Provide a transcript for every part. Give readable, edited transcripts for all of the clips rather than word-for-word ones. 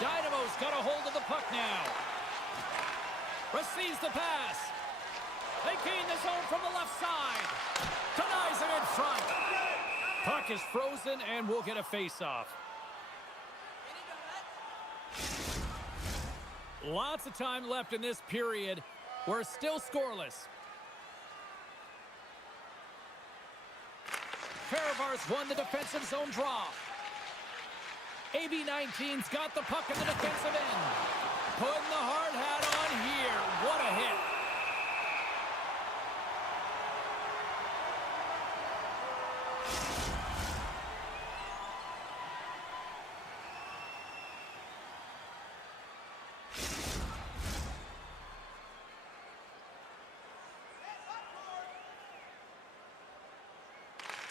Dynamo's got a hold of the puck now. Receives the pass. They gain the zone from the left side. Denies it in front. Puck is frozen and we'll get a face-off. Lots of time left in this period. We're still scoreless. Fehervar's won the defensive zone draw. AB19's got the puck in the defensive end. Putting the hard hat on here. What a hit.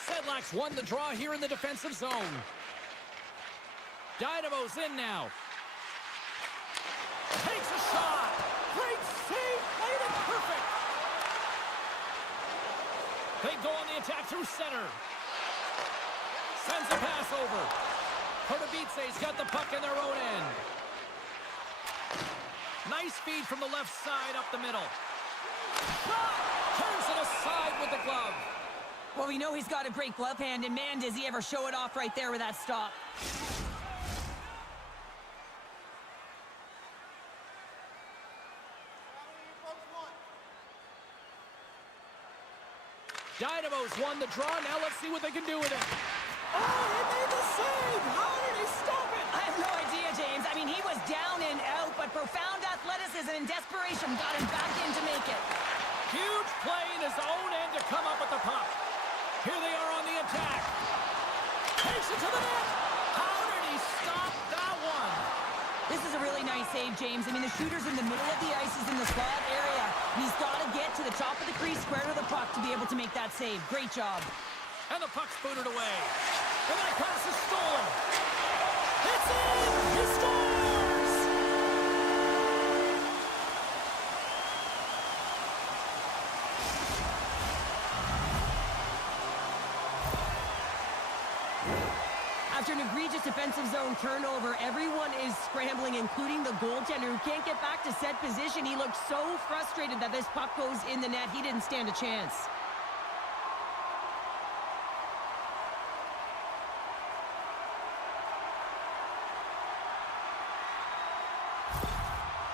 Sedlak's won the draw here in the defensive zone. Dynamo's in now. Takes a shot. Great save. Played it perfect. They go on the attack through center. Sends a pass over. Pardubice's got the puck in their own end. Nice feed from the left side up the middle. Turns it aside with the glove. Well, we know he's got a great glove hand, and man, does he ever show it off right there with that stop. Dynamo's won the draw. Now let's see what they can do with it. Oh, he made the save! How did he stop it? I have no idea, James. I mean, he was down and out, but profound athleticism and desperation got him back in to make it. Huge play in his own end to come up with the puck. Here they are on the attack. Takes it to the net. How did he stop that one? This is a really nice save, James. I mean, the shooter's in the middle of the ice. He's in the slot area. And he's got to get to the top of the crease, square to the puck, to be able to make that save. Great job. And the puck's booted away. And that pass is stolen. It's in! He scores! After an egregious defensive zone turnover, everyone is scrambling, including the goaltender, who can't get back to set position. He looked so frustrated that this puck goes in the net. He didn't stand a chance.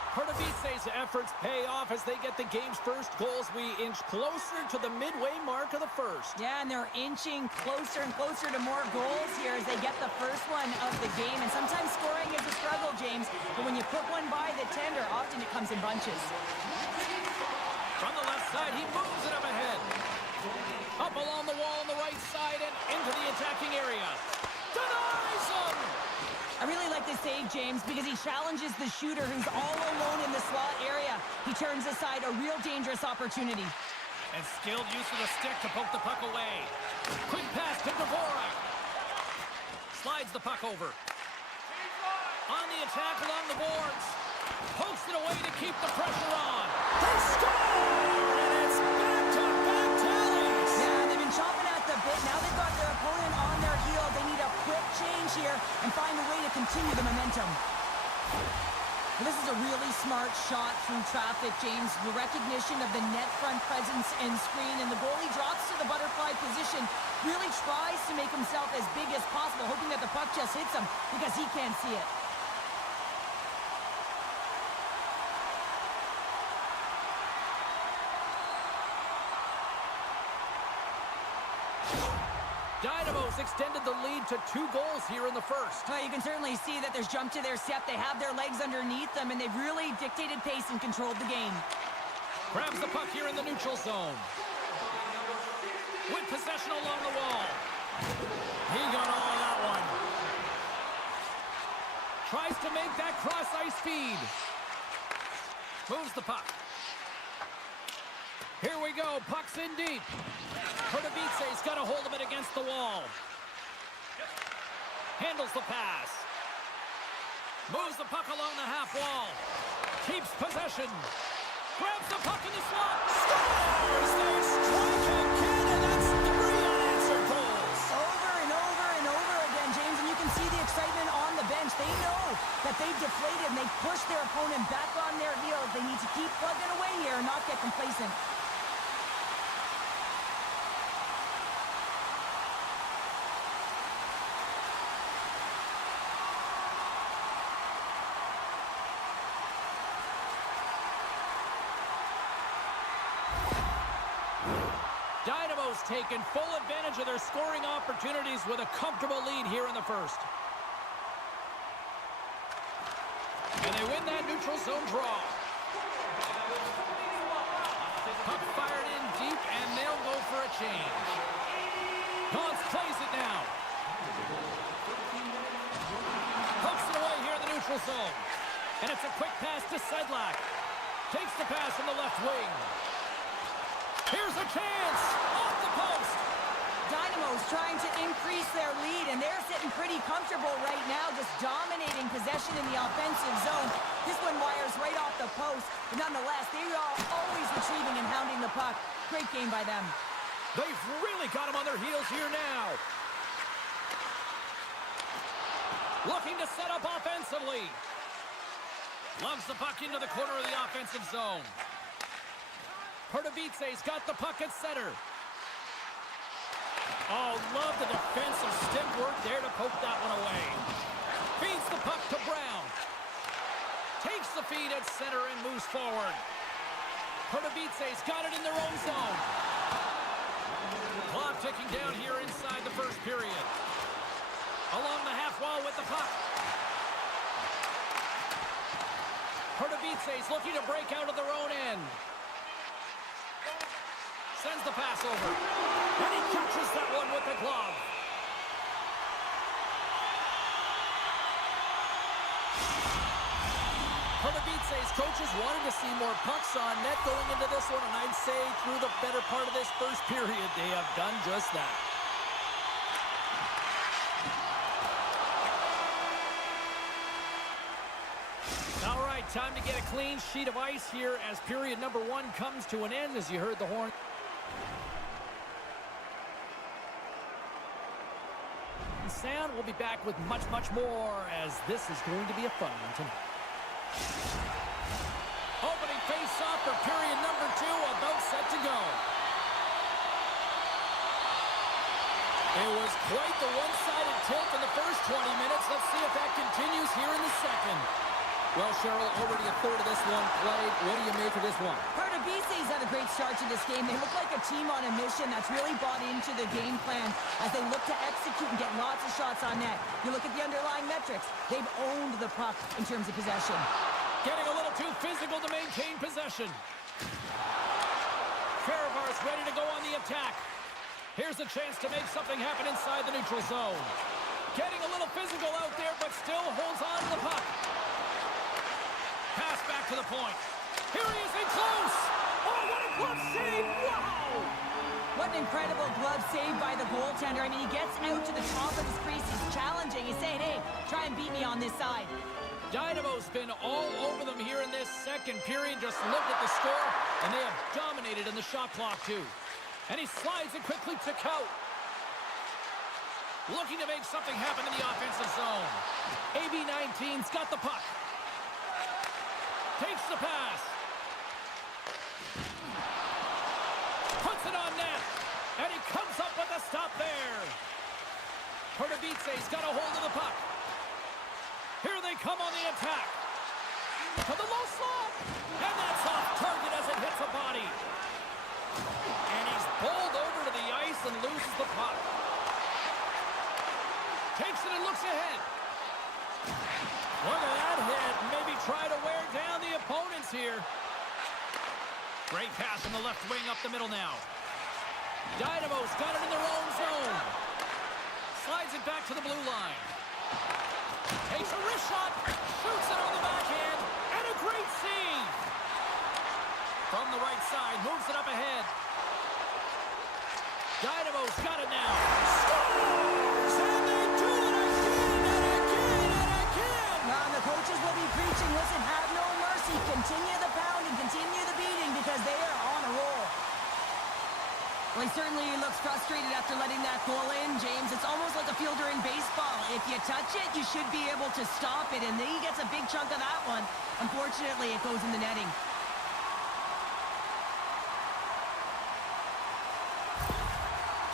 Pardubice's efforts pay off as they get the game's first goals. We inch closer to the midway mark of the first. Yeah, and they're inching closer and closer to more goals here as they get the first one of the game. And sometimes scoring is a struggle, James, but when you put one by the tender, often it comes in bunches. From the left side, he moves it up ahead. Up along the wall on the right side and into the attacking area. Denies him! I really like this save, James, because he challenges the shooter who's all alone in the slot area. He turns aside a real dangerous opportunity. And skilled use of the stick to poke the puck away. Quick pass to Dvorak. Slides the puck over. On the attack along the boards. Pokes it away to keep the pressure on. They score! And it's back-to-back tallies! Yeah, they've been chopping at the bit. Now they've got their opponent on their heel. They need a quick change here and find a way to continue the momentum. Well, this is a really smart shot through traffic, James. The recognition of the net front presence and screen, and the goalie drops to the butterfly position, really tries to make himself as big as possible, hoping that the puck just hits him because he can't see it. Dynamo's extended the lead to 2 goals here in the first. Well, you can certainly see that there's jump to their step. They have their legs underneath them, and they've really dictated pace and controlled the game. Grabs the puck here in the neutral zone. With possession along the wall. He got all of that one. Tries to make that cross-ice feed. Moves the puck. Here we go. Puck's in deep. Pardubice's got a hold of it against the wall. Handles the pass. Moves the puck along the half wall. Keeps possession. Grabs the puck in the slot. Scores! They strike again, and that's 3 unanswered goals. Over and over and over again, James, and you can see the excitement on the bench. They know that they've deflated and they've pushed their opponent back on their heels. They need to keep plugging away here and not get complacent. Dynamo's taken full advantage of their scoring opportunities with a comfortable lead here in the first. And they win that neutral zone draw. Puck fired in deep, and they'll go for a change. Gauntz plays it now. Hooks it away here in the neutral zone. And it's a quick pass to Sedlak. Takes the pass from the left wing. Here's a chance! Off the post! Dynamo's trying to increase their lead, and they're sitting pretty comfortable right now, just dominating possession in the offensive zone. This one wires right off the post, but nonetheless, they are always retrieving and hounding the puck. Great game by them. They've really got them on their heels here now. Looking to set up offensively. Loves the puck into the corner of the offensive zone. Pardubice's got the puck at center. Oh, love the defensive stick work there to poke that one away. Feeds the puck to Brown. Takes the feed at center and moves forward. Pardubice's got it in their own zone. Clock ticking down here inside the first period. Along the half wall with the puck. Pardubice's looking to break out of their own end. Sends the pass over. And he catches that one with the glove. Pardubice's coaches wanted to see more pucks on net going into this one, and I'd say through the better part of this first period, they have done just that. All right, time to get a clean sheet of ice here as period number one comes to an end, as you heard the horn. Sound. We'll be back with much, much more as this is going to be a fun one tonight. Opening face-off for period number two, about set to go. It was quite the one-sided tilt in the first 20 minutes. Let's see if that continues here in the second. Well, Cheryl, already a third of this one played. What do you make of this one? Pardubice's had a great start to this game. They look like a team on a mission that's really bought into the game plan as they look to execute and get lots of shots on net. You look at the underlying metrics. They've owned the puck in terms of possession. Getting a little too physical to maintain possession. Fehervar's ready to go on the attack. Here's a chance to make something happen inside the neutral zone. Getting a little physical out there, but still holds on to the puck. Pass back to the point. Here he is in close. Oh, what a glove save. Wow. What an incredible glove save by the goaltender. I mean, he gets out to the top of his crease. He's challenging. He's saying, hey, try and beat me on this side. Dynamo's been all over them here in this second period. Just look at the score, and they have dominated in the shot clock, too. And he slides it quickly to Kaut. Looking to make something happen in the offensive zone. AB19's got the puck. Takes the pass. Puts it on net. And he comes up with a stop there. Pardubice's got a hold of the puck. Here they come on the attack. To the low slot. And that's off target as it hits a body. And he's bowled over to the ice and loses the puck. Takes it and looks ahead. Look at that hit. Maybe try to wear down the opponents here. Great pass from the left wing up the middle now. Dynamo's got it in their own zone. Slides it back to the blue line. Takes a wrist shot. Shoots it on the backhand. And a great save. From the right side. Moves it up ahead. Dynamo's got it now. Scores! And they do it again and again and again! Now the coaches will be preaching, listen, have no mercy. Continue the pounding, continue the beating because they are on a roll. Well, he certainly looks frustrated after letting that goal in, James. It's almost like a fielder in baseball. It If you touch it, you should be able to stop it, and then he gets a big chunk of that one. Unfortunately, it goes in the netting.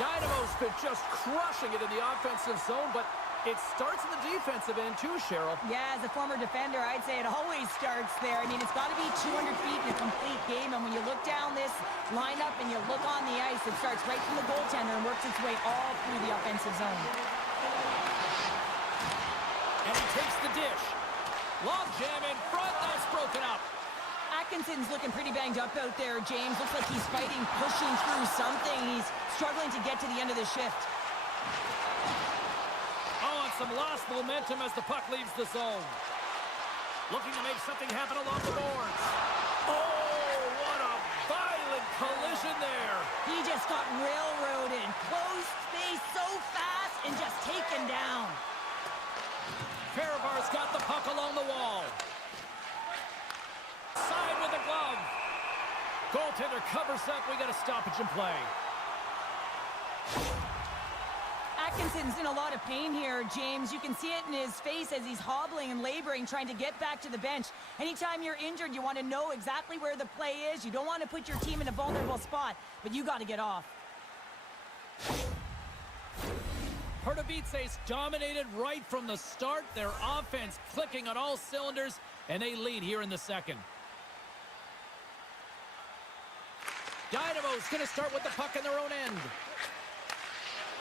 Dynamo's been just crushing it in the offensive zone, but it starts in the defensive end too, Cheryl. Yeah, as a former defender, I'd say it always starts there. I mean, it's got to be 200 feet in a complete game, and when you look down this lineup and you look on the ice, it starts right from the goaltender and works its way all through the offensive zone. And he takes the dish. Long jam in front, that's broken up. Atkinson's looking pretty banged up out there, James. Looks like he's fighting, pushing through something. He's struggling to get to the end of the shift. Oh, and some lost momentum as the puck leaves the zone. Looking to make something happen along the boards. Oh, what a violent collision there. He just got railroaded. Closed space so fast and just taken down. Fehervar's got the puck along the wall. Side with the glove. Goaltender covers up. We got a stoppage in play. Atkinson's in a lot of pain here, James. You can see it in his face as he's hobbling and laboring, trying to get back to the bench. Anytime you're injured, you want to know exactly where the play is. You don't want to put your team in a vulnerable spot, but you got to get off. Pardubice's dominated right from the start. Their offense clicking on all cylinders, and they lead here in the second. Dynamo's going to start with the puck in their own end.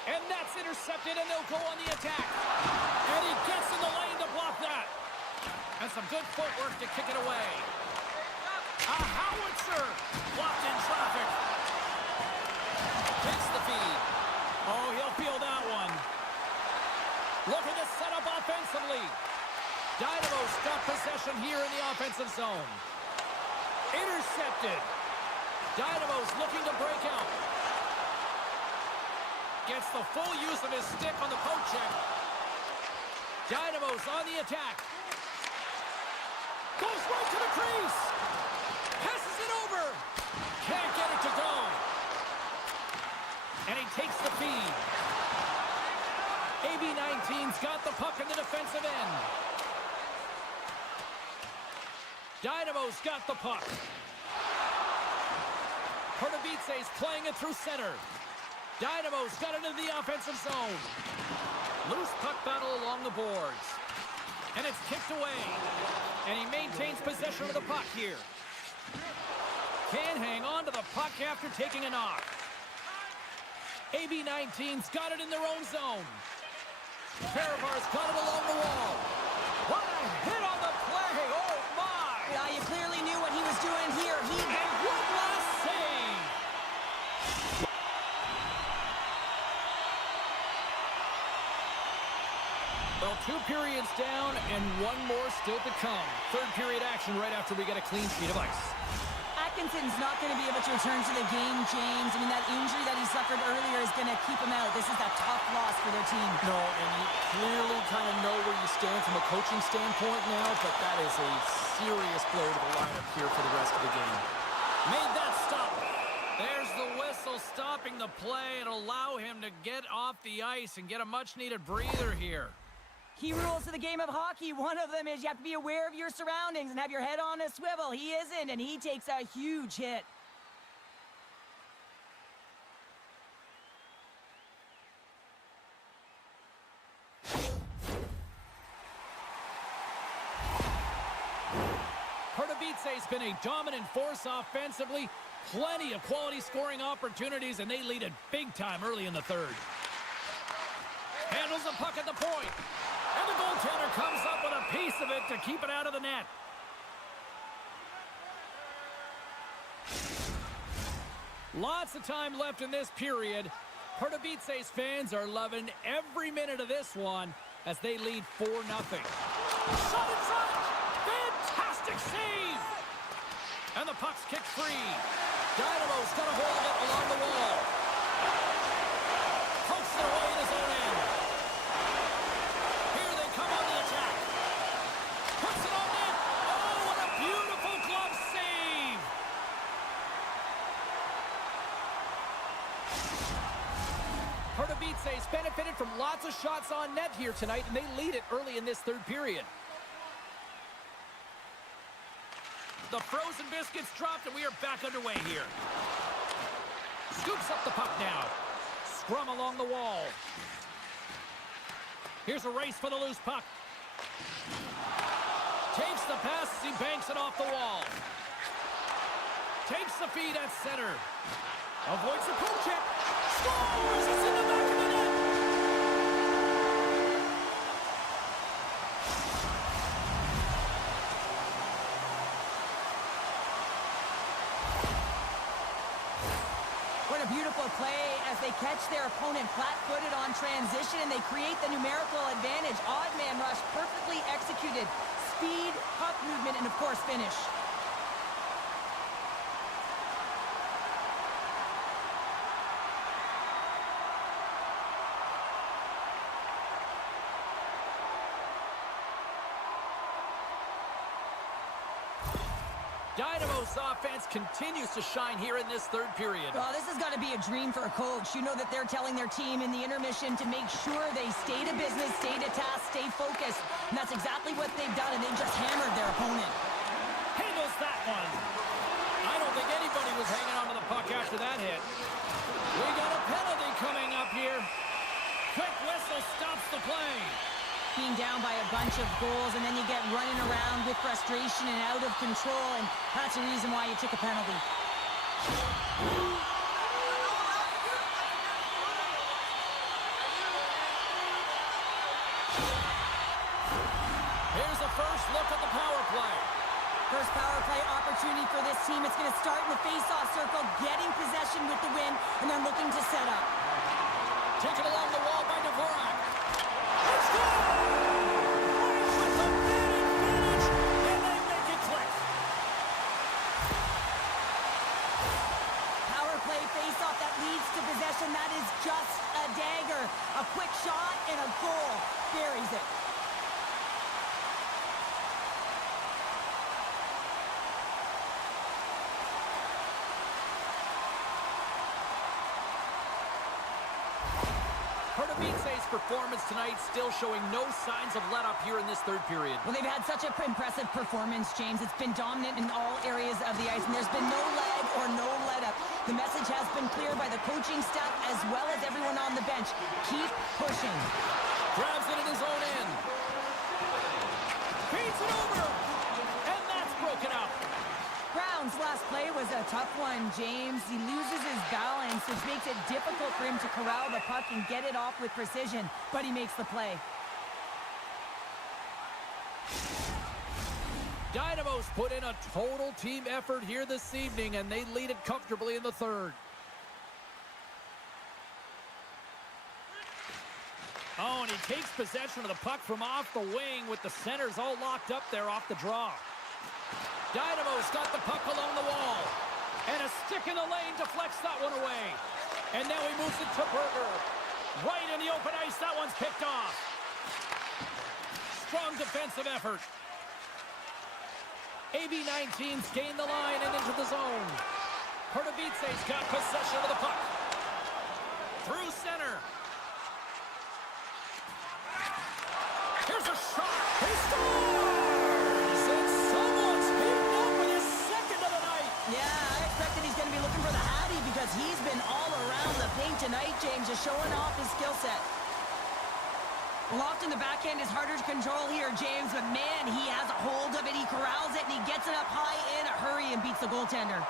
And that's intercepted, and they'll go on the attack. And he gets in the lane to block that. And some good footwork to kick it away. A howitzer blocked in traffic. Takes the feed. Oh, he'll feel that one. Looking to set up offensively. Dynamo's got possession here in the offensive zone. Intercepted. Dynamo's looking to break out. Gets the full use of his stick on the poke check. Dynamo's on the attack. Goes right to the crease. Passes it over. Can't get it to go. And he takes the feed. AB-19's got the puck in the defensive end. Dynamo's got the puck. Pardubice's playing it through center. Dynamo's got it into the offensive zone. Loose puck battle along the boards. And it's kicked away. And he maintains possession of the puck here. Can't hang on to the puck after taking a knock. AB-19's got it in their own zone. Fehervar's got it along the wall. What a hit on the play! Oh, my! Yeah, you clearly knew what he was doing here. He And one last save! Well, 2 periods down and 1 more still to come. Third period action right after we get a clean sheet of ice. Atkinson's not going to be able to return to the game, James. I mean, that injury that he suffered earlier is going to keep him out. This is a tough loss for their team. No, and you clearly kind of know where you stand from a coaching standpoint now, but that is a serious blow to the lineup here for the rest of the game. Made that stop. There's the whistle stopping the play and allow him to get off the ice and get a much-needed breather here. Key rules to the game of hockey. One of them is you have to be aware of your surroundings and have your head on a swivel. He isn't, and he takes a huge hit. Pardubice's been a dominant force offensively. Plenty of quality scoring opportunities, and they lead it big time early in the third. Handles the puck at the point. And the goaltender comes up with a piece of it to keep it out of the net. Lots of time left in this period. Pardubice's fans are loving every minute of this one as they lead 4-0. Shot in front! Fantastic save! And the puck's kicked free. Dynamo's got a hold of it along the wall. Pokes it away in his own end. Here they come on the attack. Puts it on net. Oh, what a beautiful glove save! Pardubice Pardubice benefited from lots of shots on net here tonight, and they lead it early in this third period. The frozen biscuits dropped, and we are back underway here. Scoops up the puck now. Scrum along the wall. Here's a race for the loose puck. Takes the pass as he banks it off the wall. Takes the feed at center. Avoids the poke check. Scores! It's in the back of the net! What a beautiful play as they catch their opponent flat-footed on transition and they create the numerical advantage. Odd man rush, perfectly executed. Speed, puck movement, and of course finish. Dynamo's offense continues to shine here in this third period. Well, this has got to be a dream for a coach. You know that they're telling their team in the intermission to make sure they stay to business, stay to task, stay focused. And that's exactly what they've done, and they've just hammered their opponent. Handles that one. I don't think anybody was hanging on to the puck after that hit. We got a penalty coming up here. Quick whistle stops the play. Being down by a bunch of goals, and then you get running around with frustration and out of control, and that's the reason why you took a penalty. Here's a first look at the power play. First power play opportunity for this team. It's going to start in the face-off circle, getting possession with the win, and then looking to set up. Taken along the wall by Dvorak. Let's go! With the finish, and they make it click. Power play face-off that leads to possession. That is just a dagger. A quick shot and a goal. Buries it. Pardubice's performance tonight still showing no signs of let-up here in this third period. Well, they've had such an impressive performance, James. It's been dominant in all areas of the ice, and there's been no lag or no let-up. The message has been clear by the coaching staff as well as everyone on the bench. Keep pushing. Grabs it in his own end. Feeds it over. And that's broken up. Brown's last play was a tough one, James. He loses his balance, which makes it difficult for him to corral the puck and get it off with precision, but he makes the play. Dynamo's put in a total team effort here this evening, and they lead it comfortably in the third. Oh, and he takes possession of the puck from off the wing with the centers all locked up there off the draw. Dynamo's got the puck along the wall. And a stick in the lane deflects that one away. And now he moves it to Berger. Right in the open ice, that one's picked off. Strong defensive effort. AB-19's gained the line and into the zone. Pardubice's got possession of the puck. Through center. Here's a shot. He scores! And someone's beaten up with his second of the night. Yeah, I expected he's going to be looking for the Hattie because he's been all around the paint tonight, James, just showing off his skill set. Well, often the backhand is harder to control here, James, but man, he has a hold of it, he corrals it, and he gets it up high in a hurry and beats the goaltender.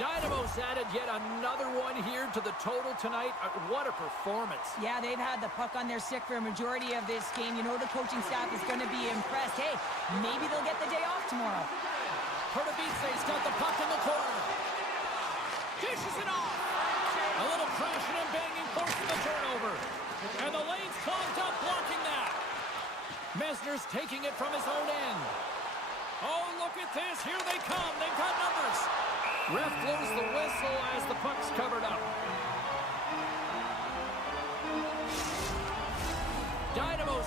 Dynamo's added yet another one here to the total tonight. What a performance. Yeah, they've had the puck on their stick for a majority of this game. You know the coaching staff is going to be impressed. Hey, maybe they'll get the day off tomorrow. Pardubice's got the puck in the corner. Dishes it off. A little crashing and banging forces the turnover. And the lane's clogged up, blocking that. Mesner's taking it from his own end. Oh, look at this. Here they come. They've got numbers. Ref blows the whistle as the puck's covered up.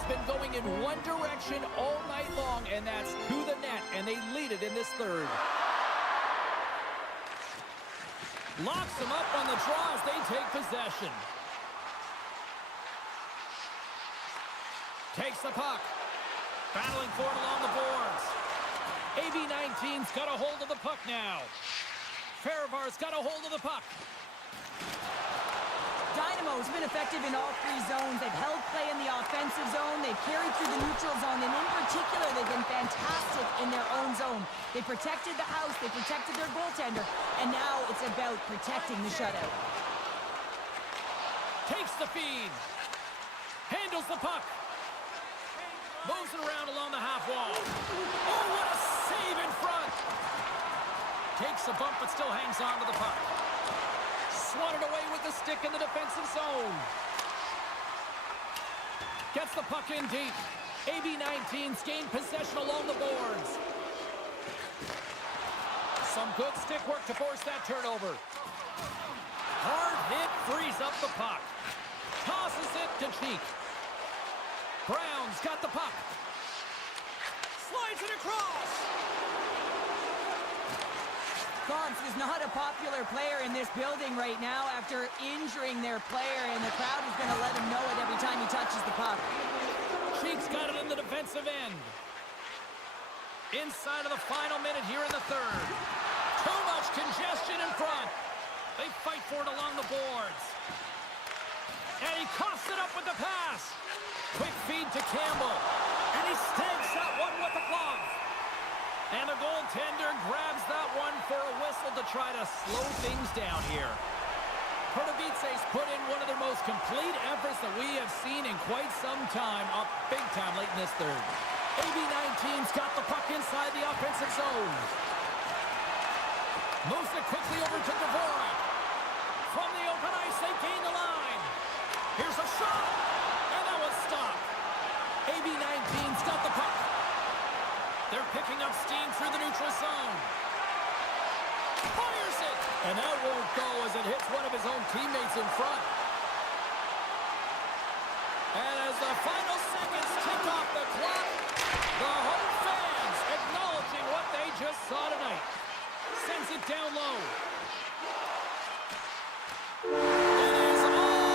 been going in one direction all night long, and that's to the net, and they lead it in this third. Locks them up on the draw as they take possession. Takes the puck. Battling for it along the boards. AB19's got a hold of the puck now. Fehervar's got a hold of the puck. Dynamo's been effective in all three zones. They've held play in the offensive zone. They've carried through the neutral zone. And in particular, they've been fantastic in their own zone. They protected the house. They protected their goaltender. And now it's about protecting the shutout. Takes the feed. Handles the puck. Moves it around along the half wall. Oh, what a save in front. Takes a bump but still hangs on to the puck. Swatted away with the stick in the defensive zone. Gets the puck in deep. AB19's gained possession along the boards. Some good stick work to force that turnover. Hard hit frees up the puck. Tosses it to Cheek. Brown's got the puck. Slides it across. Gauntz is not a popular player in this building right now after injuring their player, and the crowd is going to let him know it every time he touches the puck. Cheek's got it in the defensive end. Inside of the final minute here in the third. Too much congestion in front. They fight for it along the boards. And he coughs it up with the pass. Quick feed to Campbell. And he stakes that one with the glove. And the goaltender grabs that one for a whistle to try to slow things down here. Pardubice's put in one of their most complete efforts that we have seen in quite some time, up big time late in this third. AB19's got the puck inside the offensive zone. Moves it quickly over to Dvorak. From the open ice, they gain the line. Here's a shot, and that was stopped. AB19's got the puck. They're picking up steam through the neutral zone. Fires it! And that won't go as it hits one of his own teammates in front. And as the final seconds tick off the clock, the home fans acknowledging what they just saw tonight. Sends it down low. It is all over.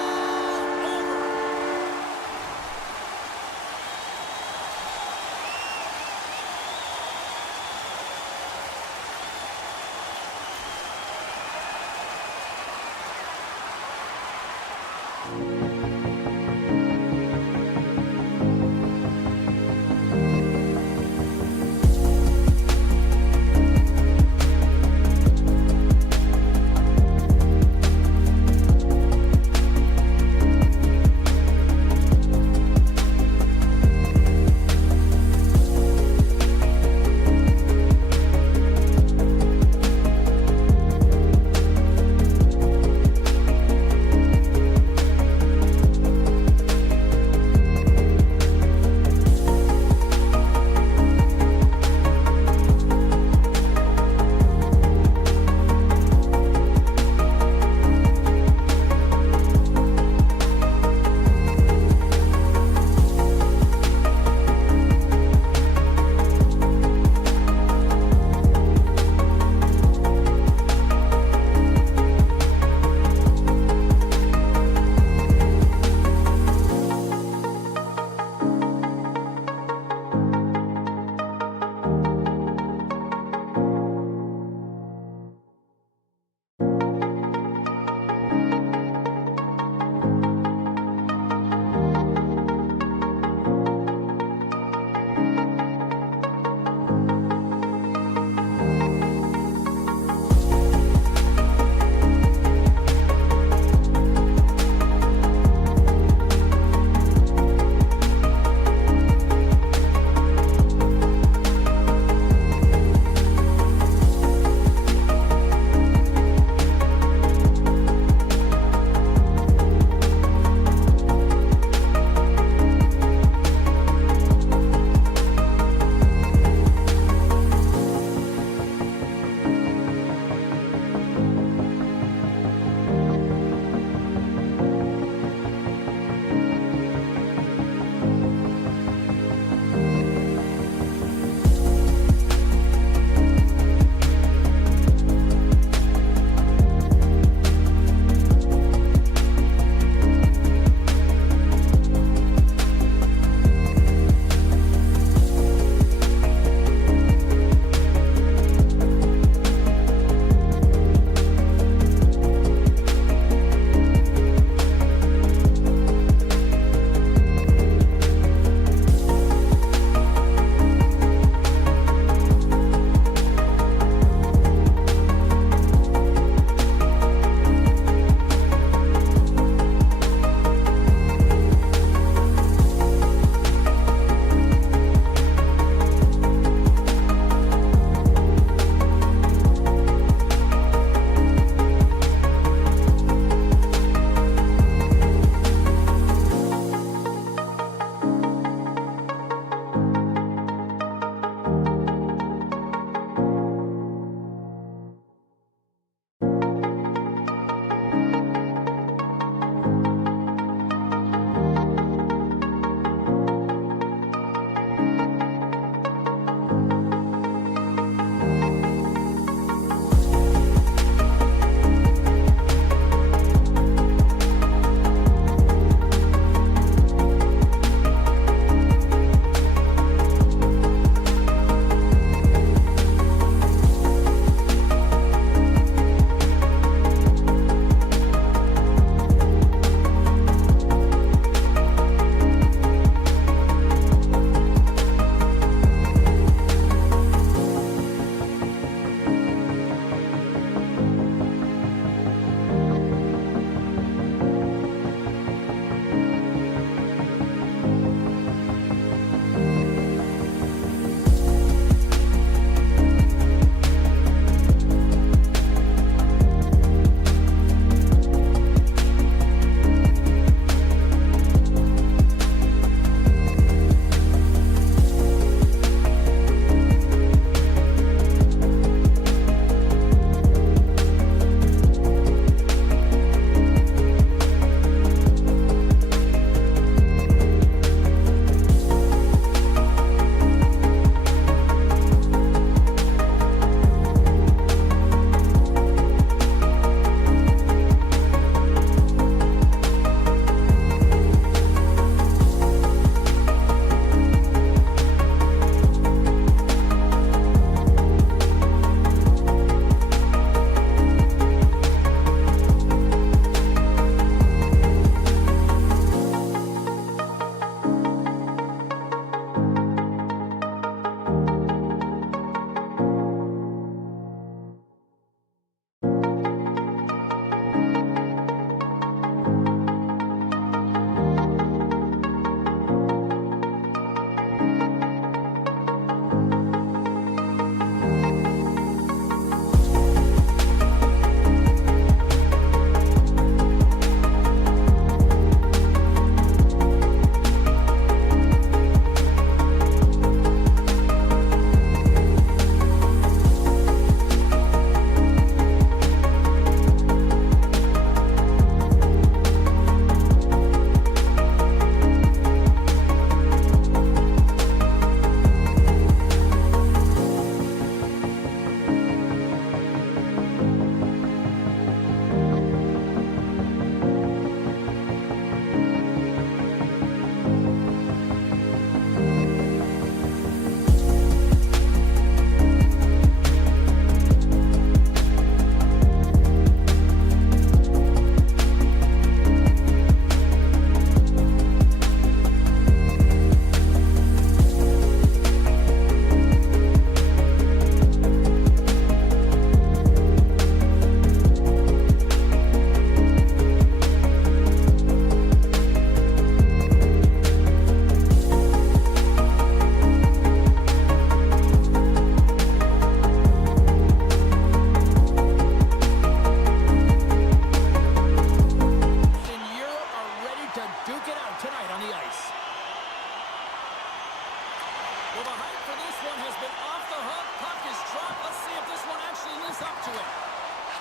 Well, the hype for this one has been off the hook. Puck is dropped. Let's see if this one actually lives up to it.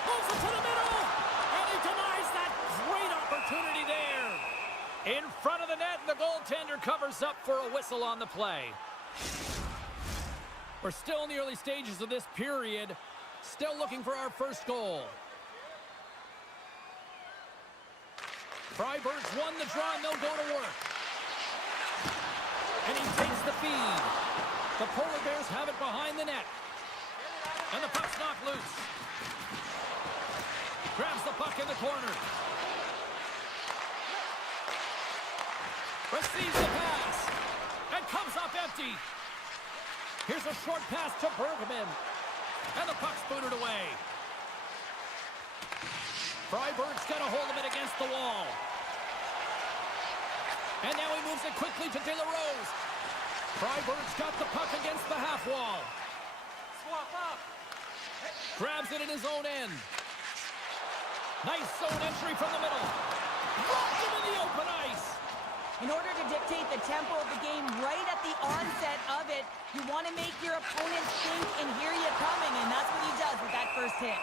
Moves it to the middle. And he denies that great opportunity there. In front of the net, and the goaltender covers up for a whistle on the play. We're still in the early stages of this period. Still looking for our first goal. Freiburg's won the draw, and they'll go to work. And he takes the feed. The Polar Bears have it behind the net. And the puck's knocked loose. Grabs the puck in the corner. Receives the pass. And comes up empty. Here's a short pass to Bergman. And the puck's booted away. Freiburg's got a hold of it against the wall. And now he moves it quickly to De La Rose. Freiburg's got the puck against the half wall. Swap up. Grabs it in his own end. Nice zone entry from the middle. Drops him in the open ice. In order to dictate the tempo of the game right at the onset of it, you want to make your opponent think and hear you coming, and that's what he does with that first hit.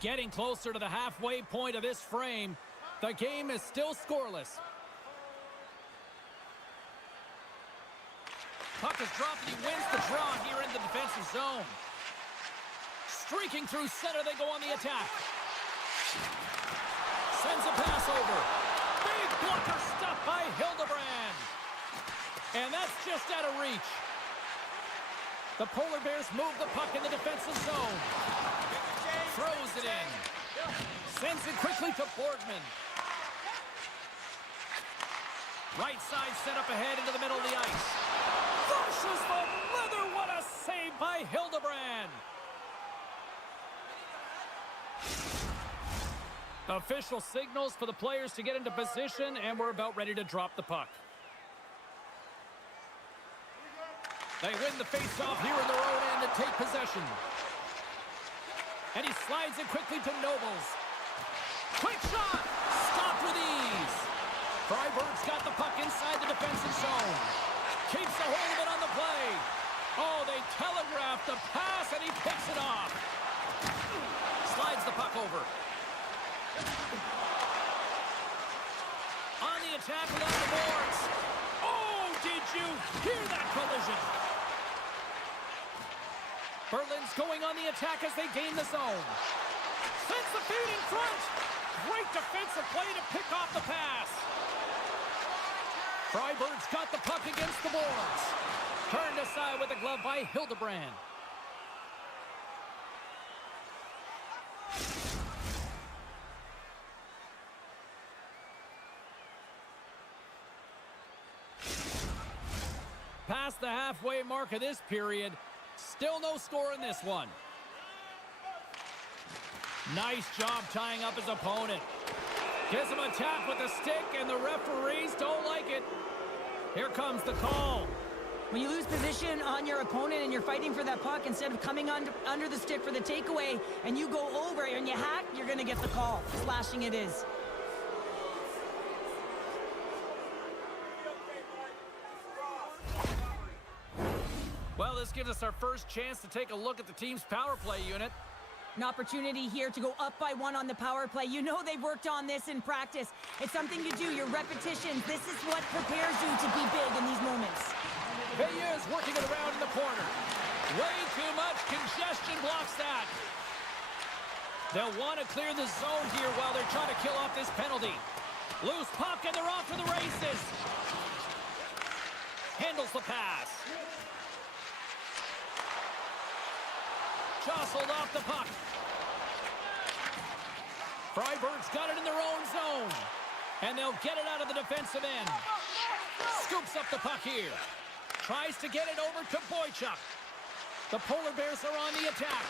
Getting closer to the halfway point of this frame. The game is still scoreless. Puck is dropped and he wins the draw here in the defensive zone. Streaking through center, they go on the attack. Sends a pass over. Big blocker stuff by Hildebrand. And that's just out of reach. The Polar Bears move the puck in the defensive zone. Throws it in. Sends it quickly to Boardman. Right side set up ahead into the middle of the ice. Flushes the leather. What a save by Hildebrand. Official signals for the players to get into position, and we're about ready to drop the puck. They win the face-off here in their own end and take possession. And he slides it quickly to Nobles. Quick shot! Stopped with ease. Freiburg's got the puck inside the defensive zone. Keeps a hold of it on the play. Oh, they telegraphed the pass, and he picks it off. Slides the puck over. On the attack along the boards. Oh, did you hear that collision? Berlin's going on the attack as they gain the zone. Sends the feed in front. Great defensive play to pick off the pass. Freiburg's got the puck against the boards. Turned aside with a glove by Hildebrand. Past the halfway mark of this period. Still no score in this one. Nice job tying up his opponent. Gives him a tap with the stick, and the referees don't like it. Here comes the call. When you lose position on your opponent and you're fighting for that puck, instead of coming under the stick for the takeaway, and you go over and you hack, you're going to get the call. Slashing it is. Well, this gives us our first chance to take a look at the team's power play unit. An opportunity here to go up by 1 on the power play. You know they've worked on this in practice. It's something you do, your repetitions. This is what prepares you to be big in these moments. Fehervar's working it around in the corner. Way too much congestion blocks that. They'll want to clear the zone here while they're trying to kill off this penalty. Loose puck, and they're off to the races. Handles the pass. Jostled off the puck. Freiburg's got it in their own zone. And they'll get it out of the defensive end. Scoops up the puck here. Tries to get it over to Boychuk. The Polar Bears are on the attack.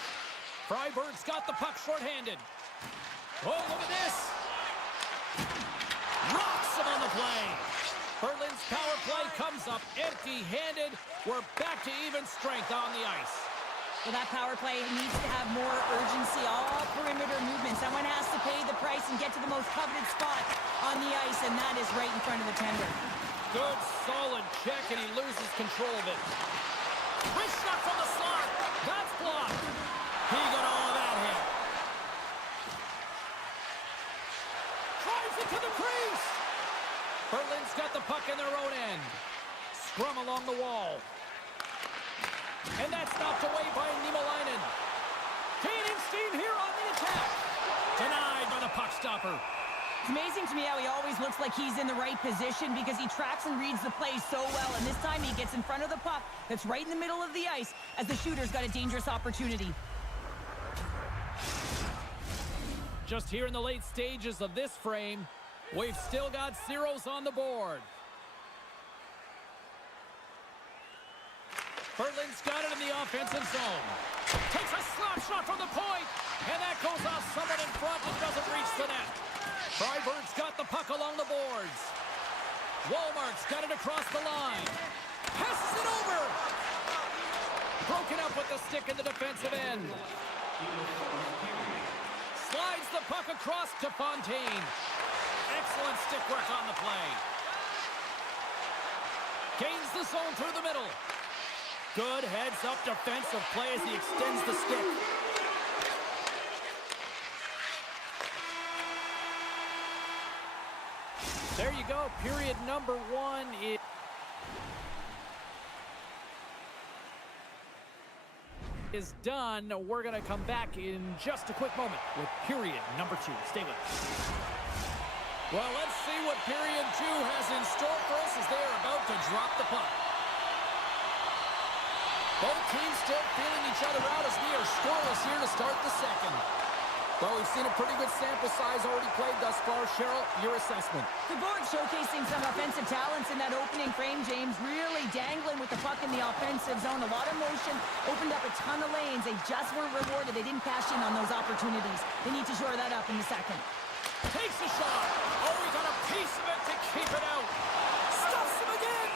Freiburg's got the puck shorthanded. Oh, look at this. Rocks him on the play. Berlin's power play comes up empty-handed. We're back to even strength on the ice. Well, that power play needs to have more urgency, all perimeter movement. Someone has to pay the price and get to the most coveted spot on the ice, and that is right in front of the tender. Good, solid check, and he loses control of it. Wrist shot from the slot. That's blocked. He got all of that hit. Drives it to the crease. Berlin's got the puck in their own end. Scrum along the wall. And that's knocked away by Niemelainen. Gaining steam here on the attack. Denied by the puck stopper. It's amazing to me how he always looks like he's in the right position because he tracks and reads the play so well. And this time he gets in front of the puck that's right in the middle of the ice as the shooter's got a dangerous opportunity. Just here in the late stages of this frame, we've still got zeros on the board. Berlin's got it in the offensive zone. Takes a slap shot from the point, and that goes off someone in front and doesn't reach the net. Freiburg's got the puck along the boards. Walmart's got it across the line. Passes it over. Broken up with the stick in the defensive end. Slides the puck across to Fontaine. Excellent stick work on the play. Gains the zone through the middle. Good heads-up defensive play as he extends the stick. There you go. Period number one. It is done. We're going to come back in just a quick moment with period number two. Stay with us. Well, let's see what period two has in store for us as they're about to drop the puck. Both teams still feeling each other out as we are scoreless here to start the second. Well, we've seen a pretty good sample size already played thus far. Cheryl, your assessment. The board showcasing some offensive talents in that opening frame, James. Really dangling with the puck in the offensive zone. A lot of motion, opened up a ton of lanes. They just weren't rewarded. They didn't cash in on those opportunities. They need to shore that up in the second. Takes a shot. Oh, he got a piece of it to keep it out. Stuffs him again.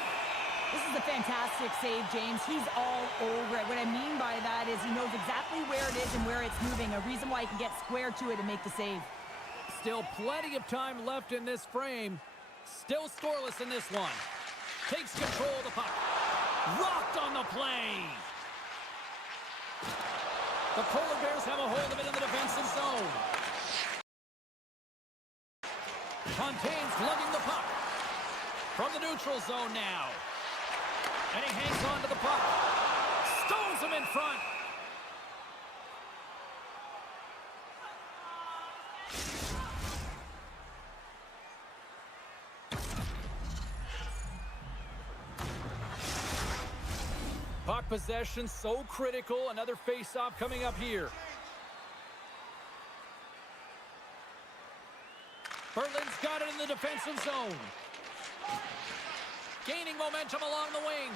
This is a fantastic save, James. He's all over it. What I mean by that is he knows exactly where it is and where it's moving. A reason why he can get square to it and make the save. Still plenty of time left in this frame. Still scoreless in this one. Takes control of the puck. Rocked on the play. The Polar Bears have a hold of it in the defensive zone. Fontaine's lugging the puck. From the neutral zone now. And he hangs on to the puck. Stones him in front. Puck possession so critical. Another face-off coming up here. Berlin's got it in the defensive zone. Gaining momentum along the wing.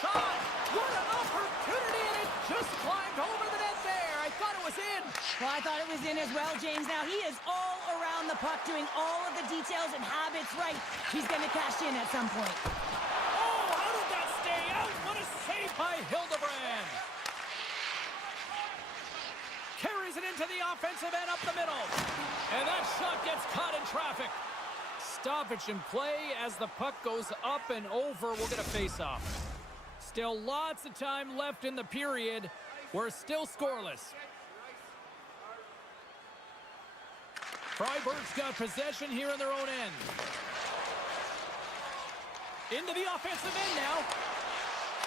Shot! What an opportunity, and it just climbed over the net there. I thought it was in. Well, I thought it was in as well, James. Now, he is all around the puck, doing all of the details and habits right. He's going to cash in at some point. Oh, how did that stay out? What a save by Hildebrand. Carries it into the offensive end up the middle. And that shot gets caught in traffic. Stoppage in play as the puck goes up and over. We'll get a face-off. Still lots of time left in the period. We're still scoreless. Freiburg's got possession here in their own end. Into the offensive end now.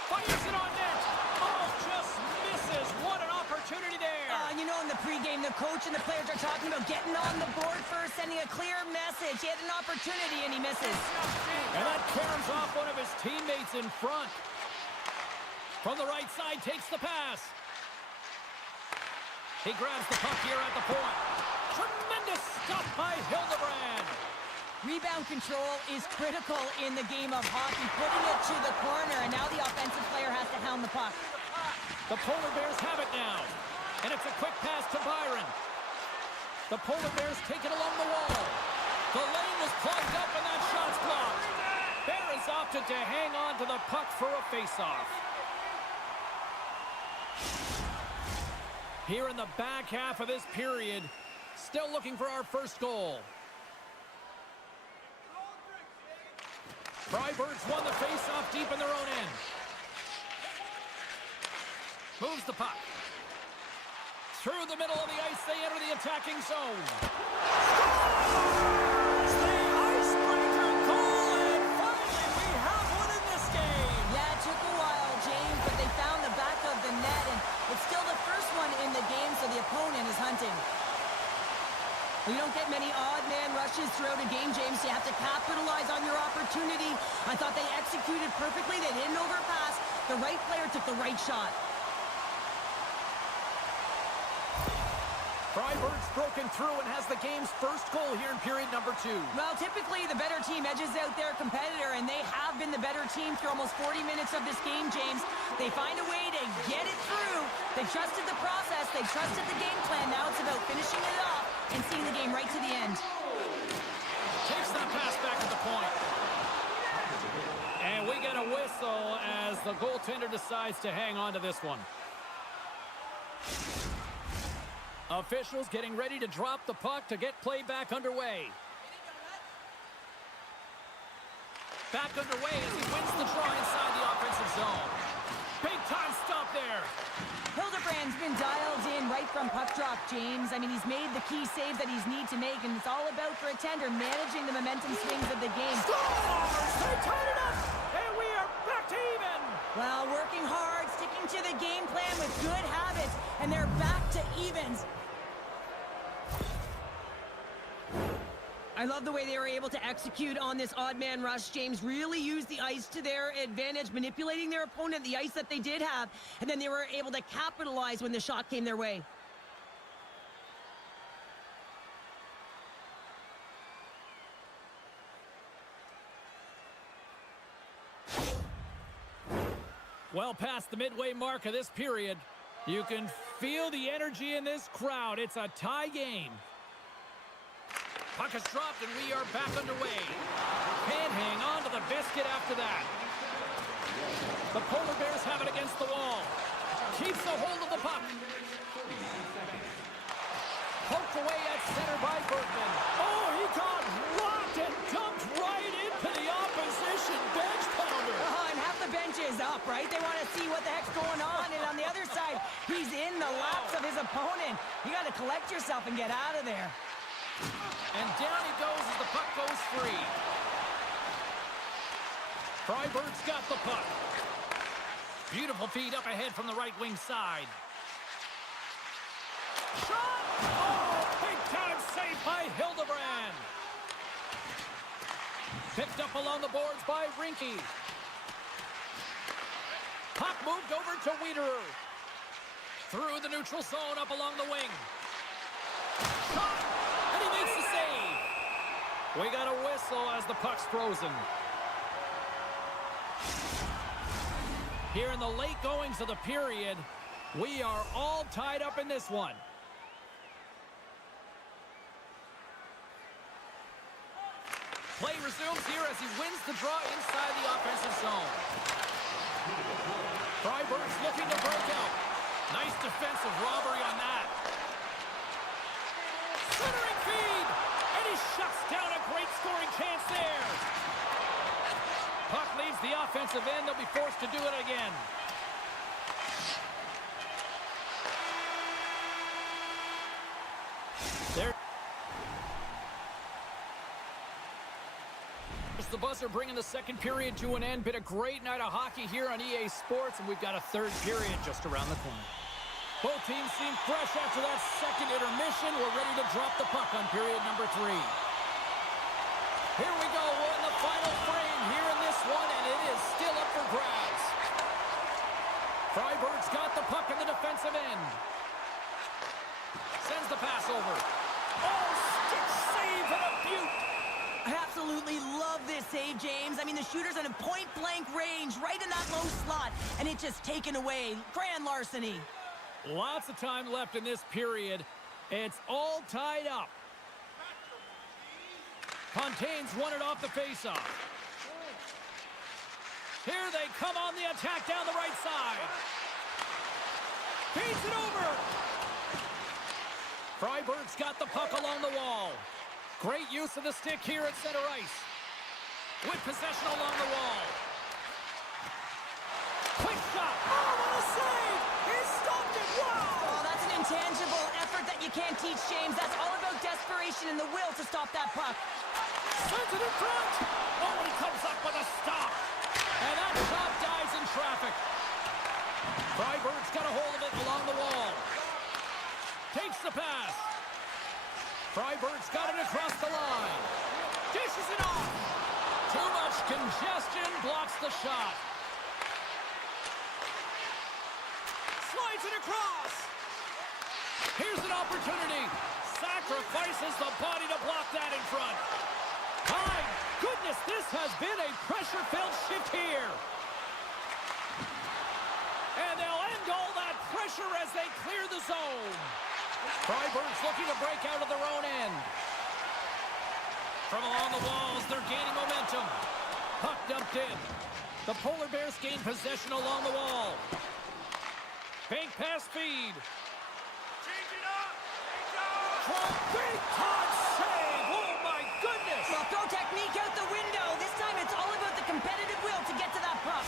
Fires it on net. Oh, just misses. What an opportunity there. You know, in the pregame, the coach and the players are talking about getting on the board first, sending a clear message. He had an opportunity, and he misses. And that caroms off one of his teammates in front. From the right side, takes the pass. He grabs the puck here at the point. Tremendous stuff by Hildebrand. Rebound control is critical in the game of hockey, putting it to the corner, and now the offensive player has to hound the puck. The Polar Bears have it now. And it's a quick pass to Byron. The Polar Bears take it along the wall. The lane was plugged up and that shot's blocked. Bear has opted to hang on to the puck for a face-off. Here in the back half of this period, still looking for our first goal. Freiburg's won the face-off deep in their own end. Moves the puck. Through the middle of the ice, they enter the attacking zone. Scores! The icebreaker goal, and finally we have one in this game. Yeah, it took a while, James, but they found the back of the net, and it's still the first one in the game, so the opponent is hunting. You don't get many odd man rushes throughout a game, James. You have to capitalize on your opportunity. I thought they executed perfectly. They didn't overpass. The right player took the right shot. Freiburg's broken through and has the game's first goal here in period number 2. Well, typically the better team edges out their competitor, and they have been the better team through almost 40 minutes of this game, James. They find a way to get it through. They trusted the process. They trusted the game plan. Now it's about finishing it off and seeing the game right to the end. Takes that pass back to the point. And we get a whistle as the goaltender decides to hang on to this one. Officials getting ready to drop the puck to get play back underway. Back underway as he wins the draw inside the offensive zone. Big time stop there. Hildebrand's been dialed in right from puck drop, James. I mean, he's made the key saves that he's need to make, and it's all about for a tender managing the momentum swings of the game. Scores! They tied it up, and we are back to even. Well, working hard, sticking to the game plan with good habits, and they're back to evens. I love the way they were able to execute on this odd man rush. James really used the ice to their advantage, manipulating their opponent, the ice that they did have, and then they were able to capitalize when the shot came their way. Well past the midway mark of this period, you can feel the energy in this crowd. It's a tie game. Puck is dropped and we are back underway. Can't hang on to the biscuit after that. The Polar Bears have it against the wall. Keeps a hold of the puck. Poked away at center by Bergman. Oh, he got rocked and dumped right into the opposition bench pounder. And half the bench is up, right? They want to see what the heck's going on. And on the other side, he's in the laps of his opponent. You got to collect yourself and get out of there. And down he goes as the puck goes free. Freiburg's got the puck. Beautiful feed up ahead from the right wing side. Shot! Oh, big time save by Hildebrand. Picked up along the boards by Rinke. Puck moved over to Wiederer. Through the neutral zone up along the wing. Shot! And he makes the save. We got a whistle as the puck's frozen. Here in the late goings of the period, we are all tied up in this one. Play resumes here as he wins the draw inside the offensive zone. Freiburg's looking to break out. Nice defensive robbery on that. Centering feed! And he shuts down a great scoring chance there. Puck leaves the offensive end. They'll be forced to do it again. There's the buzzer bringing the second period to an end. Been a great night of hockey here on EA Sports, and we've got a third period just around the corner. Both teams seem fresh after that second intermission. We're ready to drop the puck on period number 3. Here we go. We're in the final frame here in this one, and it is still up for grabs. Freiburg's got the puck in the defensive end. Sends the pass over. Oh, stick save and a beaut. I absolutely love this save, James. I mean, the shooter's in a point-blank range, right in that low slot, and it's just taken away. Grand larceny. Lots of time left in this period. It's all tied up. Fontaine's won it off the faceoff. Here they come on the attack down the right side. Feeds it over. Freiburg's got the puck along the wall. Great use of the stick here at center ice. With possession along the wall. Quick shot. Oh, what a save! He stopped it. Wow! Oh, that's an intangible effort that you can't teach, James. That's all about desperation and the will to stop that puck. Sends it in front. Oh, he comes up with a stop. And that shot dies in traffic. Freiburg's got a hold of it along the wall. Takes the pass. Freiburg's got it across the line. Dishes it off. Too much congestion blocks the shot. Slides it across. Here's an opportunity. Sacrifices the body to block that in front. My goodness, this has been a pressure-filled shift here. And they'll end all that pressure as they clear the zone. Freiburg's looking to break out of their own end. From along the walls, they're gaining momentum. Puck dumped in. The Polar Bears gain possession along the wall. Bank pass feed. Change it up! Big time save! Oh my goodness! Well, throw technique out the window. This time it's all about the competitive will to get to that puck.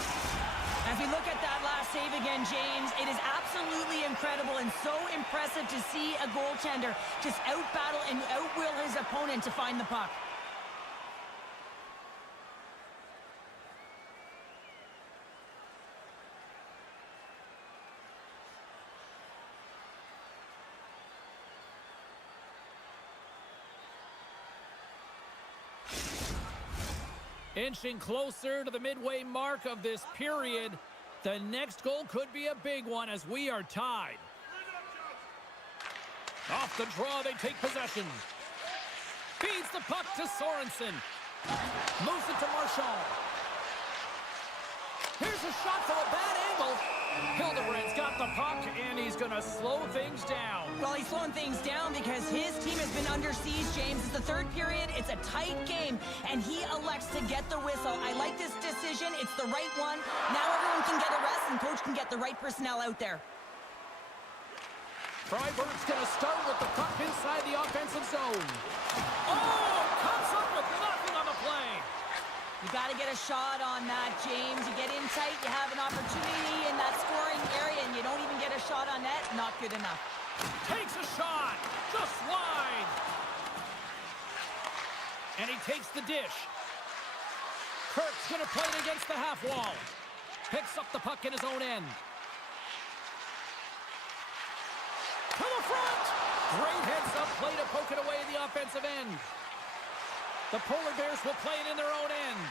As we look at that last save again, James, it is absolutely incredible and so impressive to see a goaltender just out-battle and out-will his opponent to find the puck. Inching closer to the midway mark of this period. The next goal could be a big one as we are tied. Off the draw, they take possession. Feeds the puck to Sorensen. Moves it to Marchand. Here's a shot from a bad angle. Hildebrand's got the puck, and he's going to slow things down. Well, he's slowing things down because his team has been under siege, James. It's the third period. It's a tight game, and he elects to get the whistle. I like this decision. It's the right one. Now everyone can get a rest, and coach can get the right personnel out there. Freiburg's going to start with the puck inside the offensive zone. Oh, comes up with nothing on the play. You got to get a shot on that, James. You get in tight, you have an opportunity in that scoring area, and you don't even get a shot on net. Not good enough. Takes a shot, just wide. And he takes the dish. Kirk's going to play it against the half wall. Picks up the puck in his own end. To the front. Great heads-up play to poke it away in the offensive end. The Polar Bears will play it in their own end.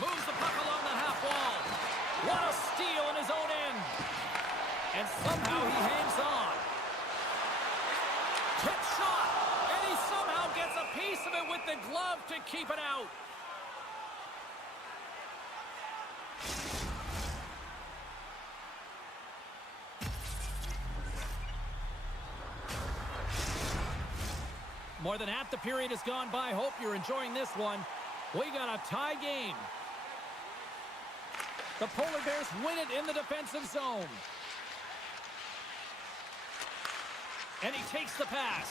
Moves the puck along the half wall. What a steal in his own end. And somehow he hangs on. Tip shot. And he somehow gets a piece of it with the glove to keep it out. More than half the period has gone by. Hope you're enjoying this one. We got a tie game. The Polar Bears win it in the defensive zone. And he takes the pass.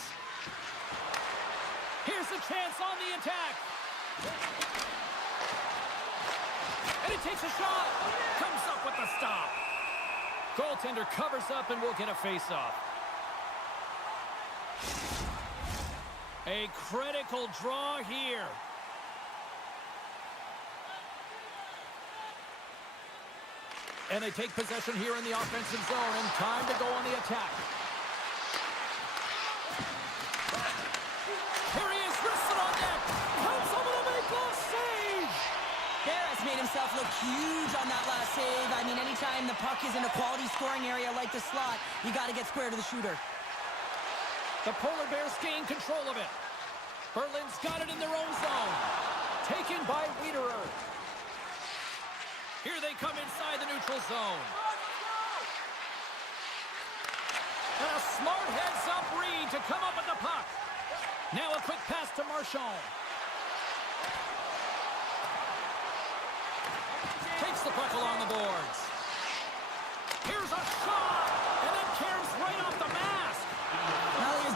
Here's a chance on the attack. And he takes a shot. Comes up with the stop. Goaltender covers up and will get a face-off. A critical draw here. And they take possession here in the offensive zone, and time to go on the attack. Here he is, wristed on net. Comes up with a big last save. Harris made himself look huge on that last save. I mean, anytime the puck is in a quality scoring area like the slot, you got to get square to the shooter. The Polar Bears gain control of it. Berlin's got it in their own zone. Taken by Wiederer. Here they come inside the neutral zone. And a smart heads-up read to come up with the puck. Now a quick pass to Marchand. Takes the puck along the boards. Here's a shot. And then caroms right off the mask. Well,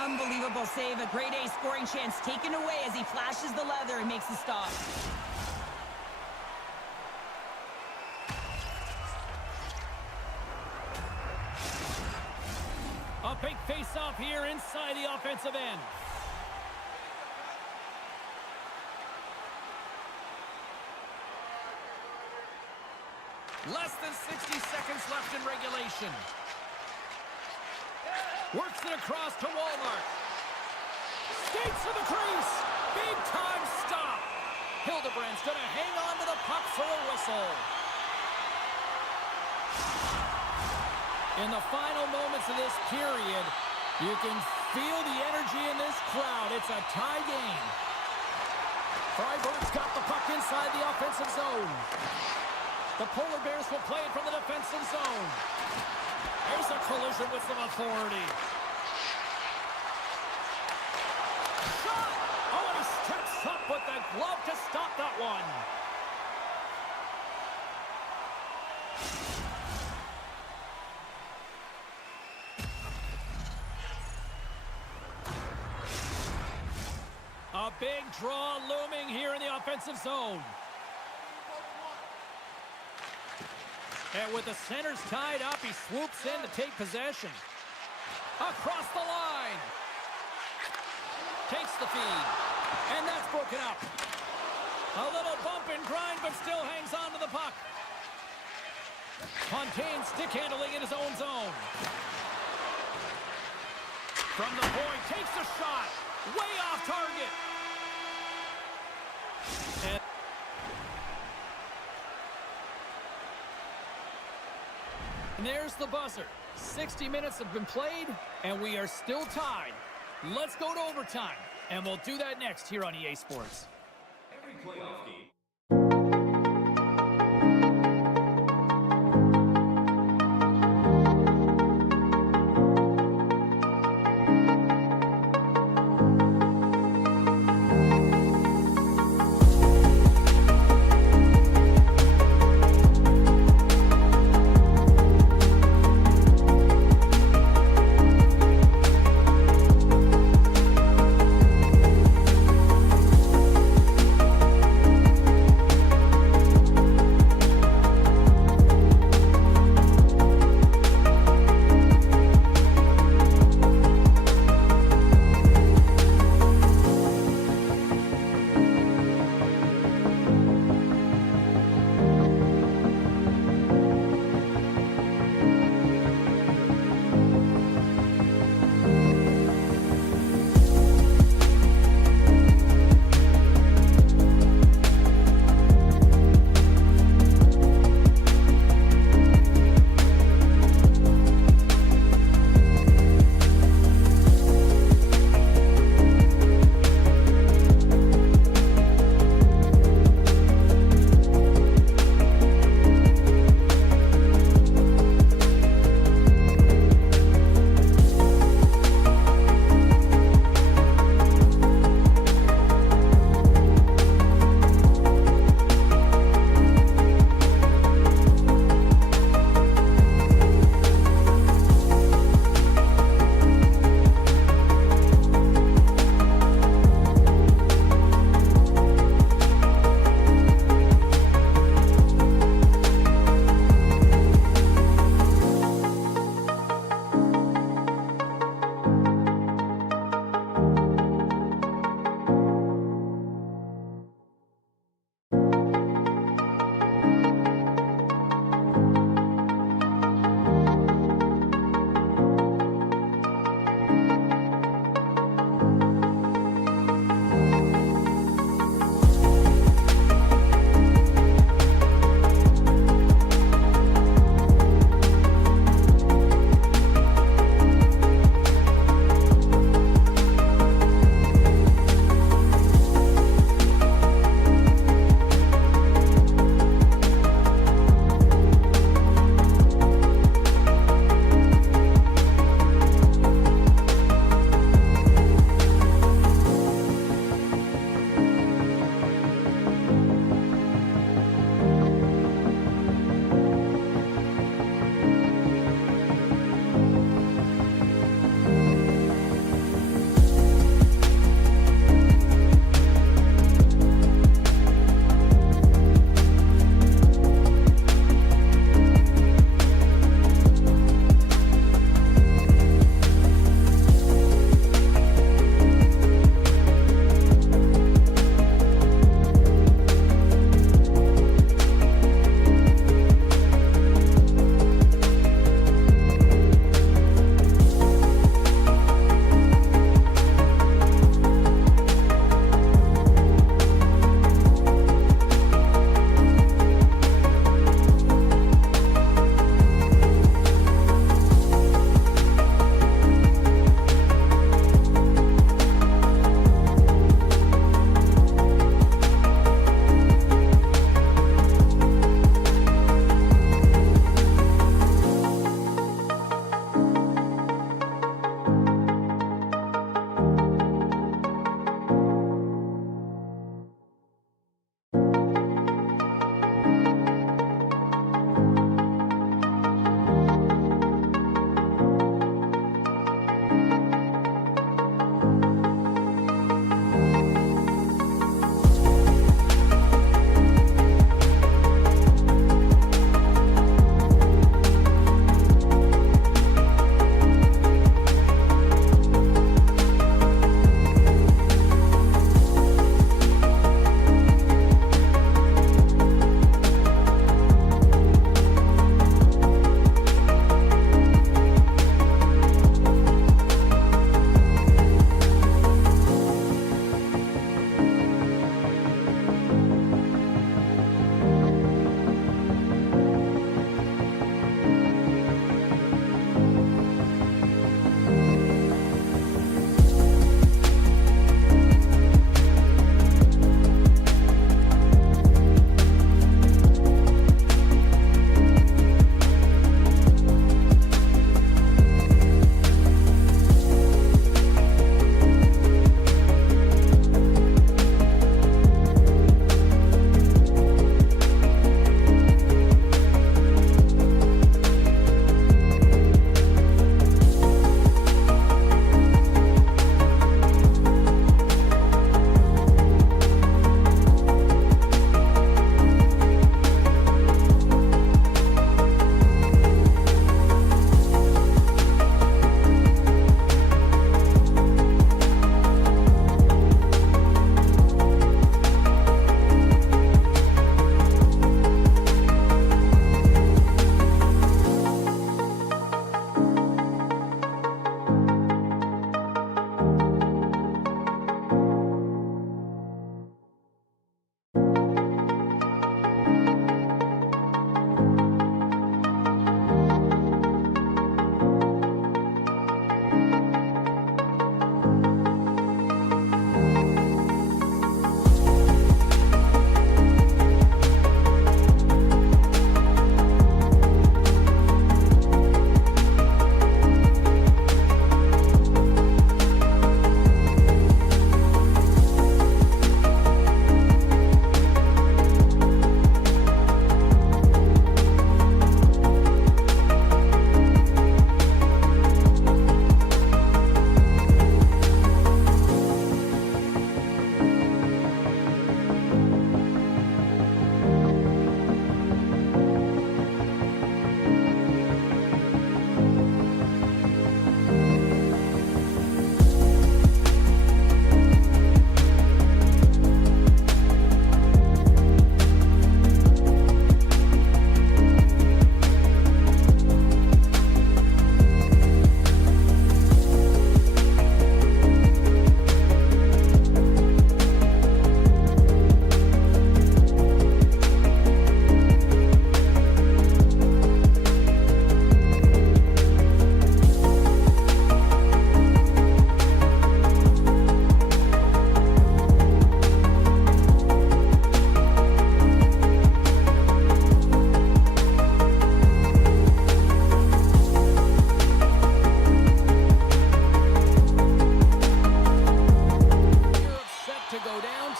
Unbelievable save. A grade A scoring chance taken away as he flashes the leather and makes the stop. A big face-off here inside the offensive end. Less than 60 seconds left in regulation. Works it across to Walmart. Skates to the crease. Big time stop. Hildebrand's going to hang on to the puck for a whistle. In the final moments of this period, you can feel the energy in this crowd. It's a tie game. Freiburg's got the puck inside the offensive zone. The Polar Bears will play it from the defensive zone. There's a collision with some authority. Shot! Oh, and he steps up with the glove to stop that one. A big draw looming here in the offensive zone. And with the centers tied up, he swoops in to take possession. Across the line. Takes the feed. And that's broken up. A little bump and grind, but still hangs on to the puck. Fontaine stick handling in his own zone. From the point, takes a shot. Way off target. And there's the buzzer. 60 minutes have been played, and we are still tied. Let's go to overtime, and we'll do that next here on EA Sports. Every playoff game.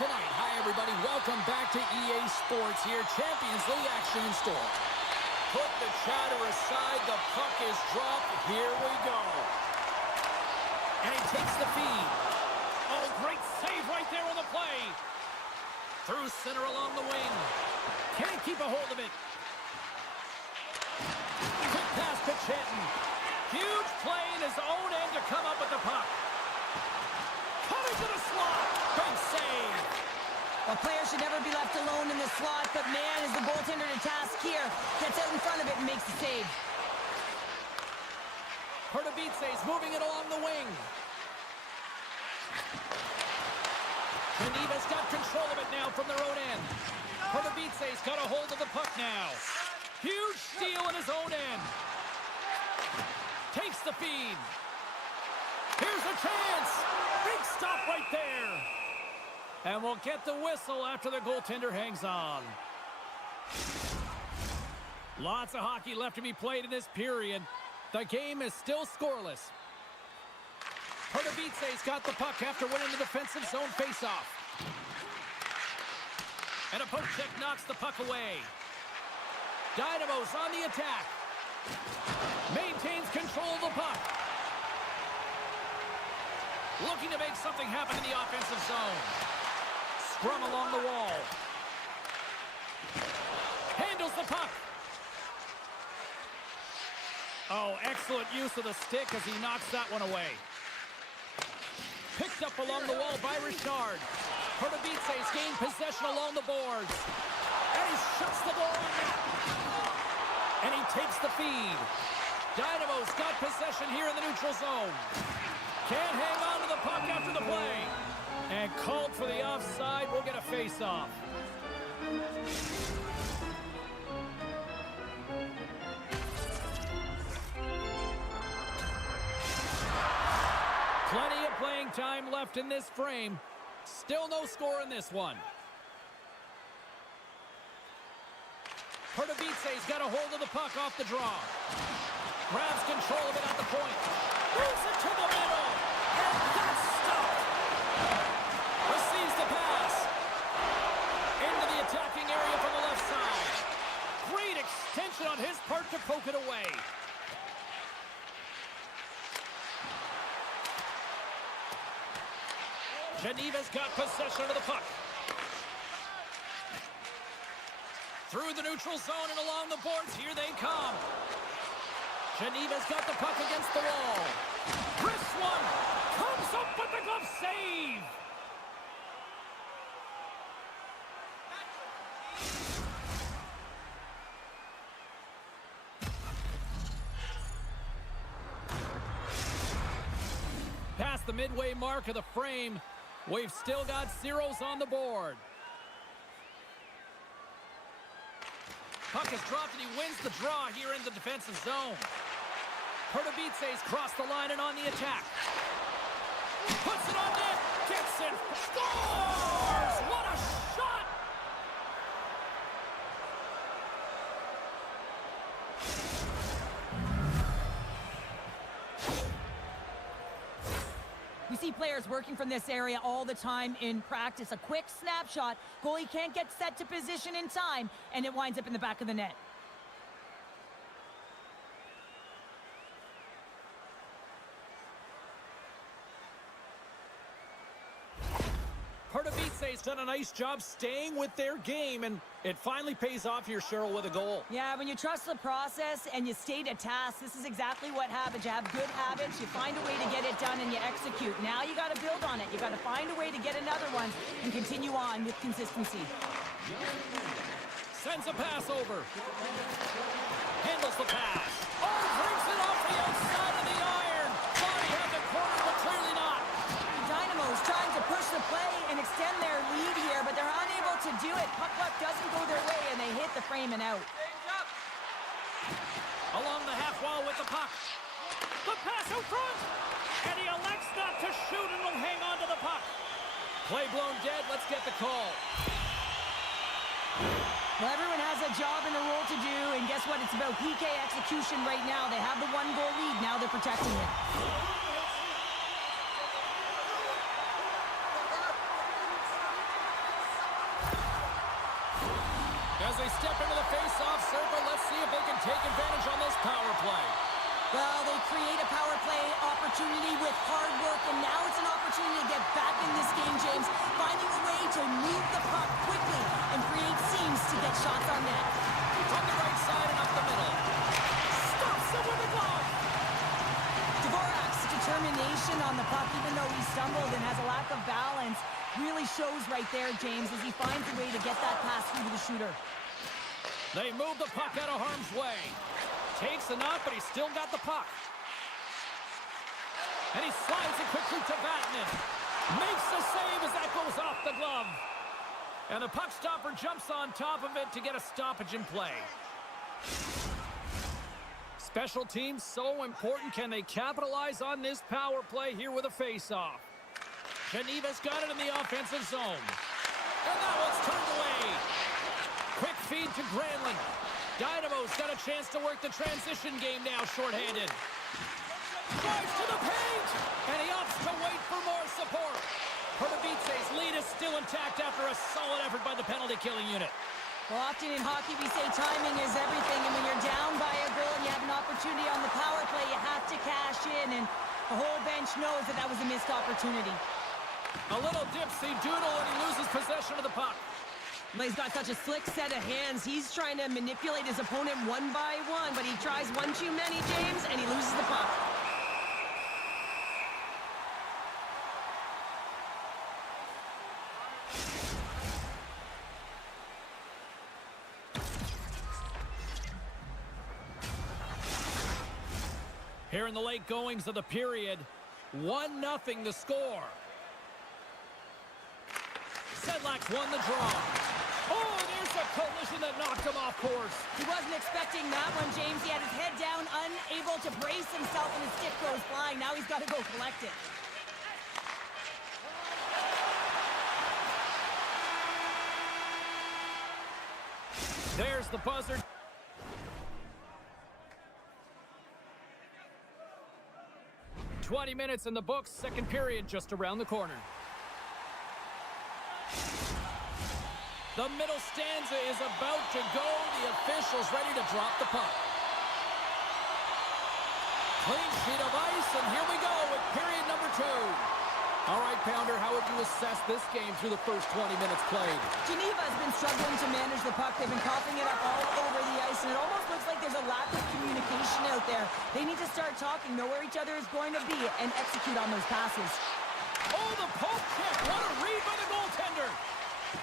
tonight. Hi, everybody. Welcome back to EA Sports here. Champions League action in store. Put the chatter aside. The puck is dropped. Here we go. And he takes the feed. Oh, great save right there on the play. Through center along the wing. Can't keep a hold of it. Quick pass to Chetton. Huge play in his own end to come up with the puck. Coming to the slot. Big save. Well, players should never be left alone in the slot, but man, is the goaltender to task here. Gets out in front of it and makes the save. Pardubice is moving it along the wing. Geneva's got control of it now from their own end. Pardubice's got a hold of the puck now. Huge steal in his own end. Takes the feed. Here's a chance. Big stop right there. And we'll get the whistle after the goaltender hangs on. Lots of hockey left to be played in this period. The game is still scoreless. Pardubice's got the puck after winning the defensive zone faceoff. And a poke check knocks the puck away. Dynamo's on the attack. Maintains control of the puck. Looking to make something happen in the offensive zone. Scrum along the wall. Handles the puck. Oh, excellent use of the stick as he knocks that one away. Picked up along the wall by Richard. Pardubice's gained possession along the boards. And he shuts the door on net. And he takes the feed. Dynamo's got possession here in the neutral zone. Can't hang on to the puck after the play. And called for the offside. We'll get a face-off. Plenty of playing time left in this frame. Still no score in this one. Pardubice's got a hold of the puck off the draw. Grabs control of it at the point. Moves it to the middle. And that's stopped. Receives the pass. Into the attacking area from the left side. Great extension on his part to poke it away. Geneva's got possession of the puck. Through the neutral zone and along the boards, here they come. Geneva's got the puck against the wall. Chris one comes up with the glove save. Past the midway mark of the frame, we've still got zeros on the board. Puck is dropped and he wins the draw here in the defensive zone. Pardubice's crossed the line and on the attack. Puts it on net, gets it, scores! What a shot! We see players working from this area all the time in practice. A quick snapshot. Goalie can't get set to position in time, and it winds up in the back of the net. Pardubice's done a nice job staying with their game, and it finally pays off here, Cheryl, with a goal. Yeah, when you trust the process and you stay to task, this is exactly what happens. You have good habits, you find a way to get it done, and you execute. Now you got to build on it. You got to find a way to get another one and continue on with consistency. Sends a pass over. Handles the pass. Oh, brings it off the outside of the iron. Thought he had the corner, but clearly not. Dynamo's trying to push the play and extend their lead here, but they're unable to do it. Puck luck doesn't go their way, and they hit the frame and out. Along the half wall with the puck. The pass out front. And he elects not to shoot and will hang on to the puck. Play blown dead. Let's get the call. Well, everyone has a job and a role to do, and guess what? It's about PK execution right now. They have the one-goal lead. Now they're protecting it. As they step into the face-off circle, let's see if they can take advantage on this power play. Well, they create a power play opportunity with hard work, and now it's an opportunity to get back in this game, James, finding a way to move the puck quickly and create seams to get shots on net. From the right side and up the middle. Stops him with a glove. Dvorak's determination on the puck, even though he stumbled and has a lack of balance, really shows right there, James, as he finds a way to get that pass through to the shooter. They move the puck out of harm's way. Takes the knock, but he's still got the puck. And he slides it quickly to Vatanen. Makes the save as that goes off the glove. And the puck stopper jumps on top of it to get a stoppage in play. Special teams so important. Can they capitalize on this power play here with a face-off? Geneva's got it in the offensive zone. And that one's turned away. Quick feed to Granlund. Dynamo's got a chance to work the transition game now, shorthanded. Drives to the paint, and he opts to wait for more support. Pardubice's lead is still intact after a solid effort by the penalty-killing unit. Well, often in hockey we say timing is everything, and when you're down by a goal and you have an opportunity on the power play, you have to cash in, and the whole bench knows that that was a missed opportunity. A little dipsy doodle, and he loses possession of the puck. But he's got such a slick set of hands. He's trying to manipulate his opponent one by one, but he tries one too many, James, and he loses the puck. Here in the late goings of the period, 1-0 the score. Sedlak's won the draw. Oh, there's a collision that knocked him off course. He wasn't expecting that one, James. He had his head down, unable to brace himself, and his stick goes flying. Now he's got to go collect it. There's the buzzer. "20 minutes in the books, second period just around the corner." The middle stanza is about to go. The official's ready to drop the puck. Clean sheet of ice, and here we go with period number 2. All right, Pounder, how would you assess this game through the first 20 minutes played? Geneva has been struggling to manage the puck. They've been coughing it up all over the ice, and it almost looks like there's a lack of communication out there. They need to start talking, know where each other is going to be, and execute on those passes. Oh, the poke check. What a read by the goaltender.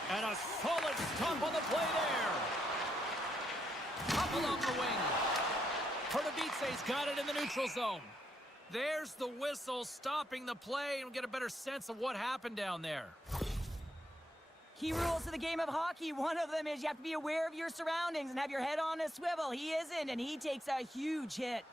And a solid stop on the play there. Up along the wing. Pardubice's got it in the neutral zone. There's the whistle stopping the play, and we'll get a better sense of what happened down there. Key rules to the game of hockey. One of them is you have to be aware of your surroundings and have your head on a swivel. He isn't, and he takes a huge hit.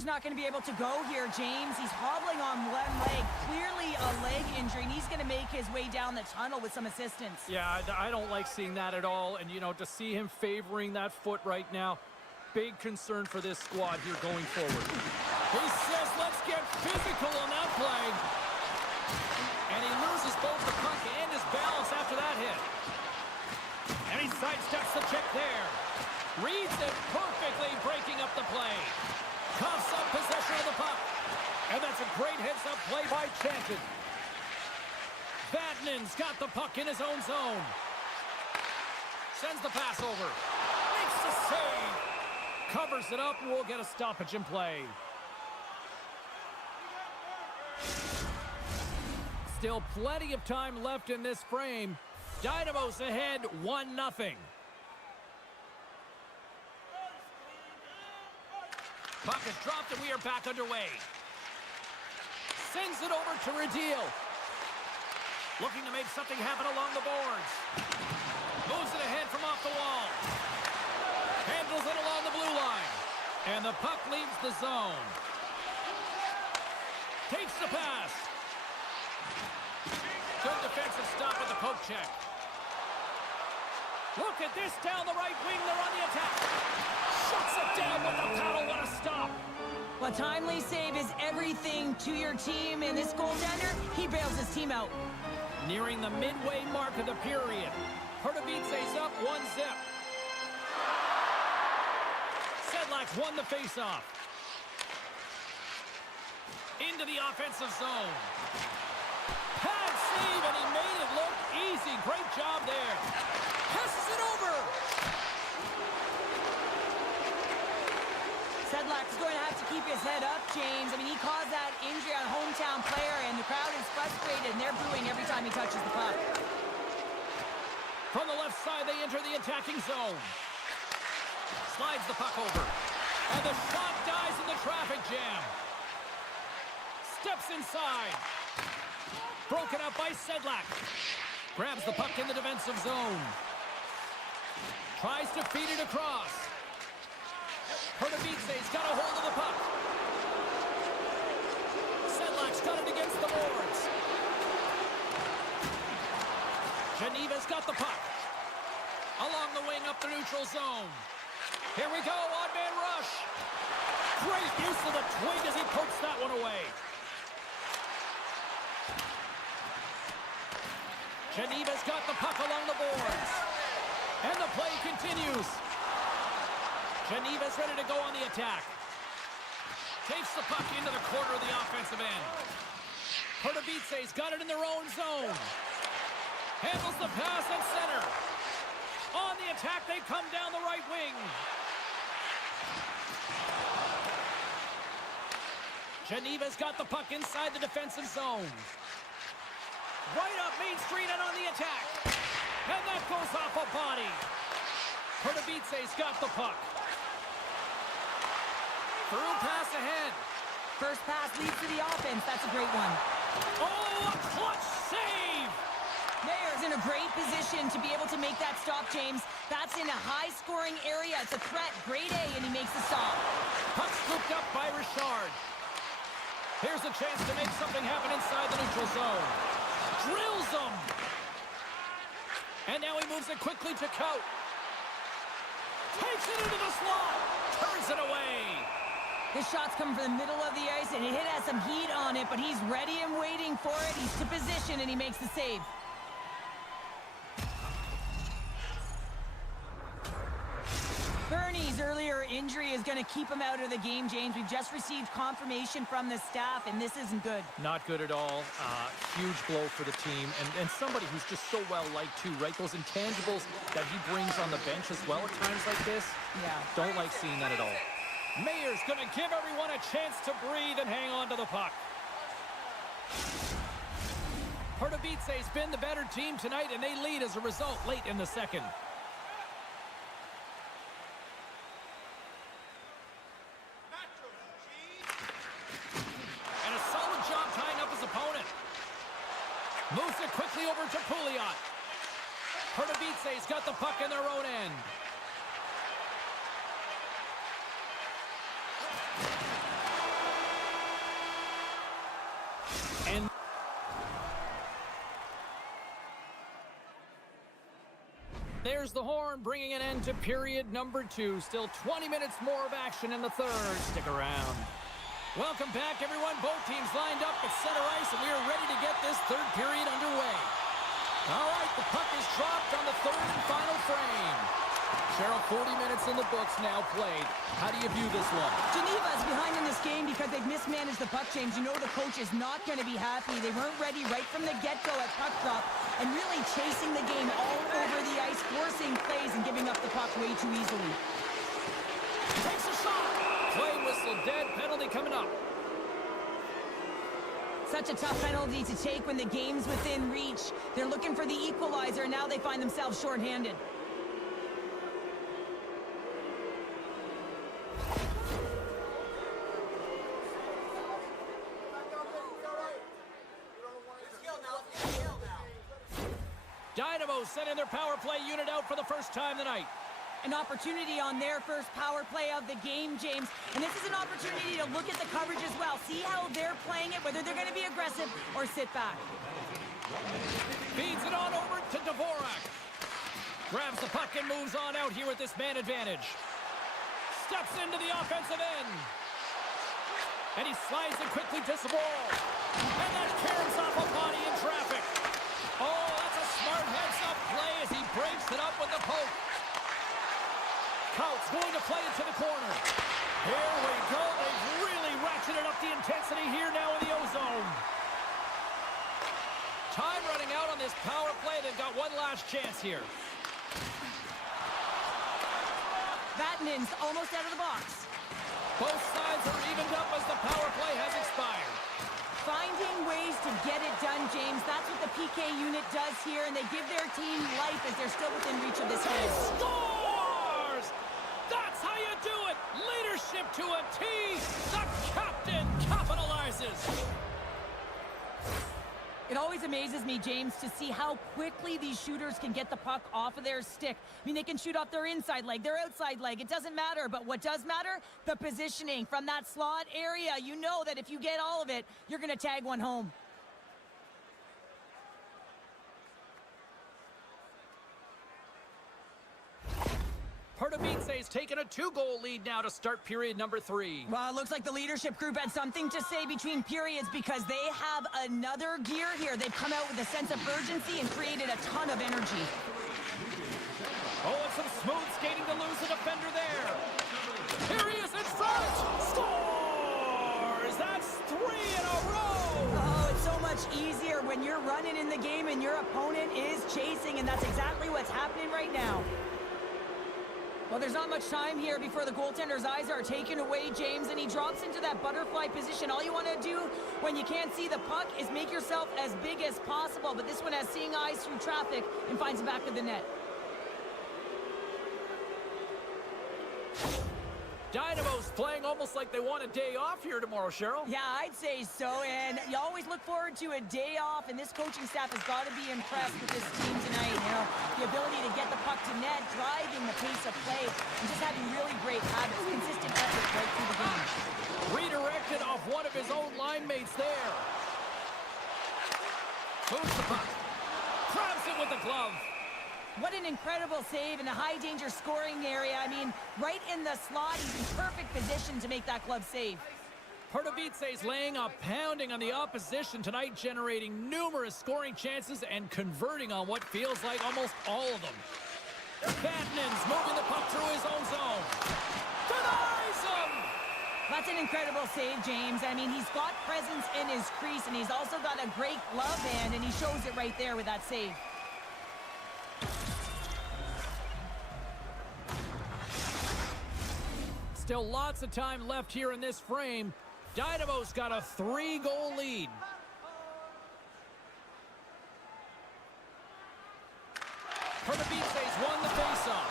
He's not going to be able to go here, James. He's hobbling on one leg. Clearly a leg injury, and he's going to make his way down the tunnel with some assistance. Yeah, I don't like seeing that at all. And, you know, to see him favoring that foot right now, big concern for this squad here going forward. He says, let's get physical on that play. And he loses both the puck and his balance after that hit. And he sidesteps the check there. Reads it perfectly, breaking up the play. Coughs up possession of the puck. And that's a great heads-up play by Chanton. Vatanen's got the puck in his own zone. Sends the pass over. Makes the save. Covers it up, and we'll get a stoppage in play. Still plenty of time left in this frame. Dynamo's ahead 1-0. Puck is dropped, and we are back underway. Sends it over to Radil. Looking to make something happen along the boards. Moves it ahead from off the wall. Handles it along the blue line. And the puck leaves the zone. Takes the pass. Good defensive stop with the poke check. Look at this down the right wing. They're on the attack. Shuts it down with the paddle. What a stop. Well, A timely save is everything to your team, and this goaltender, he bails his team out. Nearing the midway mark of the period. Pardubice's up 1-0. Sedlak's won the faceoff. Into the offensive zone. Pad save, and he made it look easy. Great job there. Passes it over. Sedlak's going to have to keep his head up, James. I mean, he caused that injury on a hometown player, and the crowd is frustrated, and they're booing every time he touches the puck. From the left side, they enter the attacking zone. Slides the puck over. And the shot dies in the traffic jam. Steps inside. Broken up by Sedlak. Grabs the puck in the defensive zone. Tries to feed it across. Pardubice's got a hold of the puck. Sedlak's got it against the boards. Geneva's got the puck. Along the wing up the neutral zone. Here we go, odd-man rush. Great use of the twig as he pokes that one away. Geneva's got the puck along the boards. And the play continues. Geneva's ready to go on the attack. Takes the puck into the corner of the offensive end. Pardubice's got it in their own zone. Handles the pass at center. On the attack, they come down the right wing. Geneva's got the puck inside the defensive zone. Right up Main Street and on the attack. And that goes off a body. Pardubice's got the puck. Through pass ahead. First pass leads to the offense. That's a great one. Oh, a clutch save! Mayer's in a great position to be able to make that stop, James. That's in a high-scoring area. It's a threat. Grade A, and he makes the stop. Puck scooped up by Richard. Here's a chance to make something happen inside the neutral zone. Drills him! And now he moves it quickly to Coat. Takes it into the slot. Turns it away. This shot's coming from the middle of the ice, and it has some heat on it, but he's ready and waiting for it. He's to position, and he makes the save. Bernie's earlier injury is going to keep him out of the game, James. We've just received confirmation from the staff, and this isn't good. Not good at all. Huge blow for the team, and somebody who's just so well-liked, too, right? Those intangibles that he brings on the bench as well at times like this. Yeah. Don't like seeing that at all. Mayer's going to give everyone a chance to breathe and hang on to the puck. Pardubice's been the better team tonight, and they lead as a result late in the second. And a solid job tying up his opponent. Moves it quickly over to Pouliot. Pardubice's got the puck in their own end. And there's the horn, bringing an end to period number 2. Still 20 minutes more of action in the third. Stick around. Welcome back, everyone. Both teams lined up at center ice, and we are ready to get this third period underway. All right, the puck is dropped on the third and final frame. Cheryl, 40 minutes in the books now played. How do you view this one? Geneva's behind in this game because they've mismanaged the puck, James. You know the coach is not going to be happy. They weren't ready right from the get-go at puck drop and really chasing the game all over the ice, forcing plays and giving up the puck way too easily. Takes a shot. Play whistle dead. Penalty coming up. Such a tough penalty to take when the game's within reach. They're looking for the equalizer, and now they find themselves shorthanded. Dynamo sending their power play unit out for the first time tonight. An opportunity on their first power play of the game, James. And this is an opportunity to look at the coverage as well. See how they're playing it, whether they're going to be aggressive or sit back. Feeds it on over to Dvorak. Grabs the puck and moves on out here with this man advantage. Steps into the offensive end. And he slides it quickly to Sabor. And that caroms off a body in traffic. Oh, that's a smart heads-up play as he breaks it up with the poke. Coutts going to play it to the corner. Here we go. They've really ratcheted up the intensity here now in the O-zone. Time running out on this power play. They've got one last chance here. Vatanen's almost out of the box. Both sides are evened up as the power play has expired. Finding ways to get it done, James. That's what the PK unit does here, and they give their team life as they're still within reach of this He hit. scores! That's how you do it! Leadership to a T! The captain capitalizes! It always amazes me, James, to see how quickly these shooters can get the puck off of their stick. I mean, they can shoot off their inside leg, their outside leg. It doesn't matter. But what does matter? The positioning from that slot area. You know that if you get all of it, you're going to tag one home. Pardubice has taken a 2-goal lead now to start period number 3. Well, it looks like the leadership group had something to say between periods because they have another gear here. They've come out with a sense of urgency and created a ton of energy. Oh, and some smooth skating to lose the defender there. Here he is in front! Scores! That's 3 in a row! Oh, it's so much easier when you're running in the game and your opponent is chasing, and that's exactly what's happening right now. Well, there's not much time here before the goaltender's eyes are taken away, James, and he drops into that butterfly position. All you want to do when you can't see the puck is make yourself as big as possible, but this one has seeing eyes through traffic and finds the back of the net. Dynamo's playing almost like they want a day off here tomorrow, Cheryl. Yeah, I'd say so, and you always look forward to a day off, and this coaching staff has got to be impressed with this team tonight. You know, the ability to get the puck to net, driving the pace of play, and just having really great habits, consistent effort right through the game. Redirected off one of his own line mates there. Moves the puck. Grabs it with the glove. What an incredible save in a high-danger scoring area. I mean, right in the slot, he's in perfect position to make that glove save. Pardubice laying a pounding on the opposition tonight, generating numerous scoring chances and converting on what feels like almost all of them. Vatanen's moving the puck through his own zone. Denies him! That's an incredible save, James. I mean, he's got presence in his crease, and he's also got a great glove hand, and he shows it right there with that save. Still lots of time left here in this frame. Dynamo's got a 3-goal lead. Pardubice's won the faceoff.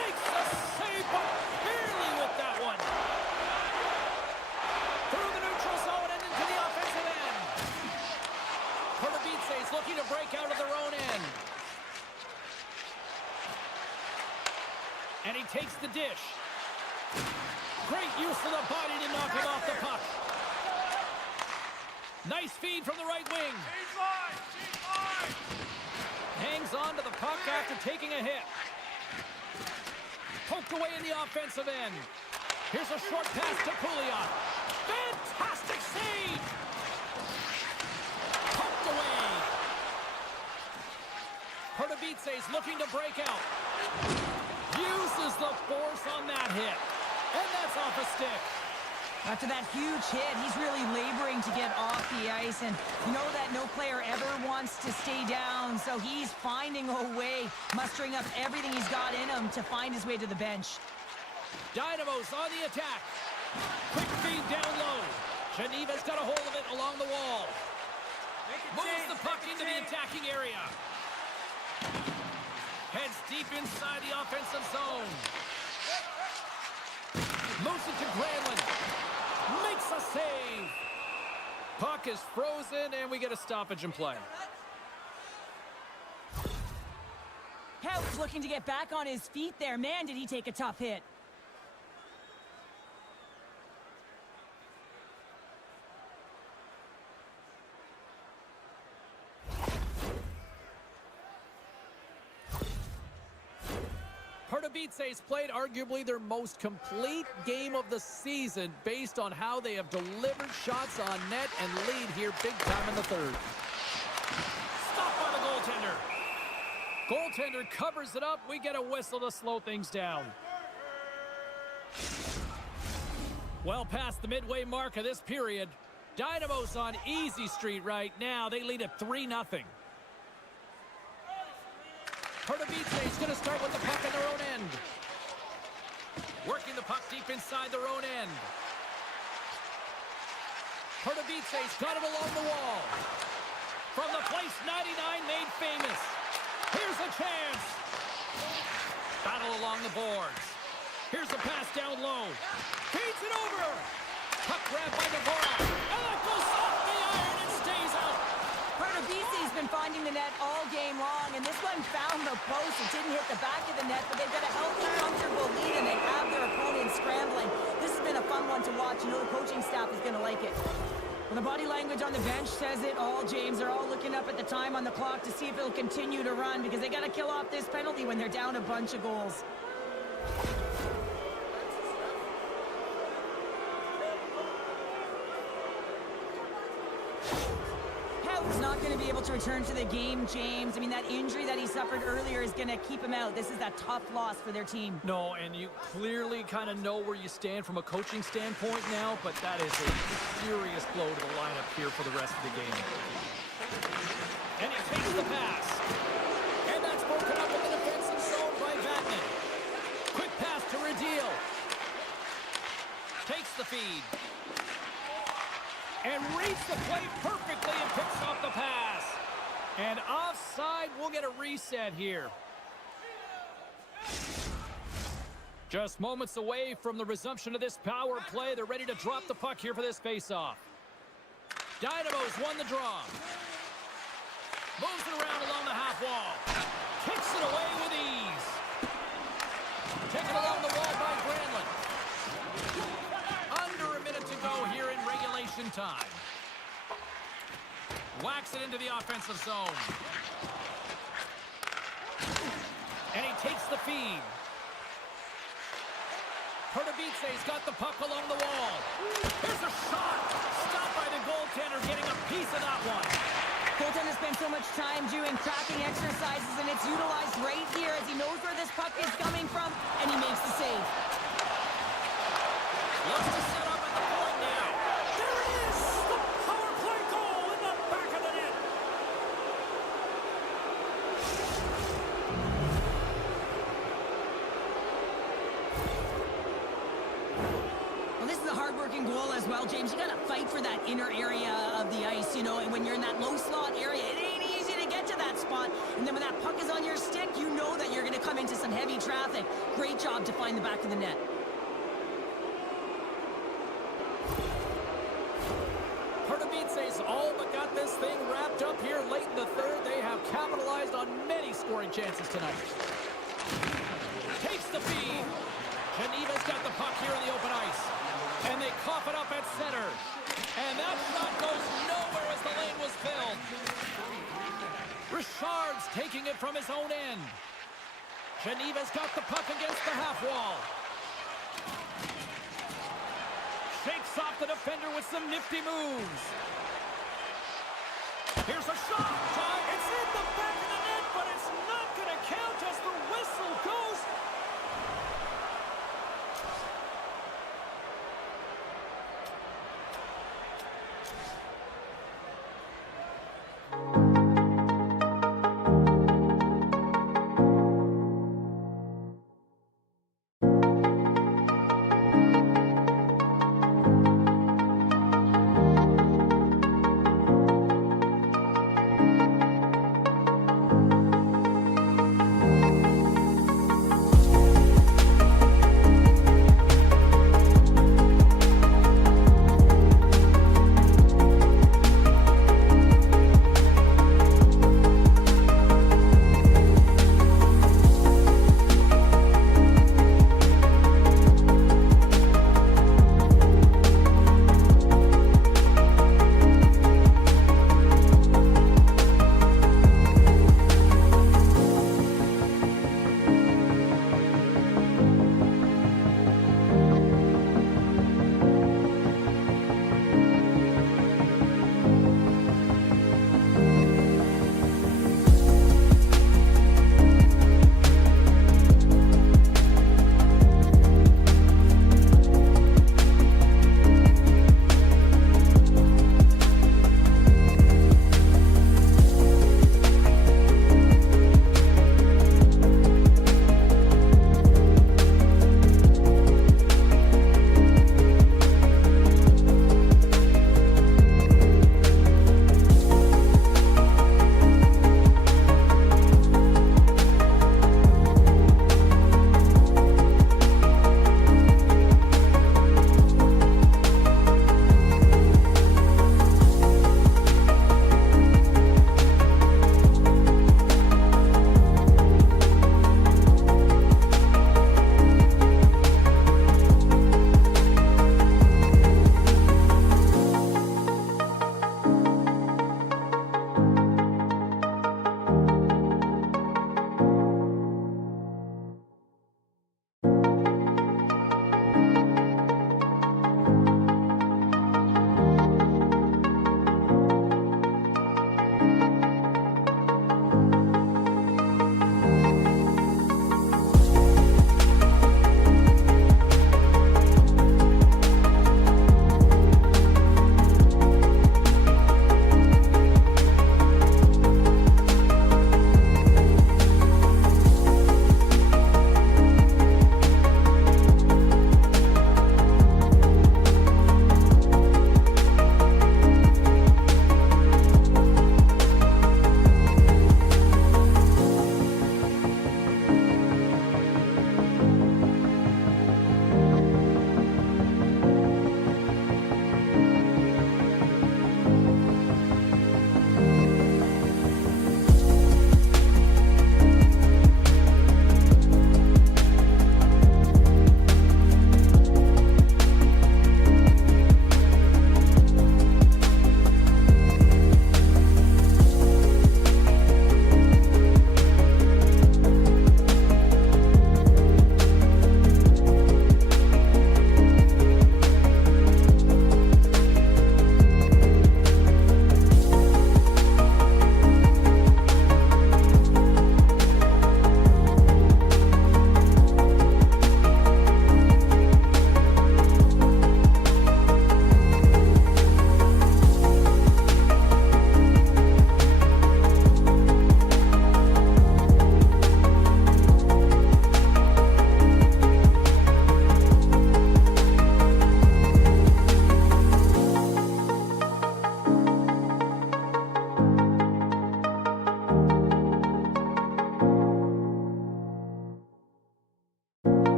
Makes the save, but barely with that one. Through the neutral zone and into the offensive end. Pardubice's looking to break out of their own end. And he takes the dish. Great use of the body to knock him off the puck. Nice feed from the right wing. Change line! Change line! Hangs on to the puck after taking a hit. Poked away in the offensive end. Here's a short pass to Pouliot. Fantastic save! Poked away. Pardubice's looking to break out. Uses the force on that hit. And that's off a stick. After that huge hit, he's really laboring to get off the ice, and you know that no player ever wants to stay down, so he's finding a way, mustering up everything he's got in him to find his way to the bench. Dynamo's on the attack. Quick feed down low. Geneva's got a hold of it along the wall. Moves the puck into the attacking area. Heads deep inside the offensive zone. Moves it to Granlund. Makes a save. Puck is frozen, and we get a stoppage in play. Coutts looking to get back on his feet there. Man, did he take a tough hit. Pardubice's played arguably their most complete game of the season based on how they have delivered shots on net and lead here big time in the third. Stopped by the goaltender. Goaltender covers it up. We get a whistle to slow things down. Well past the midway mark of this period. Dynamo's on easy street right now. They lead at 3-0. Pardubice is going to start with the puck in their own end. Working the puck deep inside their own end. Pardubice's got it along the wall. From the place 99 made famous. Here's a chance. Battle along the boards. Here's the pass down low. Feeds it over. Puck grab by Dvorak. And that goes off the iron and stays out. Pardubice's been finding the net all game long, and this one found the post. It didn't hit the back of the net, but they've got a healthy, comfortable lead, and they have their opponent scrambling. This has been a fun one to watch. You know the coaching staff is going to like it. Well, the body language on the bench says it all, James. They're all looking up at the time on the clock to see if it'll continue to run, because they got to kill off this penalty when they're down a bunch of goals. He's not going to be able to return to the game, James. I mean, that injury that he suffered earlier is going to keep him out. This is a tough loss for their team. No, and you clearly kind of know where you stand from a coaching standpoint now, but that is a serious blow to the lineup here for the rest of the game. And he takes the pass. And that's broken up in the defensive zone by Vatman. Quick pass to Radil. Takes the feed. And reads the play perfectly and picks off the pass. And offside, we'll get a reset here. Just moments away from the resumption of this power play. They're ready to drop the puck here for this face-off. Dynamo's won the draw. Moves it around along the half wall. Kicks it away with ease. Taken along the wall by Granlund. Under a minute to go here in regulation time. Whacks it into the offensive zone. And he takes the feed. Pardubice's got the puck along the wall. Here's a shot. Stopped by the goaltender, getting a piece of that one. Goaltender spent so much time doing tracking exercises, and it's utilized right here as he knows where this puck is coming from, and he makes the save. Looks to set up at the point now. There it is! The power play goal in the back of the net. Well, this is a hard-working goal as well, James. You got to fight for that inner area of the ice, you know, and when you're in that low slot area, it ain't easy to get to that spot. And then when that puck is on your stick, you know that you're going to come into some heavy traffic. Great job to find the back of the net. Pardubice's all but got this thing wrapped up here late in the third. They have capitalized on many scoring chances tonight. Takes the feed. Geneva's got the puck here in the open ice. And they cough it up at center. And that shot goes nowhere as the lane was filled. Richard's taking it from his own end. Geneva's got the puck against the half wall. Shakes off the defender with some nifty moves. Here's a shot. It's in the back of the net, but it's not going to count as the whistle goes.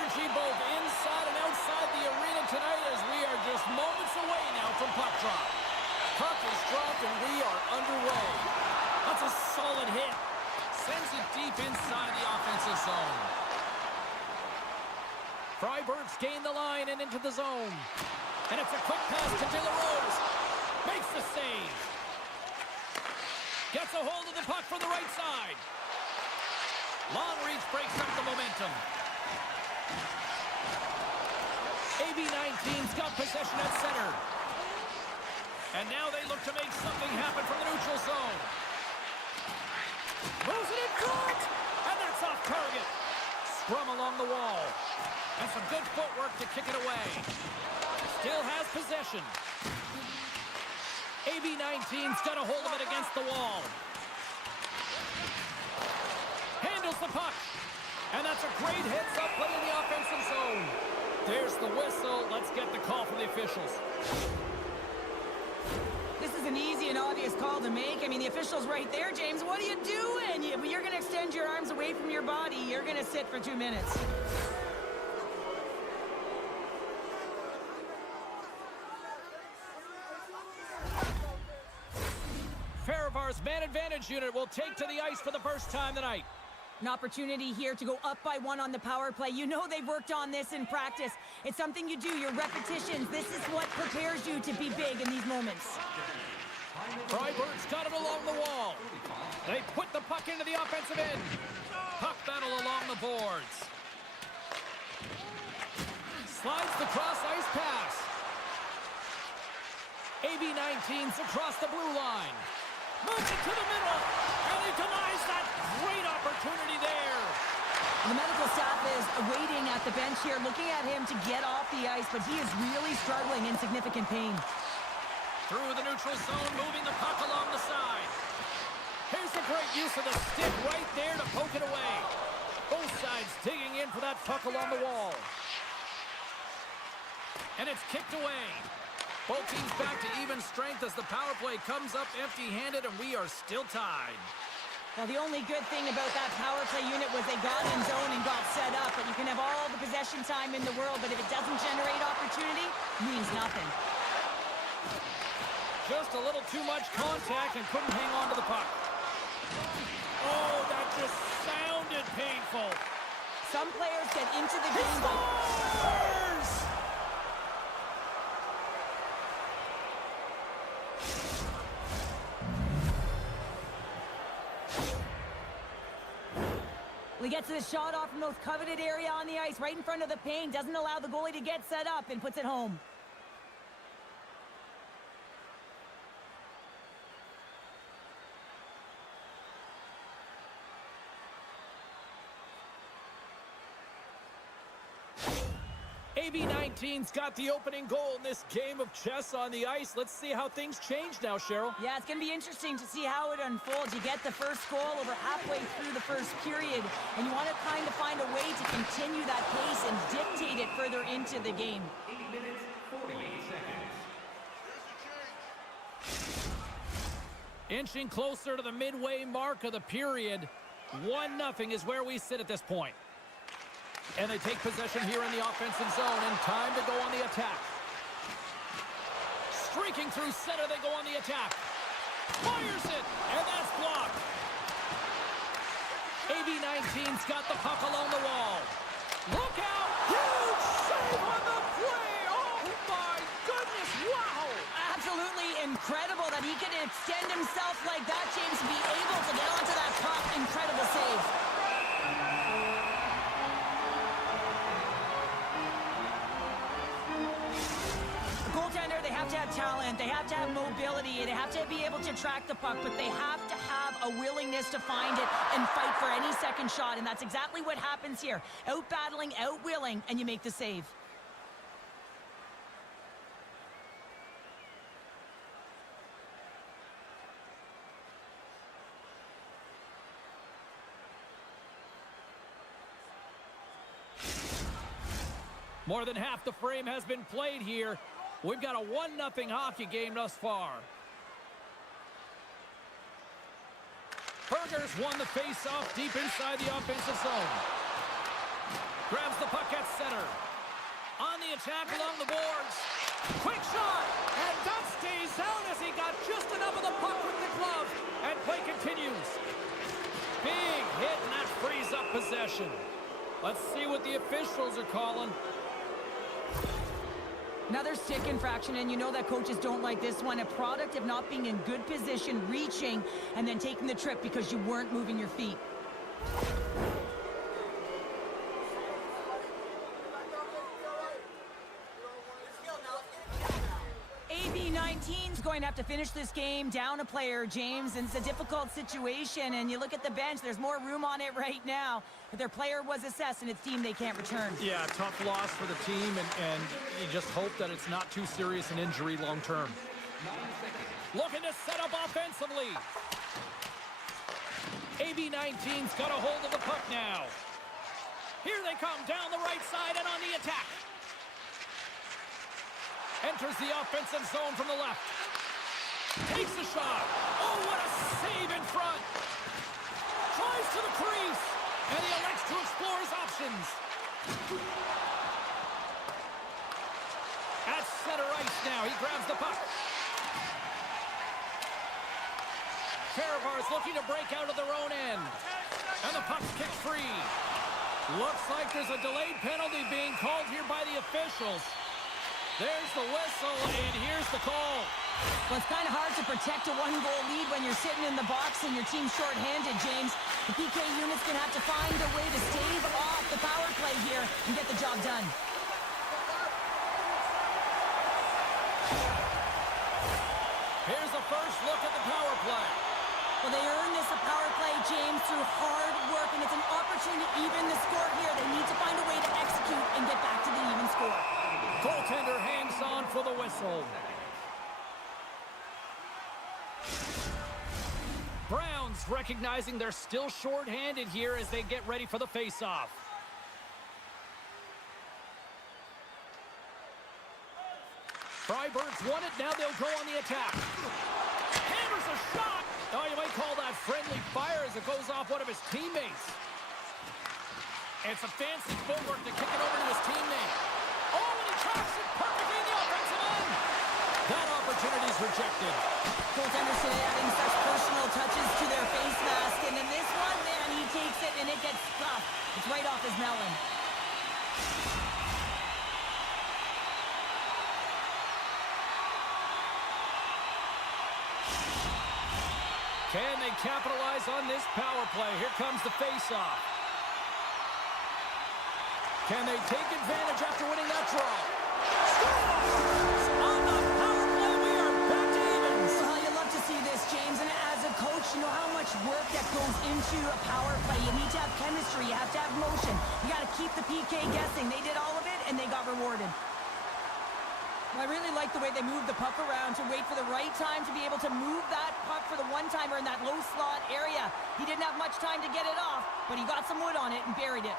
energy both inside and outside the arena tonight as we are just moments away now from puck drop. Puck is dropped and we are underway. That's a solid hit. Sends it deep inside the offensive zone. Freiburg's gained the line and into the zone. And it's a quick pass to De La Rose. Makes the save. Gets a hold of the puck from the right side. Long reach breaks up the momentum. AB-19's got possession at center. And now they look to make something happen from the neutral zone. Moves it in front! And that's off target. Scrum along the wall. And some good footwork to kick it away. Still has possession. AB-19's got a hold of it against the wall. Handles the puck. And that's a great heads-up play in the offensive zone. There's the whistle. Let's get the call from the officials. This is an easy and obvious call to make. I mean, the official's right there, James. What are you doing? You're going to extend your arms away from your body. You're going to sit for 2 minutes. Fehervar's man advantage unit will take to the ice for the first time tonight. An opportunity here to go up by 1 on the power play. You know they've worked on this in practice. It's something you do, your repetitions. This is what prepares you to be big in these moments. Freiburg's got it along the wall. They put the puck into the offensive end. Puck battle along the boards. Slides the cross-ice pass. AB-19's across the blue line. Moves it to the middle. And he denies that great opportunity there. The medical staff is waiting at the bench here, looking at him to get off the ice, but he is really struggling in significant pain. Through the neutral zone, moving the puck along the side. Here's a great use of the stick right there to poke it away. Both sides digging in for that puck along the wall. And it's kicked away. Both teams back to even strength as the power play comes up empty-handed, and we are still tied. Well, the only good thing about that power play unit was they got in zone and got set up, but you can have all the possession time in the world, but if it doesn't generate opportunity, it means nothing. Just a little too much contact and couldn't hang on to the puck. Oh, that just sounded painful. Some players get into the game by... Scores! Well, he gets the shot off from the most coveted area on the ice, right in front of the paint, doesn't allow the goalie to get set up, and puts it home. AB-19's got the opening goal in this game of chess on the ice. Let's see how things change now, Cheryl. Yeah, it's going to be interesting to see how it unfolds. You get the first goal over halfway through the first period, and you want to kind of find a way to continue that pace and dictate it further into the game. 8 minutes, 48 seconds. Inching closer to the midway mark of the period. 1-0 is where we sit at this point. And they take possession here in the offensive zone, and time to go on the attack. Streaking through center, they go on the attack. Fires it, and that's blocked. AB-19's got the puck along the wall. Look out! Huge save on the play! Oh my goodness, wow! Absolutely incredible that he could extend himself like that, James, to be able to get onto that puck. Incredible save. Goaltender, they have to have talent, they have to have mobility, they have to be able to track the puck, but they have to have a willingness to find it and fight for any second shot, and that's exactly what happens here. Out-battling, out-willing, and you make the save. More than half the frame has been played here. We've got a 1-0 hockey game thus far. Burgers won the face-off deep inside the offensive zone. Grabs the puck at center. On the attack along the boards. Quick shot! And that stays out as he got just enough of the puck with the glove. And play continues. Big hit, and that frees up possession. Let's see what the officials are calling. Another stick infraction, and you know that coaches don't like this one. A product of not being in good position, reaching, and then taking the trip because you weren't moving your feet. AB19's going to have to finish this game down a player, James, and it's a difficult situation. And you look at the bench, there's more room on it right now. But their player was assessed, and it's team they can't return. Yeah, tough loss for the team, and you just hope that it's not too serious an injury long term. Looking to set up offensively. AB19's got a hold of the puck now. Here they come down the right side and on the attack. Enters the offensive zone from the left. Takes the shot. Oh, what a save in front. Drives to the crease. And he elects to explore his options. At center ice now. He grabs the puck. Fehervar is looking to break out of their own end. And the puck's kicked free. Looks like there's a delayed penalty being called here by the officials. There's the whistle, and here's the call. Well, it's kind of hard to protect a one-goal lead when you're sitting in the box and your team's shorthanded, James. The PK unit's going to have to find a way to stave off the power play here and get the job done. Here's a first look at the power play. Well, they earned this a power play, James, through hard work, and it's an opportunity to even the score here. They need to find a way to execute and get back to the even score. Goaltender hangs on for the whistle. Browns recognizing they're still short-handed here as they get ready for the face-off. Freiburg's won it, now they'll go on the attack. Hammers a shot! Oh, you might call that friendly fire as it goes off one of his teammates. It's a fancy footwork to kick it over to his teammate. Oh, and he tracks it perfectly in the offensive end. That opportunity's rejected. Goaltenders today adding such personal touches to their face mask, and in this one, man, he takes it and it gets scuffed. It's right off his melon. Can they capitalize on this power play? Here comes the face-off. Can they take advantage after winning that draw? Scores! On the power play, we are back to evens. Well, you love to see this, James, and as a coach, you know how much work that goes into a power play. You need to have chemistry, you have to have motion. You got to keep the PK guessing. They did all of it, and they got rewarded. Well, I really like the way they moved the puck around to wait for the right time to be able to move that puck for the one-timer in that low slot area. He didn't have much time to get it off, but he got some wood on it and buried it.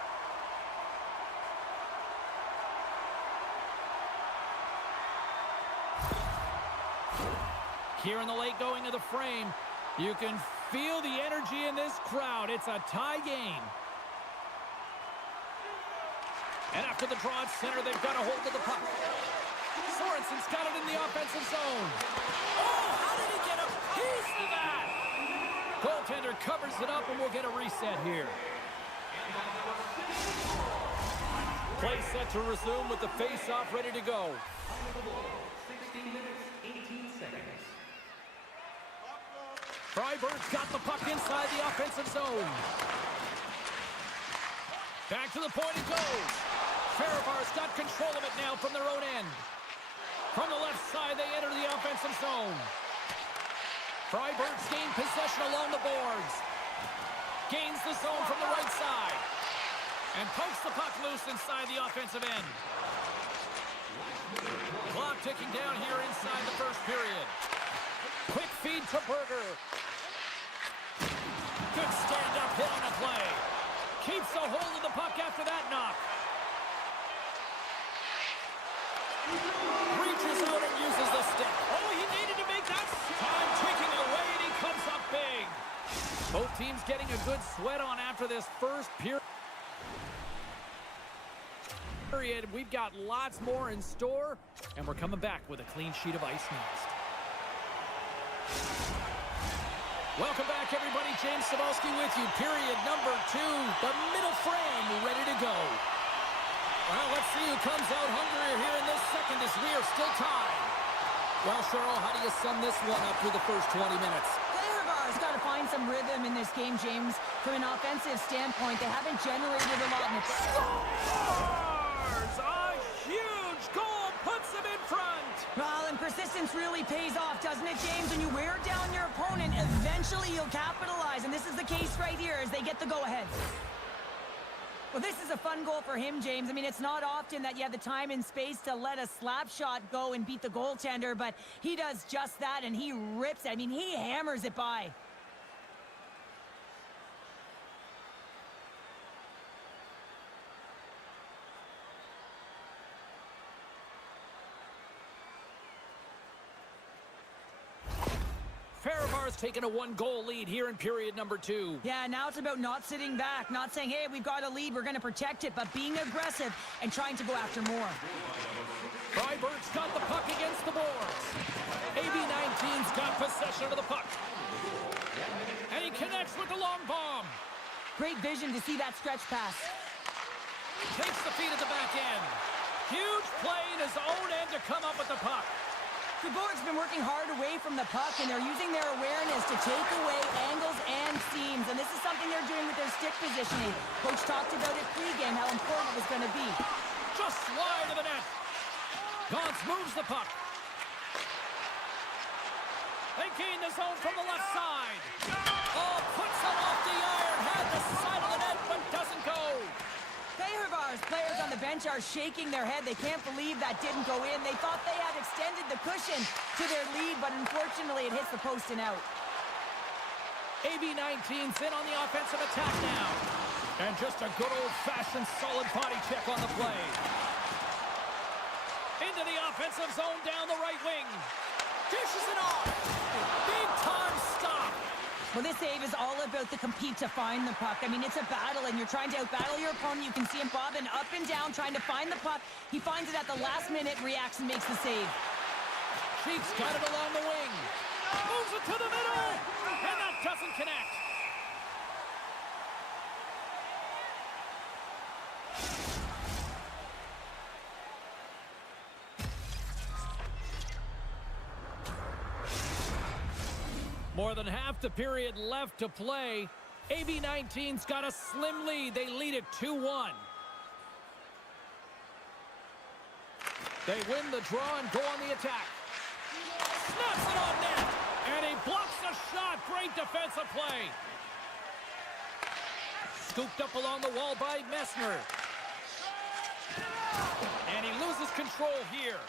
Here in the late going of the frame, you can feel the energy in this crowd. It's a tie game. And after the draw at center, they've got a hold of the puck. Sorensen's got it in the offensive zone. Oh, how did he get a piece of that? Goaltender covers it up, and we'll get a reset here. Play set to resume with the face-off ready to go. 16 minutes, 18 seconds. Freiburg's got the puck inside the offensive zone. Back to the point it goes. Fehervar's got control of it now from their own end. From the left side, they enter the offensive zone. Freiburg's gained possession along the boards. Gains the zone from the right side. And pokes the puck loose inside the offensive end. Clock ticking down here inside the first period. Quick feed to Berger. Good stand-up hit on a play. Keeps a hold of the puck after that knock. Reaches out and uses the stick. Oh, he needed to make that time ticking away, and he comes up big. Both teams getting a good sweat on after this first period. Period. We've got lots more in store, and we're coming back with a clean sheet of ice next. Welcome back, everybody. James Cybulski with you. Period number 2. The middle frame ready to go. Well, let's see who comes out hungrier here in this second as we are still tied. Well, Cheryl, how do you sum this one up through the first 20 minutes? Fehervar's got to find some rhythm in this game, James. From an offensive standpoint, they haven't generated a lot. Scores! A huge goal puts them in front. Well, and persistence really pays off, doesn't it, James? When you wear down your opponent, eventually you'll capitalize. And this is the case right here as they get the go-ahead. Well, this is a fun goal for him, James. I mean, it's not often that you have the time and space to let a slap shot go and beat the goaltender, but he does just that, and he rips it. I mean, he hammers it by. Fehervar's taking a 1-goal lead here in period number 2. Yeah, now it's about not sitting back, not saying, hey, we've got a lead, we're going to protect it, but being aggressive and trying to go after more. Freiburg's got the puck against the boards. AB19's got possession of the puck. And he connects with the long bomb. Great vision to see that stretch pass. Takes the feed at the back end. Huge play in his own end to come up with the puck. Fribourg's been working hard away from the puck, and they're using their awareness to take away angles and seams, and this is something they're doing with their stick positioning. Coach talked about it pregame, how important it was going to be. Just wide of the net. Gauntz moves the puck. They gain the zone from the left side. Oh, puts it off the iron. Had the side of the net, but doesn't go. Fehervar's players on the bench are shaking their head. They can't believe that didn't go in. They thought they had extended the cushion to their lead, but unfortunately it hits the post and out. AB19's in on the offensive attack now. And just a good old-fashioned solid body check on the play. Into the offensive zone down the right wing. Dishes it off. Big time stop. Well, this save is all about the compete to find the puck. I mean, it's a battle, and you're trying to outbattle your opponent. You can see him bobbing up and down, trying to find the puck. He finds it at the last minute, reacts and makes the save. Cheeks got it along the wing. Moves it to the middle, and that doesn't connect. More than half the period left to play. AB19's got a slim lead. They lead it 2-1. They win the draw and go on the attack. Snaps it on net. And he blocks the shot. Great defensive play. Scooped up along the wall by Messner. And he loses control here.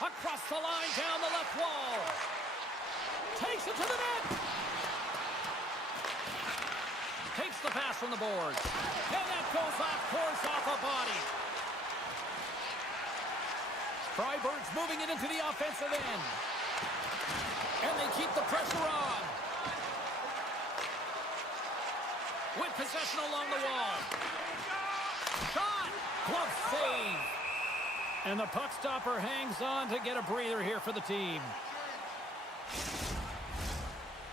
Across the line, down the left wall. Takes it to the net. Takes the pass from the boards. And that goes off course off a body. Freiburg's moving it into the offensive end. And they keep the pressure on. With possession along the wall. Shot! Glove save. And the puck stopper hangs on to get a breather here for the team.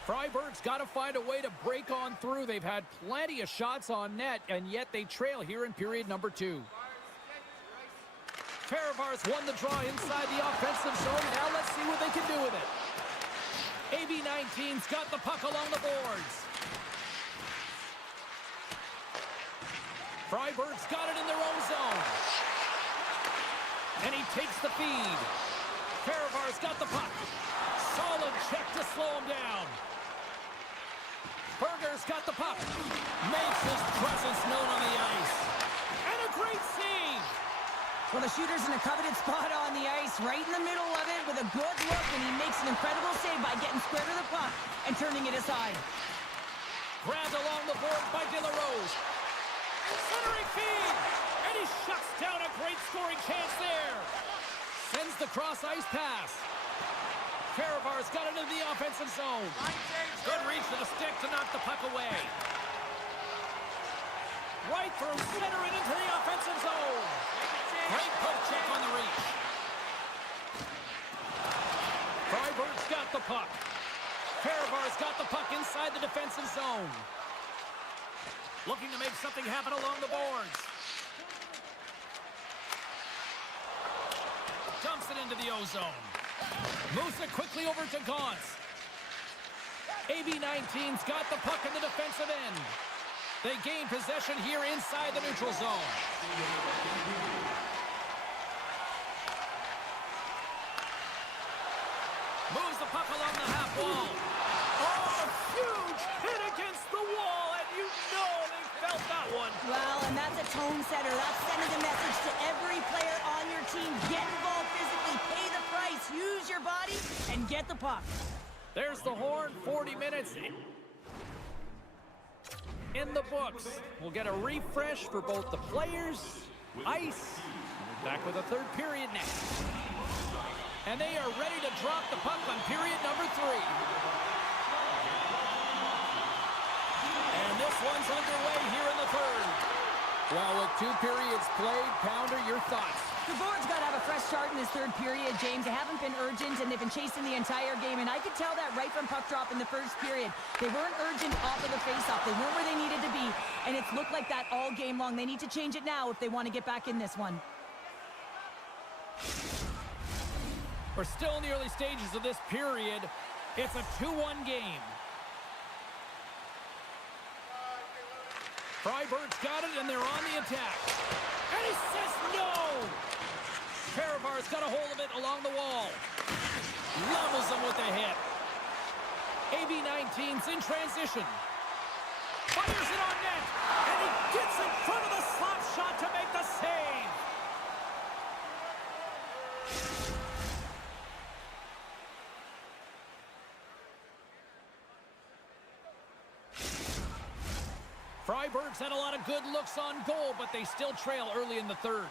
Freiburg's got to find a way to break on through. They've had plenty of shots on net, and yet they trail here in period number 2. Fehervar's won the draw inside the offensive zone. Now let's see what they can do with it. AB19's got the puck along the boards. Freiburg's got it in their own zone. And he takes the feed. Fehervar's got the puck. Solid check to slow him down. Berger's got the puck. Makes his presence known on the ice. And a great save. Well, the shooter's in a coveted spot on the ice, right in the middle of it with a good look, and he makes an incredible save by getting square to the puck and turning it aside. Grabbed along the board by De La Rose. Centering feed. And he shuts down a great scoring chance there. Sends the cross-ice pass. Fehervar's got it into the offensive zone. Good reach to the stick to knock the puck away. Right through center and into the offensive zone. Great poke check on the reach. Freiburg's got the puck. Fehervar's got the puck inside the defensive zone. Looking to make something happen along the boards. Dumps it into the O-zone. Moves it quickly over to Gauntz. AB19's got the puck in the defensive end. They gain possession here inside the neutral zone. Moves the puck along the half wall. Oh, huge hit against the wall, and you know they felt that one. Well, and that's a tone setter. That's sending a message to every player on your team. Get involved physically, pay the price, use your body, and get the puck. There's the horn, 40 minutes in the books. We'll get a refresh for both the players, ice, and we're back with a third period next. And they are ready to drop the puck on period number 3. And this one's underway here in the third. Well, with 2 periods played, Pounder, your thoughts? The board's got to have a fresh start in this third period, James. They haven't been urgent, and they've been chasing the entire game. And I could tell that right from puck drop in the first period. They weren't urgent off of the faceoff. They weren't where they needed to be, and it's looked like that all game long. They need to change it now if they want to get back in this one. We're still in the early stages of this period. It's a 2-1 game. Freiburg's got it, and they're on the attack. And he says no! Fehervar's got a hold of it along the wall. Levels him with a hit. AB19's in transition. Fires it on net, and he gets in front of the slap shot to make the save. Freiburg's had a lot of good looks on goal, but they still trail early in the third.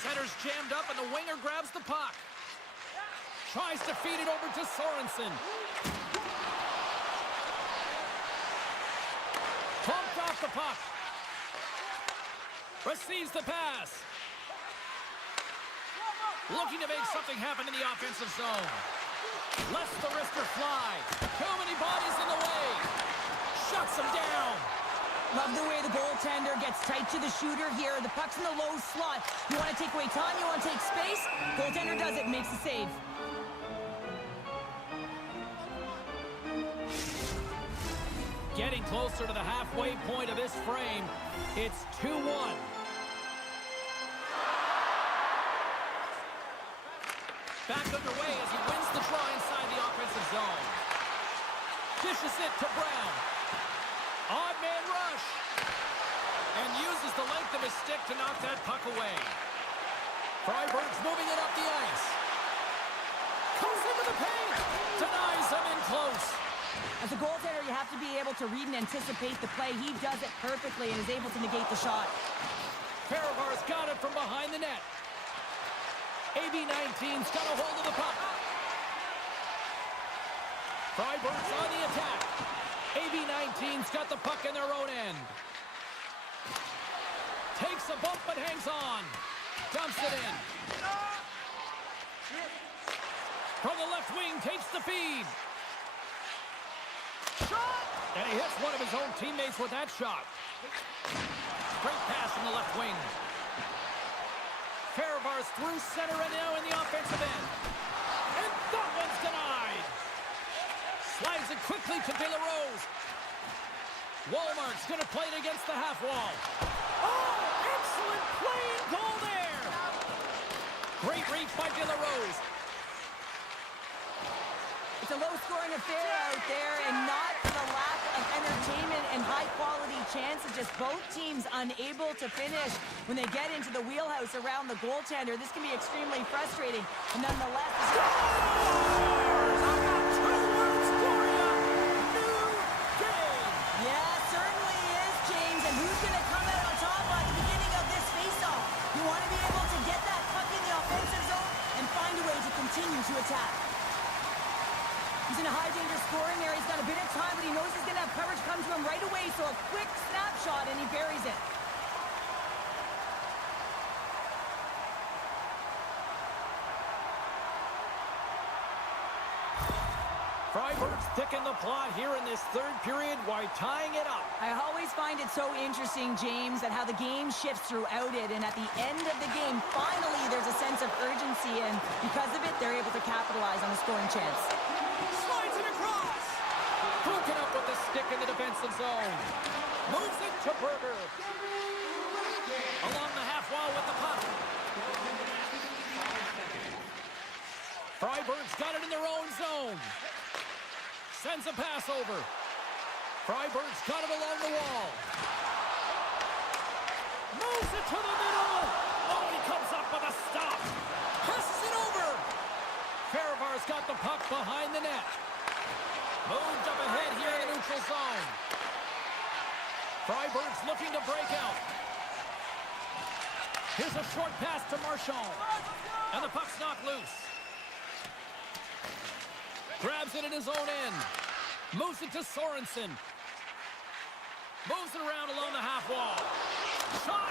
Center's jammed up, and the winger grabs the puck. Tries to feed it over to Sorensen. Pumped off the puck. Receives the pass. Looking to make something happen in the offensive zone. Lets the wrister fly. Too many bodies in the way. Shuts him down. Love the way the goaltender gets tight to the shooter here. The puck's in the low slot. You want to take away time, you want to take space. Goaltender does it, makes the save. Getting closer to the halfway point of this frame. It's 2-1. Back underway as he wins the draw inside the offensive zone. Dishes it to Brown. Odd man rush. And uses the length of his stick to knock that puck away. Freiburg's moving it up the ice. Comes into the paint. Denies him in close. As a goaltender, you have to be able to read and anticipate the play. He does it perfectly and is able to negate the shot. Fehervar's got it from behind the net. AB19's got a hold of the puck. Freiburg's on the attack. AB19's got the puck in their own end. Takes a bump but hangs on. Dumps it in. From the left wing, takes the feed. Shot! And he hits one of his own teammates with that shot. Great pass from the left wing. Fehervar's through center and now in the offensive end. And that one's denied. Slides it quickly to De La Rose. Walmart's going to play it against the half wall. Oh, excellent play and goal there. Great reach by De La Rose. It's a low-scoring affair out there, and not for the lack of entertainment and high-quality chances. Just both teams unable to finish when they get into the wheelhouse around the goaltender. This can be extremely frustrating, and nonetheless... Yeah, certainly is, James. And who's going to come out on top at the beginning of this face-off? You want to be able to get that puck in the offensive zone and find a way to continue to attack. He's in a high danger scoring area. He's got a bit of time, but he knows he's going to have coverage come to him right away. So a quick snapshot, and he buries it. Freiburg's thicken the plot here in this third period while tying it up. I always find it so interesting, James, that how the game shifts throughout it, and at the end of the game, finally there's a sense of urgency, and because of it, they're able to capitalize on a scoring chance. Slides it across! Broken up with the stick in the defensive zone. Moves it to Berger. Along the half wall with the puck. Freiburg's got it in their own zone. Sends a pass over. Freiburg's got it along the wall. Moves it to the middle. Oh, he comes up with a stop. Passes it over. Fehervar's got the puck behind the net. Moved up ahead here in the neutral zone. Freiburg's looking to break out. Here's a short pass to Marchand. And the puck's knocked loose. Grabs it in his own end. Moves it to Sorensen. Moves it around along the half wall. Shot!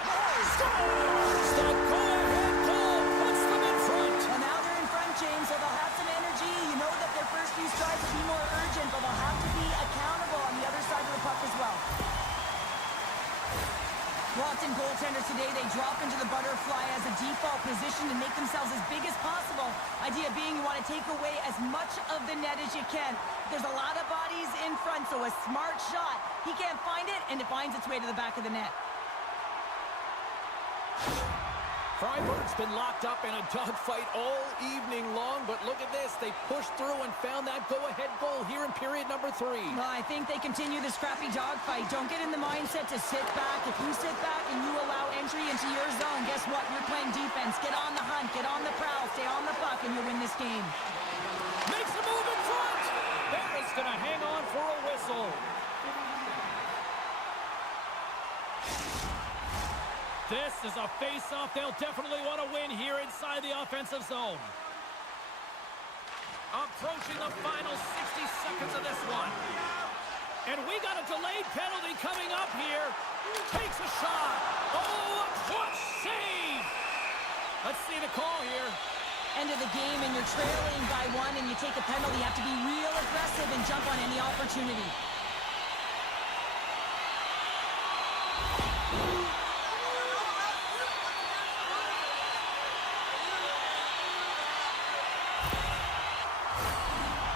Scores! The go-ahead goal puts them in front. Well, now they're in front, James, so they'll have some energy. You know that their first few strides will be more urgent, but they'll have to be accountable on the other side of the puck as well. Often goaltenders today, they drop into the butterfly as a default position to make themselves as big as possible. Idea being you want to take away as much of the net as you can. There's a lot of bodies in front, so a smart shot. He can't find it, and it finds its way to the back of the net. Freiburg's been locked up in a dogfight all evening long, but look at this. They pushed through and found that go-ahead goal here in period number 3. Well, I think they continue this scrappy dogfight. Don't get in the mindset to sit back. If you sit back and you allow entry into your zone, guess what? You're playing defense. Get on the hunt. Get on the prowl. Stay on the puck, and you'll win this game. Makes a move in front. Barrett's going to hang on for a whistle. This is a face-off they'll definitely want to win here inside the offensive zone. Approaching the final 60 seconds of this one. And we got a delayed penalty coming up here. Takes a shot. Oh, a clutch save. Let's see the call here. End of the game, and you're trailing by 1, and you take a penalty. You have to be real aggressive and jump on any opportunity.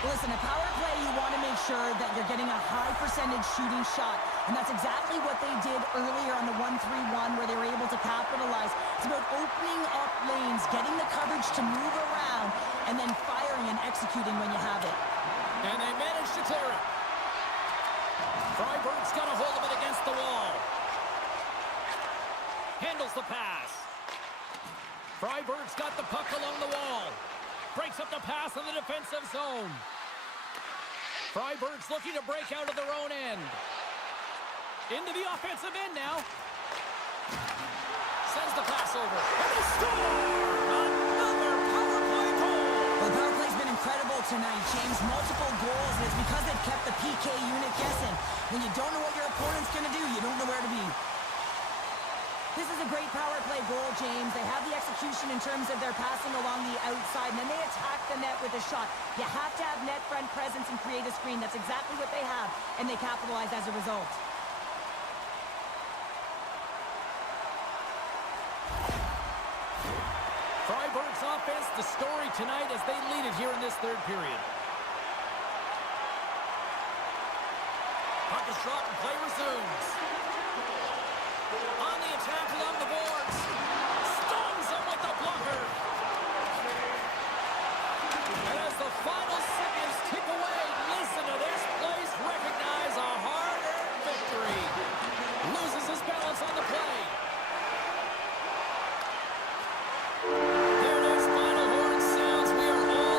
Listen, a power play, you want to make sure that you're getting a high percentage shooting shot. And that's exactly what they did earlier on the 1-3-1 where they were able to capitalize. It's about opening up lanes, getting the coverage to move around, and then firing and executing when you have it. And they managed to clear it. Freiburg's got a hold of it against the wall. Handles the pass. Freiburg's got the puck along the wall. Breaks up the pass in the defensive zone. Freiburg's looking to break out of their own end. Into the offensive end now. Sends the pass over. And they score! Another power play goal! Well, the power play's been incredible tonight, James. Multiple goals, and it's because they've kept the PK unit guessing. When you don't know what your opponent's going to do, you don't know where to be. This is a great power play goal, James. They have the execution in terms of their passing along the outside, and then they attack the net with a shot. You have to have net front presence and create a screen. That's exactly what they have, and they capitalize as a result. Freiburg's offense, the story tonight as they lead it here in this third period. Puck is dropped and play resumes. On the attack along the boards. Stuns him with the blocker. And as the final seconds tick away, listen to this place recognize a hard-earned victory. Loses his balance on the play. There it is, final horn sounds. We are all...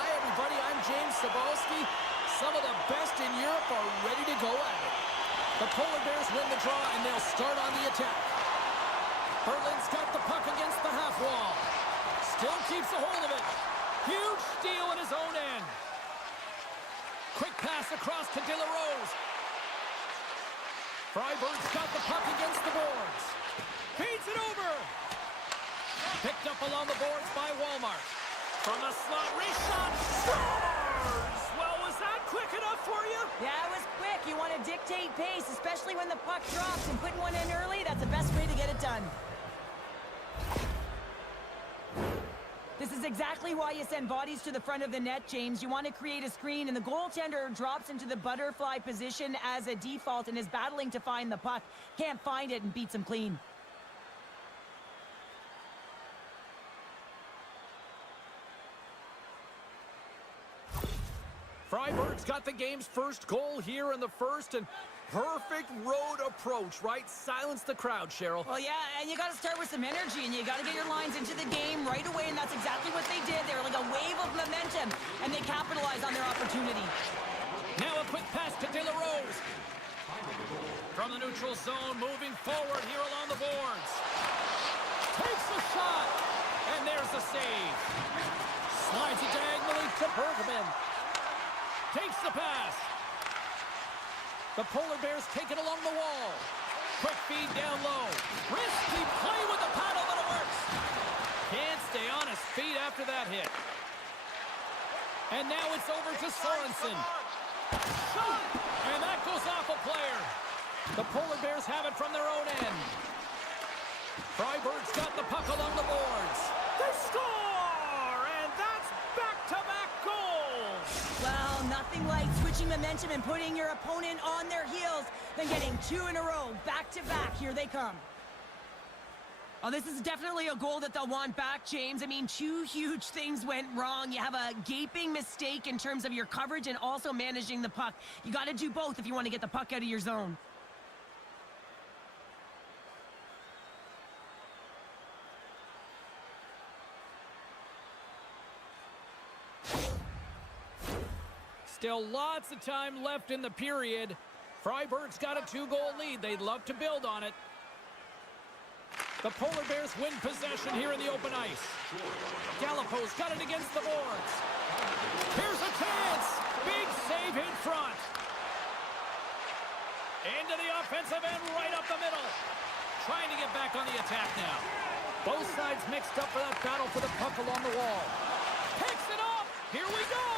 Hi, everybody. I'm James Cebulski. Some of the best in Europe are ready to go at it. The Polar Bears win the draw, and they'll start on the attack. Berlin's got the puck against the half wall. Still keeps a hold of it. Huge steal at his own end. Quick pass across to De La Rose. Freiburg's got the puck against the boards. Feeds it over. Picked up along the boards by Walmart. From the slot, reshot, scores! Well, was that quick enough for you? Yeah, it was quick. You want to dictate pace, especially when the puck drops, and putting one in early, that's the best way to get it done. This is exactly why you send bodies to the front of the net, James. You want to create a screen, and the goaltender drops into the butterfly position as a default and is battling to find the puck. Can't find it and beats him clean. Freiburg's got the game's first goal here in the first, and perfect road approach, right? Silence the crowd, Cheryl. Well, yeah, and you got to start with some energy, and you got to get your lines into the game right away, and that's exactly what they did. They were like a wave of momentum, and they capitalized on their opportunity. Now a quick pass to De La Rose. From the neutral zone, moving forward here along the boards. Takes a shot, and there's the save. Slides it diagonally to Bergman. Takes the pass. The Polar Bears take it along the wall. Quick feed down low. Risky play with the paddle, but it works. Can't stay on his feet after that hit. And now it's over to Sorensen. Shot! And that goes off a player. The Polar Bears have it from their own end. Freiburg's got the puck along the boards. They score! And that's back-to-back goals. Well, nothing like switching momentum and putting your opponent on their heels than getting two in a row, back-to-back. Here they come. Oh, this is definitely a goal that they'll want back, James. I mean, two huge things went wrong. You have a gaping mistake in terms of your coverage and also managing the puck. You got to do both if you want to get the puck out of your zone. Still lots of time left in the period. Freiburg's got a 2-goal lead. They'd love to build on it. The Polar Bears win possession here in the open ice. Gallipo's got it against the boards. Here's a chance. Big save in front. Into the offensive end, right up the middle. Trying to get back on the attack now. Both sides mixed up for that battle for the puck along the wall. Picks it up. Here we go.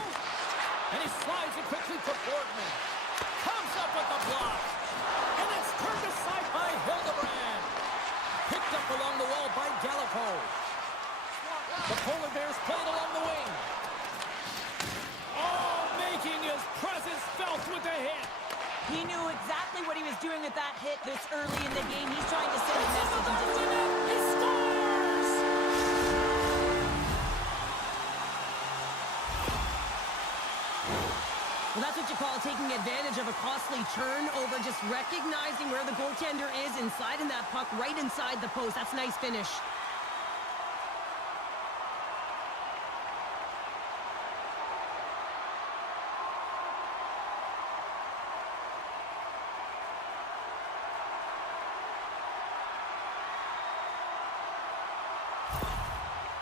And he slides it quickly to Portman. Comes up with the block. And it's turned aside by Hildebrand. Picked up along the wall by Gallipo. The Polar Bears played along the wing. Oh, making his presence felt with the hit. He knew exactly what he was doing with that hit this early in the game. He's trying to send a message. He scores! Well, that's what you call taking advantage of a costly turnover, just recognizing where the goaltender is and sliding that puck right inside the post. That's a nice finish.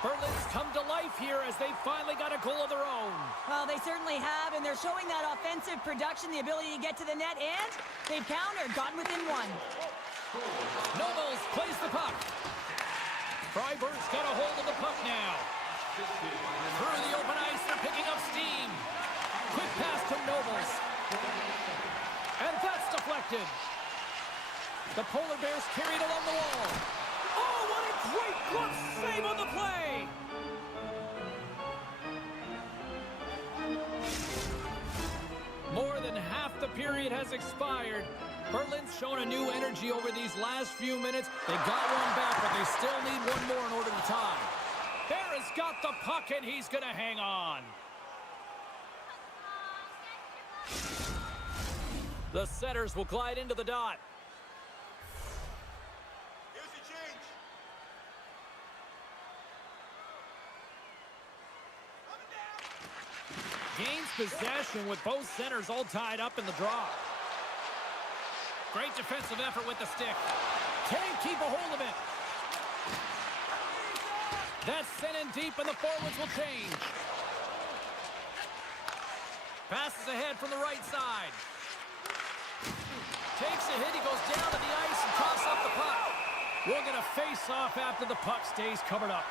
Berlin's come to life here as they finally got a goal of their own. Well, they certainly have, and they're showing that offensive production, the ability to get to the net, and they've countered, gotten within one. Nobles plays the puck. Freiburg's got a hold of the puck now. Through the open ice, they're picking up steam. Quick pass to Nobles. And that's deflected. The Polar Bears carried along the wall. Oh, what a great glove save on the play! More than half the period has expired. Berlin's shown a new energy over these last few minutes. They got one back, but they still need one more in order to tie. Bear has got the puck, and he's going to hang on. The setters will glide into the dot. Here's the change. Coming down. possession with both centers all tied up in the draw. Great defensive effort with the stick. Can't keep a hold of it. That's sent in deep, and the forwards will change. Passes ahead from the right side. Takes a hit. He goes down to the ice and toss up the puck. We're going to face off after the puck stays covered up.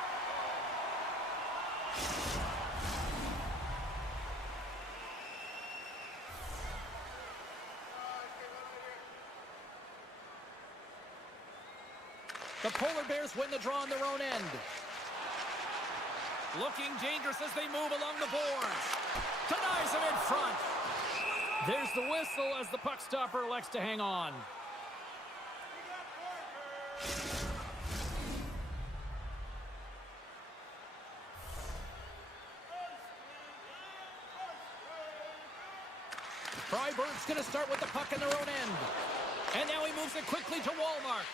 The Polar Bears win the draw on their own end. Looking dangerous as they move along the boards. Denies him in front. There's the whistle as the puck stopper elects to hang on. Freiburg's going to start with the puck in their own end. And now he moves it quickly to Walmart.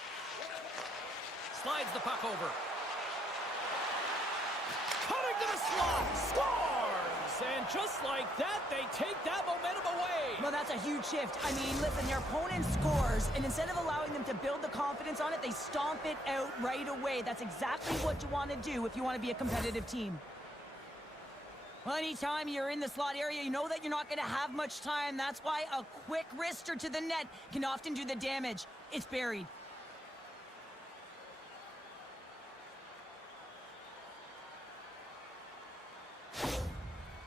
Slides the puck over. Cutting to the slot. Scores! And just like that, they take that momentum away. Well, that's a huge shift. I mean, listen, their opponent scores, and instead of allowing them to build the confidence on it, they stomp it out right away. That's exactly what you want to do if you want to be a competitive team. Well, anytime you're in the slot area, you know that you're not going to have much time. That's why a quick wrister to the net can often do the damage. It's buried.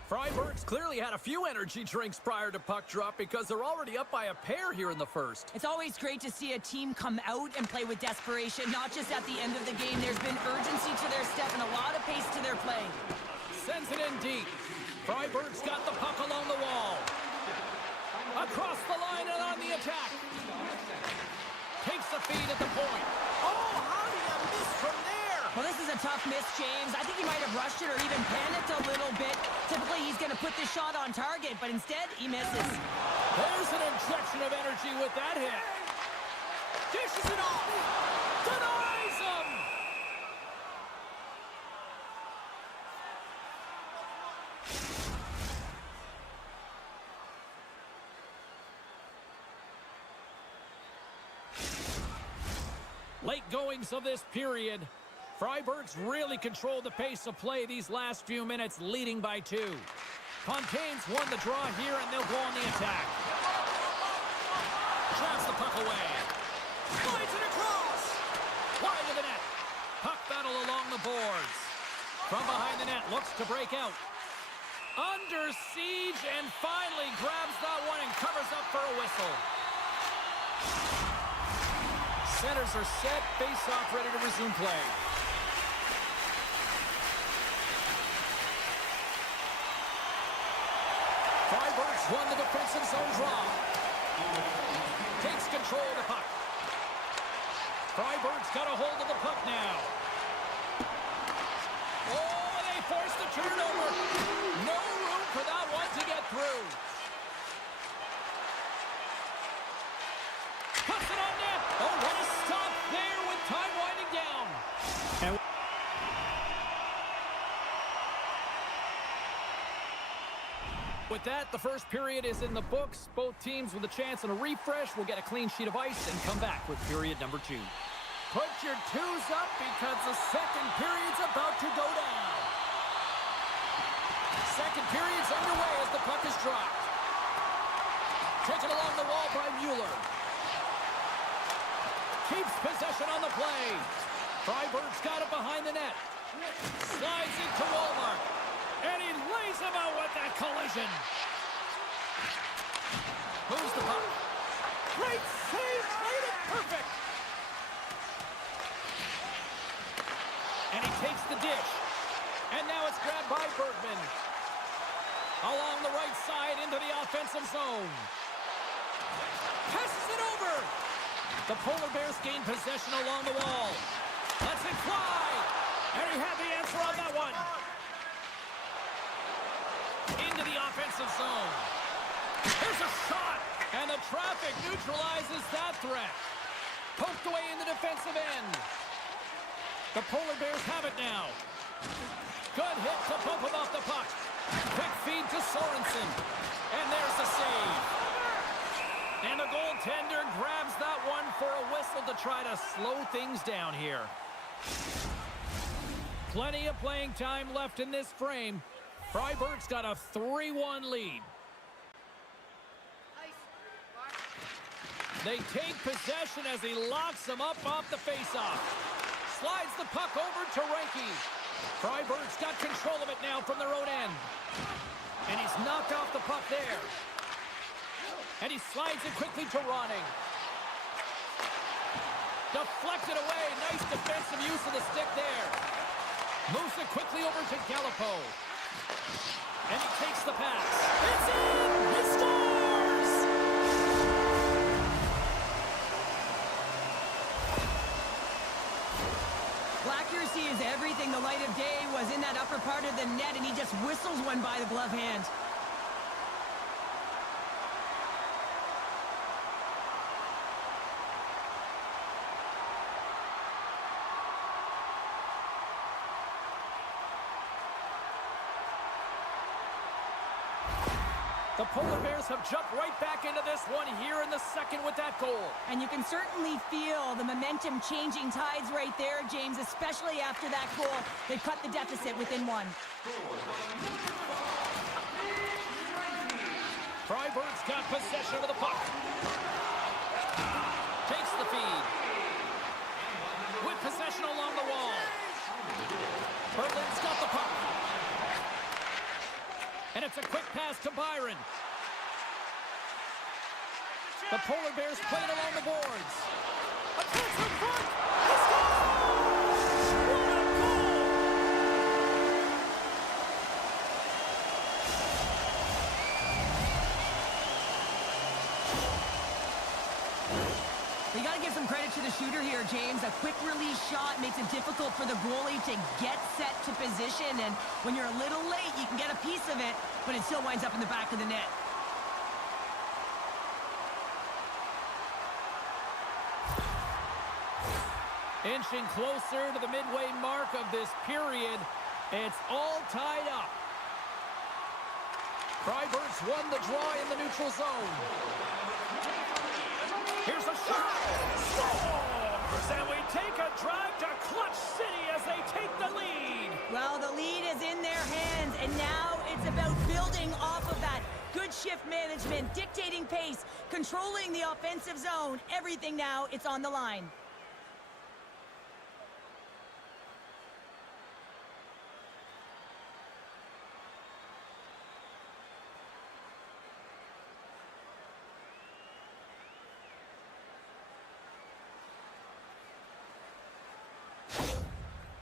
Freiburg's clearly had a few energy drinks prior to puck drop because they're already up by a pair here in the first. It's always great to see a team come out and play with desperation, not just at the end of the game. There's been urgency to their step and a lot of pace to their play. Sends it in deep. Freiburg's got the puck along the wall. Across the line and on the attack. Takes the feed at the point. Oh, how do you miss from there? Well, this is a tough miss, James. I think he might have rushed it or even panicked a little bit. Typically, he's going to put this shot on target, but instead, he misses. There's an injection of energy with that hit. Dishes it off. Denies him. Late goings of this period. Freiburg's really controlled the pace of play these last few minutes, leading by 2. Fontaine's won the draw here, and they'll go on the attack. Shots the puck away. Slides it across. Wide of the net. Puck battle along the boards. From behind the net, looks to break out. Under siege, and finally grabs that one and covers up for a whistle. Centers are set, face-off ready to resume play. Freiburg's won the defensive zone draw. Takes control of the puck. Freiburg's got a hold of the puck now. Oh, they forced the turnover. No room for that one to get through. Puts it on net. Oh, what a stop there with time winding down. And with that, the first period is in the books. Both teams with a chance and a refresh will get a clean sheet of ice and come back with period number 2. Put your twos up because the second period's about to go down. Second period's underway as the puck is dropped. Taken along the wall by Mueller. Keeps possession on the play. Freiburg's got it behind the net. Slides into Walmart. And he lays him out with that collision. Moves the puck. Great save. Made it perfect. And he takes the dish. And now it's grabbed by Bergman. Along the right side into the offensive zone. Passes it over. The Polar Bears gain possession along the wall. Lets it fly. And he had the answer on that one. Into the offensive zone. Here's a shot. And the traffic neutralizes that threat. Poked away in the defensive end. The Polar Bears have it now. Good hit to bump him off the puck. Quick feed to Sorensen. And there's the save. And the goaltender grabs that one for a whistle to try to slow things down here. Plenty of playing time left in this frame. Freiburg's got a 3-1 lead. They take possession as he locks them up off the faceoff. Slides the puck over to Reinke. Freiburg's got control of it now from their own end. And he's knocked off the puck there. And he slides it quickly to Ronning. Deflected away. Nice defensive use of the stick there. Moves it quickly over to Gallipo. And he takes the pass. It's in! He scores! Accuracy is everything. The light of day was in that upper part of the net, and he just whistles one by the glove hand. The Polar Bears have jumped right back into this one here in the second with that goal. And you can certainly feel the momentum changing tides right there, James, especially after that goal. They cut the deficit within one. Freiburg's got possession of the puck. Takes the feed. With possession along the wall. Berlin's got the puck. And it's a quick pass to Byron. The Polar Bears playing along the boards. A chance in front. He scores! What a goal! You got to give some credit to the shooter here, James. A quick release shot makes it difficult for the goalie to get set to position. And when you're a little late, you can get a piece of it, but it still winds up in the back of the net. Inching closer to the midway mark of this period. It's all tied up. Freiburg's won the draw in the neutral zone. Here's a shot. Scores! And we take a drive to Clutch City as they take the lead. Well, the lead is in their hands, and now it's about building off of that. Good shift management, dictating pace, controlling the offensive zone. Everything now, it's on the line.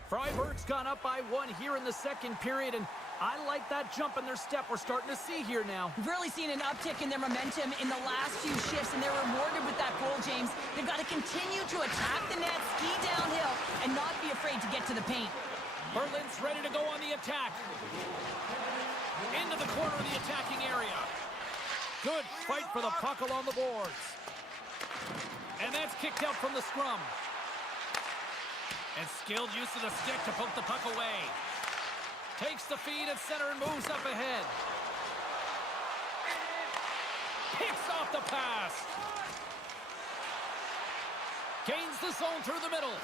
Freiburg's gone up by one here in the second period, and I like that jump in their step we're starting to see here now. We've really seen an uptick in their momentum in the last few shifts, and they're rewarded with that goal, James. They've got to continue to attack the net, ski downhill, and not be afraid to get to the paint. Berlin's ready to go on the attack. Into the corner of the attacking area. Good fight for the puck along the boards. And that's kicked out from the scrum. And skilled use of the stick to poke the puck away. Takes the feed at center and moves up ahead. Picks off the pass. Gains the zone through the middle.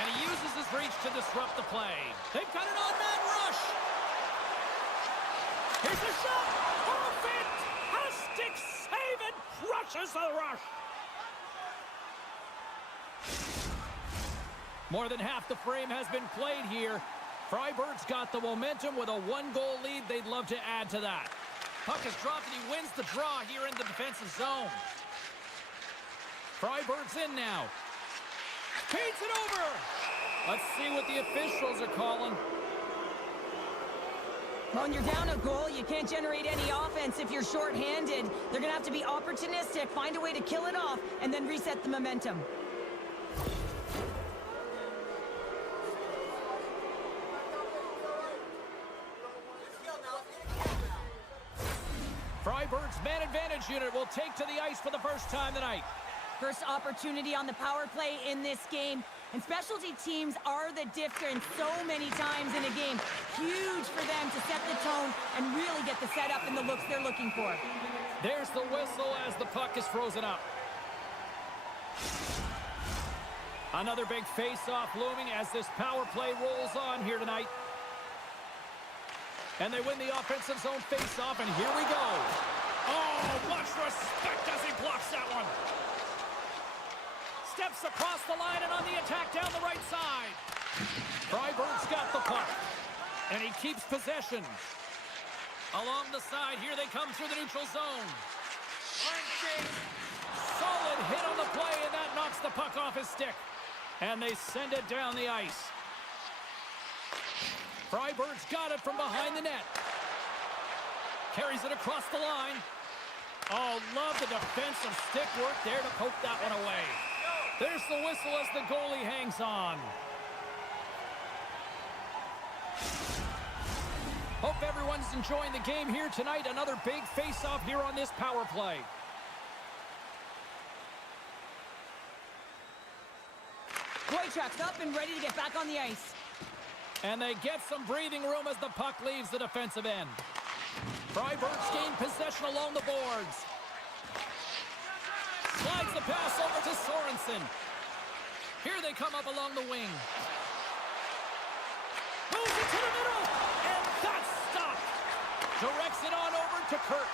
And he uses his reach to disrupt the play. They've got an on-man rush. Here's a shot. Off it. A stick save and crushes the rush. More than half the frame has been played here. Freiburg's got the momentum with a one-goal lead. They'd love to add to that. Puck is dropped and he wins the draw here in the defensive zone. Freiburg's in now. Feeds it over. Let's see what the officials are calling. When you're down a goal, you can't generate any offense if you're shorthanded. They're going to have to be opportunistic, find a way to kill it off, and then reset the momentum. Freiburg's man advantage unit will take to the ice for the first time tonight. First opportunity on the power play in this game. And specialty teams are the difference so many times in a game. Huge for them to set the tone and really get the setup and the looks they're looking for. There's the whistle as the puck is frozen up. Another big face-off looming as this power play rolls on here tonight. And they win the offensive zone face-off, and here we go. Oh, much respect as he blocks that one. Steps across the line and on the attack down the right side. Freiburg's got the puck, and he keeps possession. Along the side, here they come through the neutral zone. Solid hit on the play, and that knocks the puck off his stick. And they send it down the ice. Freiburg's got it from behind the net. Carries it across the line. Oh, love the defensive stick work there to poke that one away. There's the whistle as the goalie hangs on. Hope everyone's enjoying the game here tonight. Another big face-off here on this power play. Boychuk's up and ready to get back on the ice. And they get some breathing room as the puck leaves the defensive end. Freiburg's gained possession along the boards. Slides the pass over to Sorensen. Here they come up along the wing. Moves it to the middle, and that's stopped. Directs it on over to Kirk.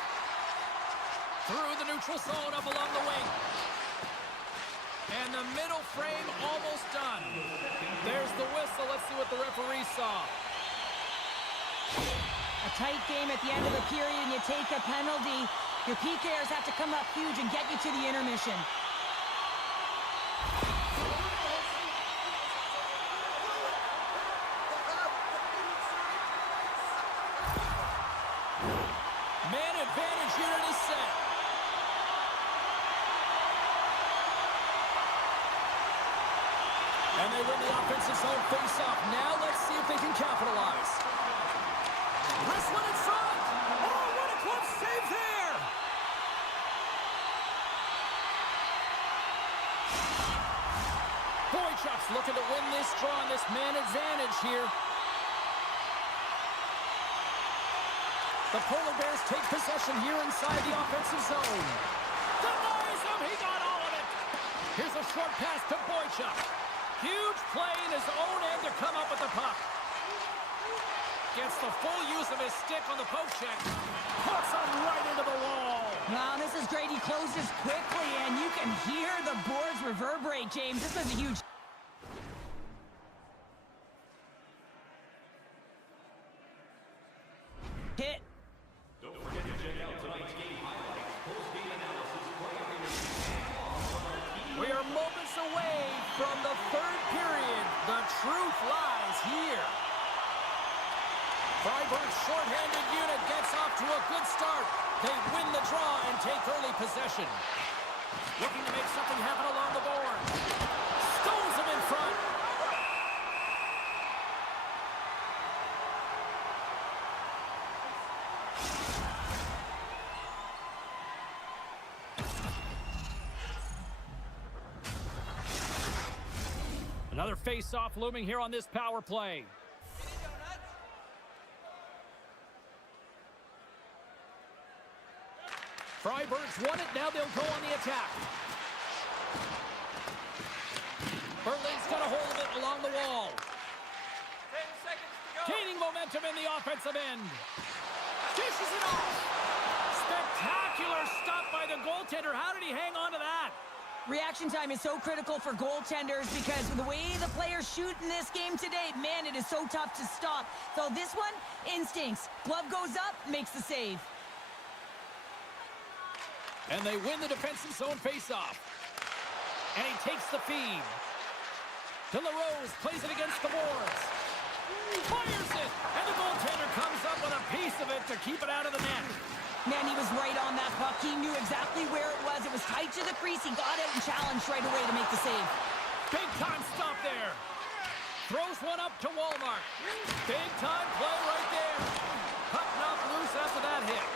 Through the neutral zone up along the wing. And the middle frame almost done. There's the whistle. Let's see what the referee saw. A tight game at the end of the period, and you take a penalty. Your PKers have to come up huge and get you to the intermission. Man advantage here in this set. And they win the offensive zone face-off. Now let's see if they can capitalize. Wrestling in front. Oh, what a close save there. Boychuk's looking to win this draw on this man advantage here. The Polar Bears take possession here inside the offensive zone. Denies him. He got all of it. Here's a short pass to Boychuk. Huge play in his own end to come up with the puck. Gets the full use of his stick on the poke check. Puts him right into the wall. Wow, this is great. He closes quickly, and you can hear the boards reverberate, James. This was a huge hit. Don't forget to check out tonight's game highlights, post-game analysis, player interviews. We are moments away from the third period. The truth lies here. Freiburg's shorthanded unit gets off to a good start. They win the draw and take early possession. Looking to make something happen along the board. Stones him in front. Another face-off looming here on this power play. Freiburg's won it. Now they'll go on the attack. Berlin's got a hold of it along the wall. 10 seconds to go. Gaining momentum in the offensive end. Dishes it off. Spectacular stop by the goaltender. How did he hang on to that? Reaction time is so critical for goaltenders because the way the players shoot in this game today, man, it is so tough to stop. So this one, instincts. Glove goes up, makes the save. And they win the defensive zone face-off. And he takes the feed. De La Rose plays it against the boards. Fires it! And the goaltender comes up with a piece of it to keep it out of the net. Man, he was right on that puck. He knew exactly where it was. It was tight to the crease. He got out and challenged right away to make the save. Big-time stop there. Throws one up to Walmart. Big-time play right there. Puck knocked loose after that hit.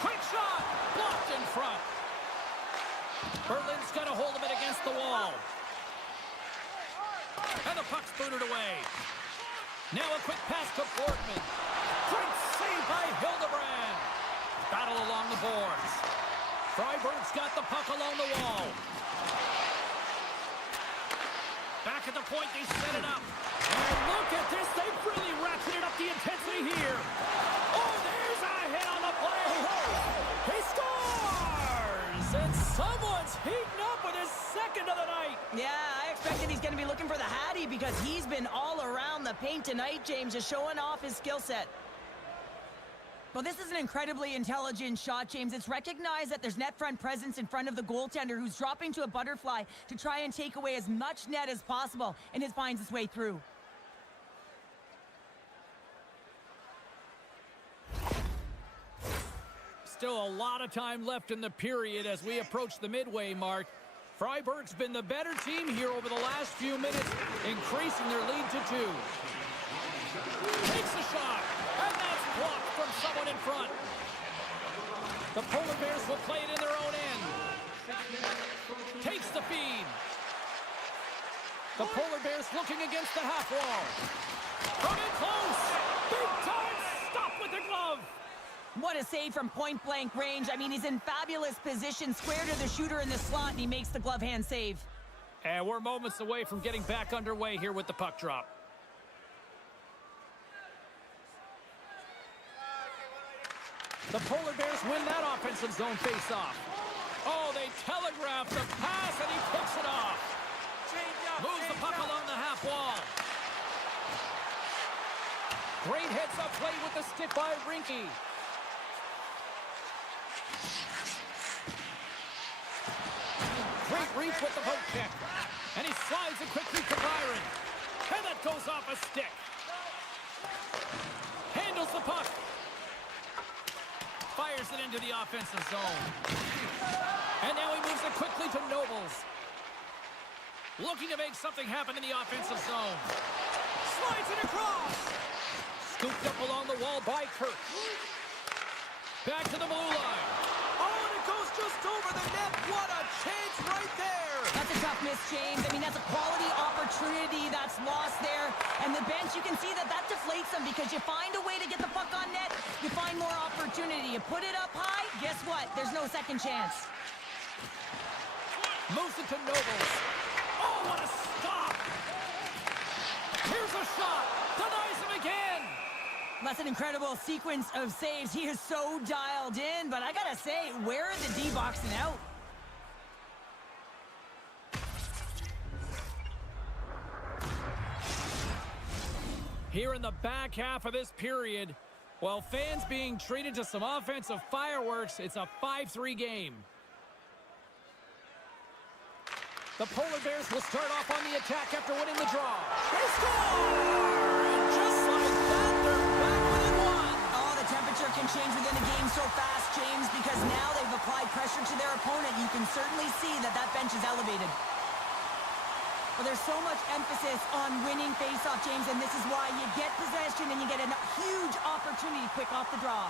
Quick shot! Blocked in front. Berlin's got a hold of it against the wall. And the puck's booted away. Now a quick pass to Portman. Great save by Hildebrand. Battle along the boards. Freiburg's got the puck along the wall. Back at the point, they set it up. And look at this. They've really ratcheted up the intensity here. Oh, there's a hit on the play. He scores! And someone's heating up with his second of the night. Yeah, I expected he's going to be looking for the Hattie because he's been all around the paint tonight, James, just showing off his skill set. Well, this is an incredibly intelligent shot, James. It's recognized that there's net front presence in front of the goaltender who's dropping to a butterfly to try and take away as much net as possible, and it finds its way through. Still a lot of time left in the period as we approach the midway mark. Freiburg's been the better team here over the last few minutes, increasing their lead to 2. Takes a shot, and that's blocked from someone in front. The Polar Bears will play it in their own end. Takes the feed. The Polar Bears looking against the half wall. From in close. Big time stop with the glove. What a save from point-blank range. I mean, he's in fabulous position, square to the shooter in the slot, and he makes the glove hand save. And we're moments away from getting back underway here with the puck drop. The Polar Bears win that offensive zone face-off. Oh, they telegraph the pass, and he picks it off. Moves the puck along the half wall. Great heads-up play with the stick by Rinky. Great reach with the poke check. And he slides it quickly to Byron. And that goes off a stick. Handles the puck. Fires it into the offensive zone. And now he moves it quickly to Nobles. Looking to make something happen in the offensive zone. Slides it across. Scooped up along the wall by Kirk. Back to the blue line. Oh, and it goes just over the net. What a chance right there. That's a tough miss, James. I mean, that's a quality opportunity that's lost there. And the bench, you can see that deflates them because you find a way to get the puck on net, you find more opportunity. You put it up high, guess what? There's no second chance. Moves it to Nobles. Oh, what a stop. Here's a shot. Denies him again. That's an incredible sequence of saves. He is so dialed in, but I gotta say, where are the D-boxing out? Here in the back half of this period, while fans being treated to some offensive fireworks, it's a 5-3 game. The Polar Bears will start off on the attack after winning the draw. They score! And just like that, they're back within 1. Oh, the temperature can change within a game so fast, James, because now they've applied pressure to their opponent. You can certainly see that bench is elevated. But there's so much emphasis on winning face-off, James, and this is why you get possession and you get a huge opportunity quick off the draw.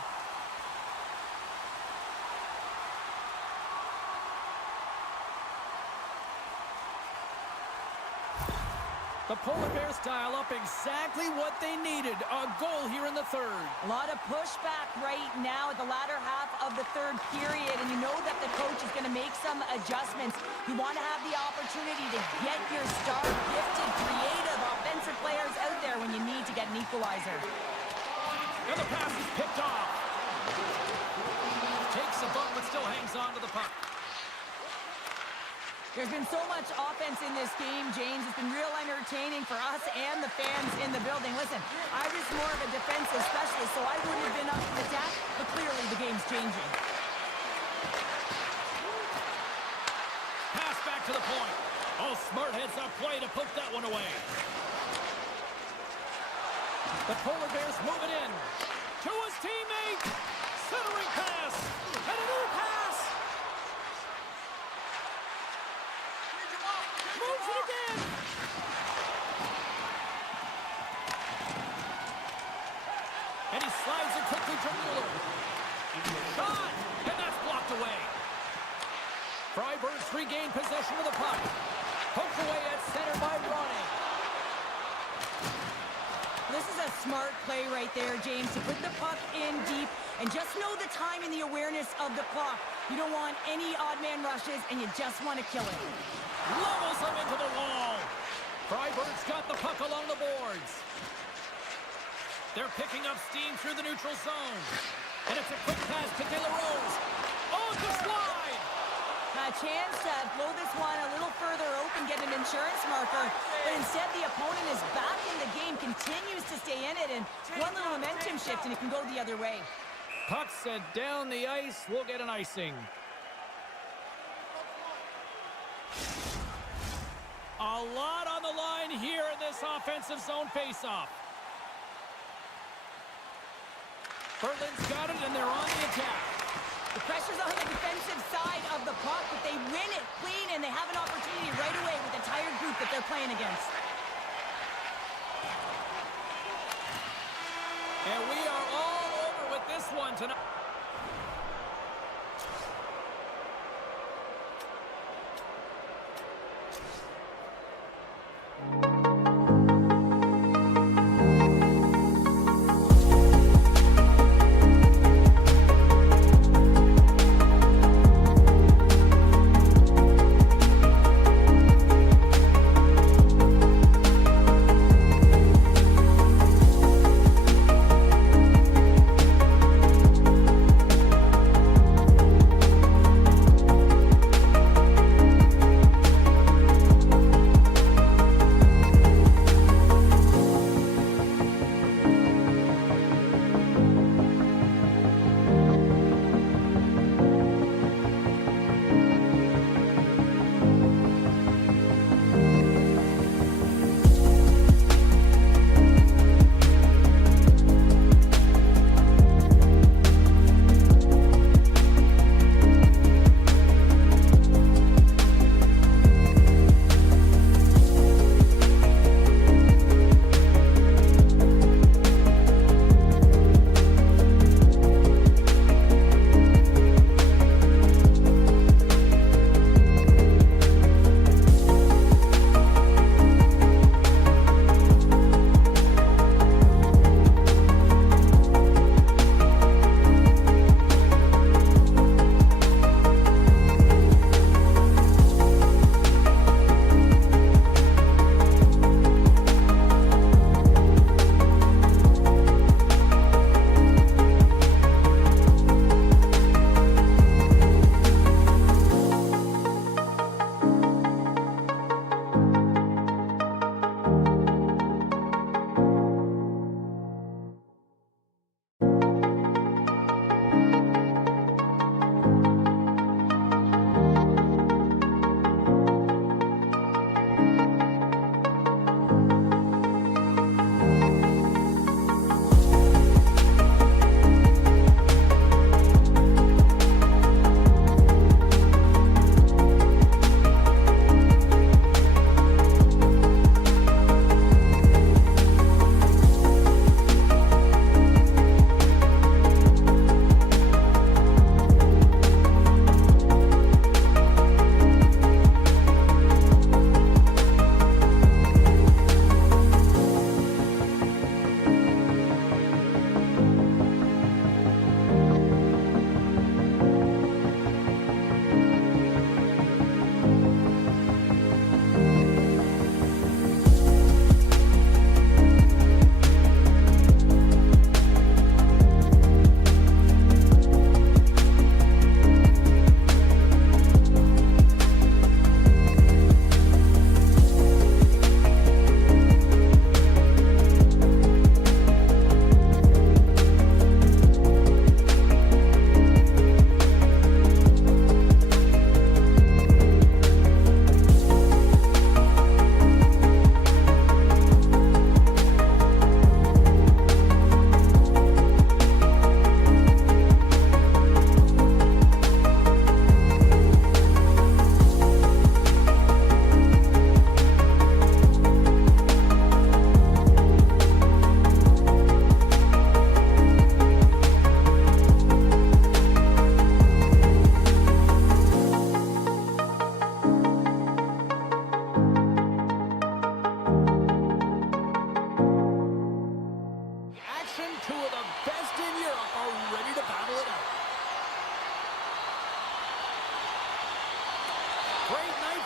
The Polar Bears dial up exactly what they needed. A goal here in the third. A lot of pushback right now at the latter half of the third period, and you know that the coach is going to make some adjustments. You want to have the opportunity to get your star, gifted, creative, offensive players out there when you need to get an equalizer. And the pass is picked off. Takes a bump, but still hangs on to the puck. There's been so much offense in this game, James. It's been real entertaining for us and the fans in the building. Listen, I was more of a defensive specialist, so I wouldn't have been up to the task, but clearly the game's changing. Pass back to the point. Oh, smart heads-up play to poke that one away. The Polar Bears move it in. To his teammate. Centering pass. And a new pass. Moves it again. And he slides it quickly to Mueller. Shot. And that's blocked away. Freiburg's regained possession of the puck. Poked away at center by Ronning. this is a smart play right there, James, to put the puck in deep and just know the time and the awareness of the clock. You don't want any odd man rushes, and you just want to kill it. Levels him into the wall. Freiburg's got the puck along the boards. They're picking up steam through the neutral zone. And it's a quick pass to De La Rose. Oh, the slide! A chance to blow this one a little further open, get an insurance marker, but instead the opponent is back in the game, continues to stay in it, and one little momentum shift and it can go the other way. Puck set down the ice. We'll get an icing. A lot on the line here in this offensive zone faceoff. Berlin's got it, and they're on the attack. The pressure's on the defensive side of the puck, but they win it clean, and they have an opportunity right away with the tired group that they're playing against. And we are all over with this one tonight.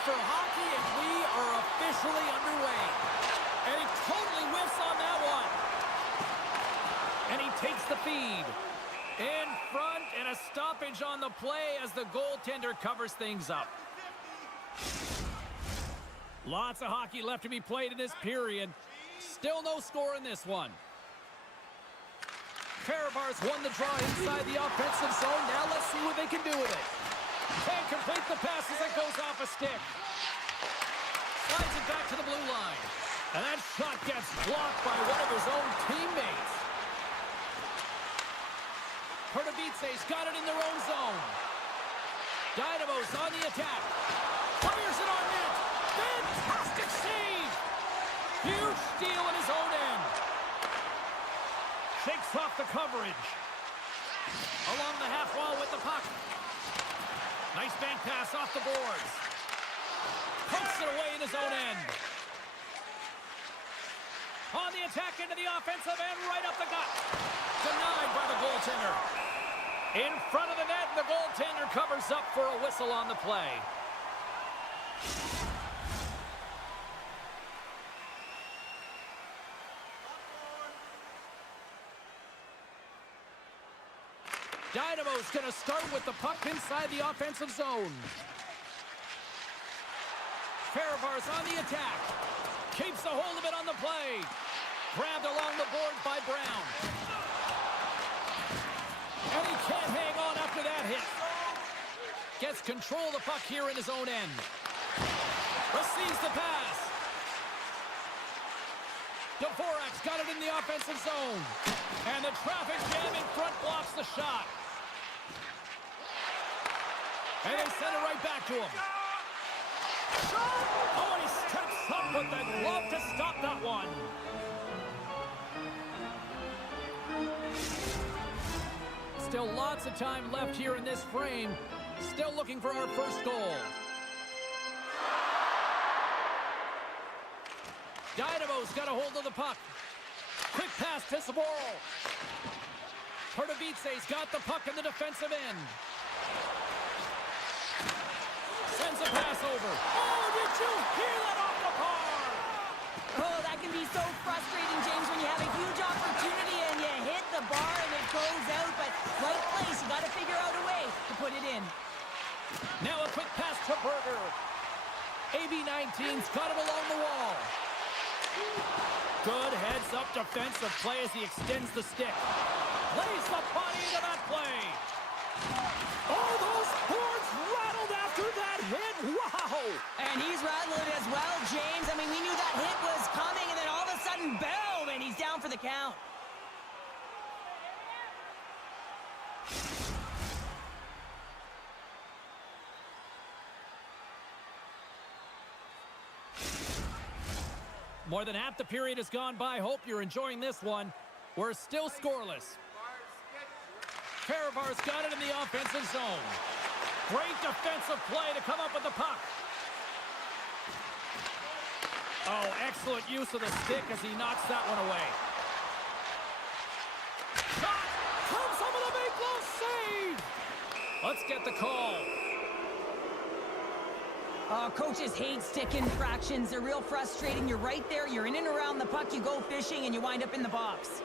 for hockey, and we are officially underway. And he totally whiffs on that one. And he takes the feed. In front, and a stoppage on the play as the goaltender covers things up. Lots of hockey left to be played in this period. Still no score in this one. Fehervar's won the draw inside the offensive zone. Now let's see what they can do with it. Can't complete the pass as it goes off a stick. Slides it back to the blue line. And that shot gets blocked by one of his own teammates. Pardubice's got it in their own zone. Dynamo's on the attack. Fires it on net. Fantastic save. Huge steal in his own end. Shakes off the coverage. Along the half wall with the puck. Nice bank pass off the boards. Pumps it away in his own end. On the attack into the offensive end, right up the gut. Denied by the goaltender. In front of the net, and the goaltender covers up for a whistle on the play. Dynamo's going to start with the puck inside the offensive zone. Fehervar's on the attack. Keeps a hold of it on the play. Grabbed along the board by Brown. And he can't hang on after that hit. Gets control of the puck here in his own end. Receives the pass. Dvorak's got it in the offensive zone. And the traffic jam in front blocks the shot. And they send it right back to him. Oh, and he steps up with the glove to stop that one. Still lots of time left here in this frame. Still looking for our first goal. Dynamo's got a hold of the puck. Quick pass to Zaboral. Pardubice's got the puck in the defensive end. Sends a pass over. Oh, did you hear that off the bar? Oh, that can be so frustrating, James, when you have a huge opportunity and you hit the bar and it goes out, but right place, you got to figure out a way to put it in. Now a quick pass to Berger. AB-19's got it along the wall. Good heads-up defensive play as he extends the stick. Plays the body into that play. Oh, those boards rattled after that hit. Wow! And he's rattling as well, James. I mean, we knew that hit was coming, and then all of a sudden, boom, and he's down for the count. More than half the period has gone by. Hope you're enjoying this one. We're still scoreless. Fehervar's got it in the offensive zone. Great defensive play to come up with the puck. Oh, excellent use of the stick as he knocks that one away. Shot! Comes up with a big blow save! Let's get the call. Coaches hate stick infractions. They're real frustrating. You're right there. You're in and around the puck. You go fishing, and you wind up in the box.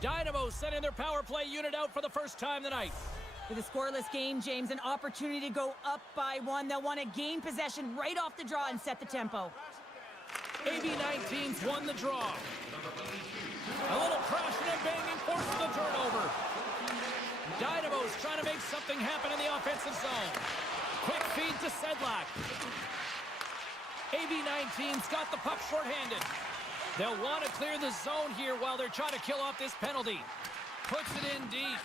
Dynamo sending their power play unit out for the first time tonight. With a scoreless game, James, an opportunity to go up by one. They'll want to gain possession right off the draw and set the tempo. AB-19's won the draw. A little crashing and banging forces the turnover. Dynamo's trying to make something happen in the offensive zone. Quick feed to Sedlak. AB-19's got the puck shorthanded. They'll want to clear the zone here while they're trying to kill off this penalty. Puts it in deep.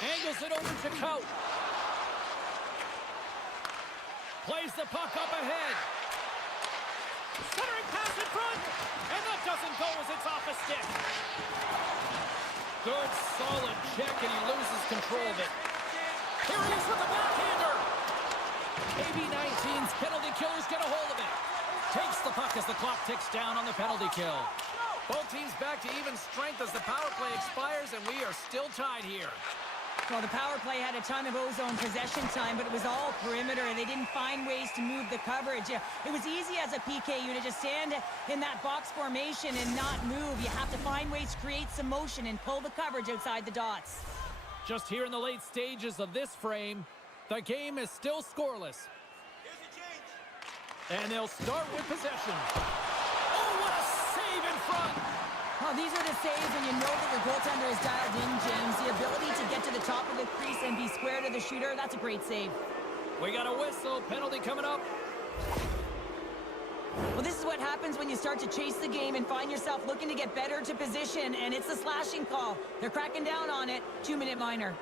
Angles it over to Kaut. Plays the puck up ahead. Centering pass in front. And that doesn't go as it's off a stick. Good, solid check, and he loses control of it. Here he is with the backhander. AB-19's penalty killers get a hold of it. Takes the puck as the clock ticks down on the penalty kill. Both teams back to even strength as the power play expires, and we are still tied here. Well, the power play had a ton of ozone possession time, but it was all perimeter, and they didn't find ways to move the coverage. It was easy as a PKU to just stand in that box formation and not move. You have to find ways to create some motion and pull the coverage outside the dots. Just here in the late stages of this frame, the game is still scoreless. And they'll start with possession. Oh, what a save in front! Well, these are the saves when you know that your goaltender is dialed in, James. The ability to get to the top of the crease and be square to the shooter, that's a great save. We got a whistle. Penalty coming up. Well, this is what happens when you start to chase the game and find yourself looking to get better to position, and it's a slashing call. They're cracking down on it. 2-minute minor.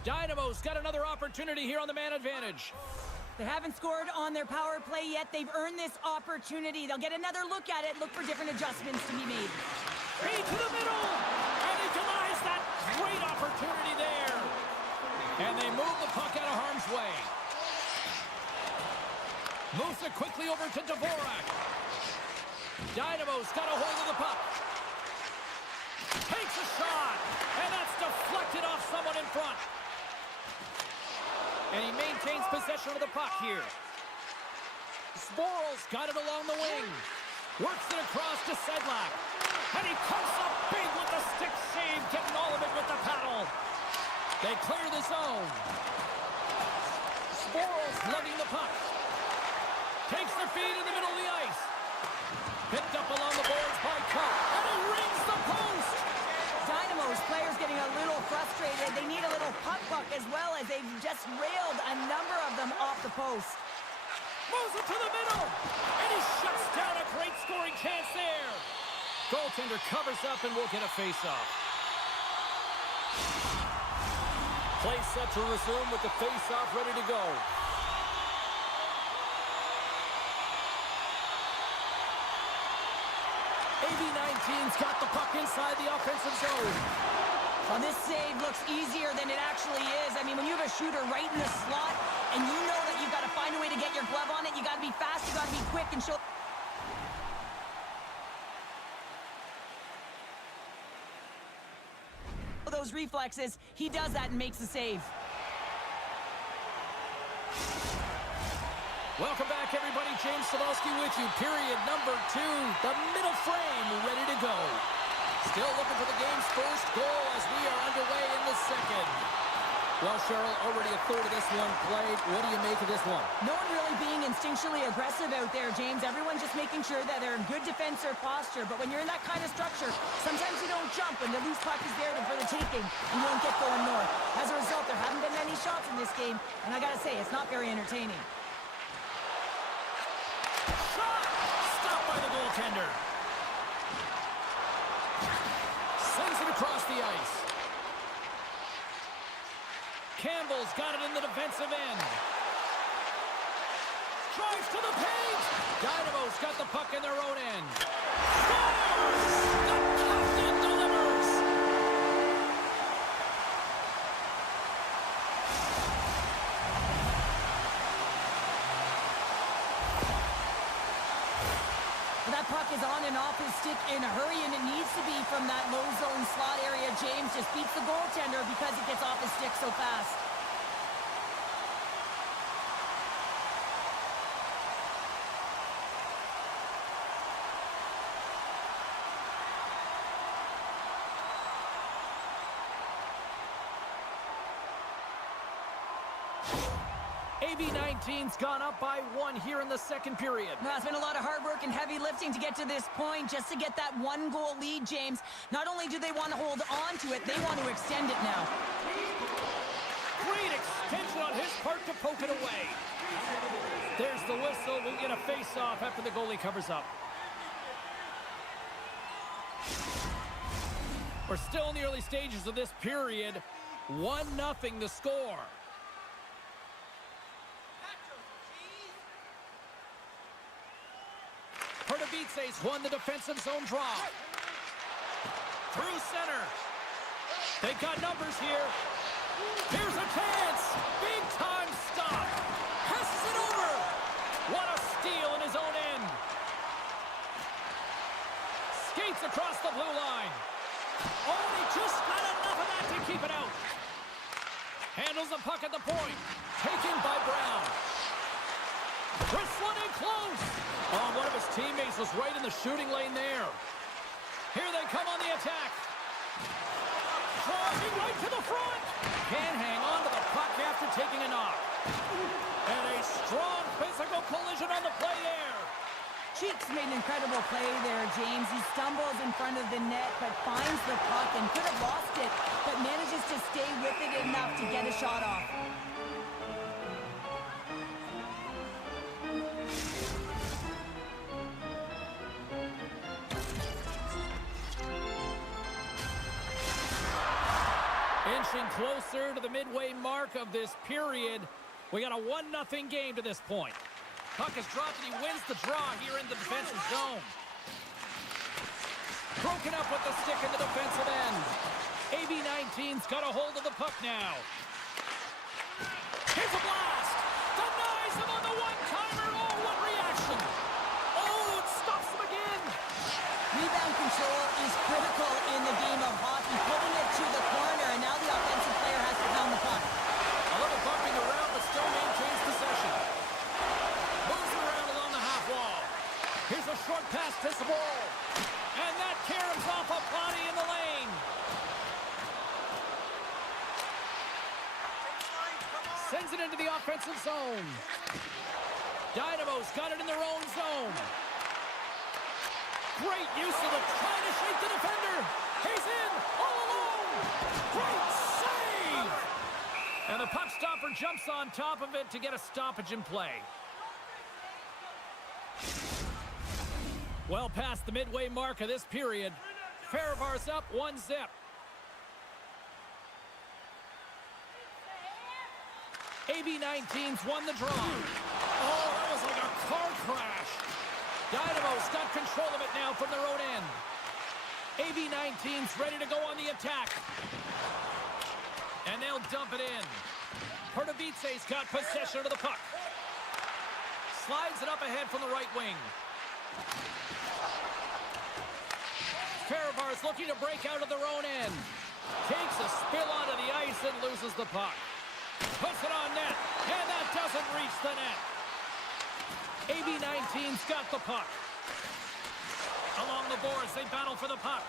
Dynamo's got another opportunity here on the man advantage. They haven't scored on their power play yet. They've earned this opportunity. They'll get another look at it, look for different adjustments to be made. Feed to the middle! And he denies that great opportunity there. And they move the puck out of harm's way. Moves it quickly over to Dvorak. Dynamo's got a hold of the puck. Takes a shot. And that's deflected off someone in front. And he maintains possession of the puck here. Sporal's got it along the wing. Works it across to Sedlak. And he comes up big with the stick save, getting all of it with the paddle. They clear the zone. Sporal's lugging the puck. Takes the feed in the middle of the ice. Picked up along the boards by Cup. And he rings the post. Dynamo's players getting a little frustrated. They need a little puck luck as well, as they've just railed a number of them off the post. Moves it to the middle. And he shuts down a great scoring chance there. Goaltender covers up and will get a face-off. Play set to resume with the face-off ready to go. AB-19's got the puck inside the offensive zone. Well, this save looks easier than it actually is. I mean, when you have a shooter right in the slot and you know that you've got to find a way to get your glove on it, you got to be fast, you got to be quick and show... those reflexes, he does that and makes the save. Welcome back, everybody. James Cebulski with you. Period number 2. The middle frame ready to go. Still looking for the game's first goal as we are underway in the second. Well, Cheryl, already a third of this one played. What do you make of this one? No one really being instinctually aggressive out there, James. Everyone's just making sure that they're in good defensive posture. But when you're in that kind of structure, sometimes you don't jump when the loose puck is there for the taking and you don't get going north. As a result, there haven't been any shots in this game. And I got to say, it's not very entertaining. Stopped by the goaltender. Sends it across the ice. Campbell's got it in the defensive end. Drives to the paint. Dynamo's got the puck in their own end. Scores! The captain delivers! That puck is on and off his stick in a hurry, and it needs to be from that low zone slot area. James just beats the goaltender because it gets off his stick so fast. AB-19's gone up by 1 here in the second period. Well, it's been a lot of hard work and heavy lifting to get to this point, just to get that 1-goal lead, James. Not only do they want to hold on to it, they want to extend it now. Great extension on his part to poke it away. There's the whistle. We'll get a face-off after the goalie covers up. We're still in the early stages of this period. 1-0 the score. Pardubice's won the defensive zone draw. Through center. They got numbers here. Here's a chance. Big time stop. Passes it over. What a steal in his own end. Skates across the blue line. Oh, and he just got enough of that to keep it out. Handles the puck at the point. Taken by Brown. Wrestling in close. Oh, one of his teammates was right in the shooting lane there. Here they come on the attack. Driving right to the front. Can't hang on to the puck after taking a knock. And a strong physical collision on the play there. Cheeks made an incredible play there, James. He stumbles in front of the net, but finds the puck and could have lost it, but manages to stay with it enough to get a shot off. Inching closer to the midway mark of this period. We got a 1-0 game to this point. Puck is dropped and he wins the draw here in the defensive zone. Broken up with the stick in the defensive end. AB-19's got a hold of the puck now. Here's a blast. Denies him on the one-timer. Oh, what reaction. Oh, it stops him again. Rebound control is critical in the game of hockey. Putting it to the corner, and now the offensive player has to pound the puck. A little bumping around, but still maintains possession. Moves around along the half wall. Here's a short pass to Sabol. And that caroms off a body in the lane. Sends it into the offensive zone. Dynamo's got it in their own zone. Great use of the trying to shake the defender. He's in all alone. Great save. And the puck stopper jumps on top of it to get a stoppage in play. Well past the midway mark of this period. Fehervar's up 1-0. AB-19's won the draw. Oh, that was like a car crash. Dynamo's got control of it now from their own end. AB-19's ready to go on the attack. And they'll dump it in. Pardubice's got possession of the puck. Slides it up ahead from the right wing. Fehervar's looking to break out of their own end. Takes a spill onto the ice and loses the puck. Puts it on net, and that doesn't reach the net. AB-19's got the puck. Along the boards, they battle for the puck.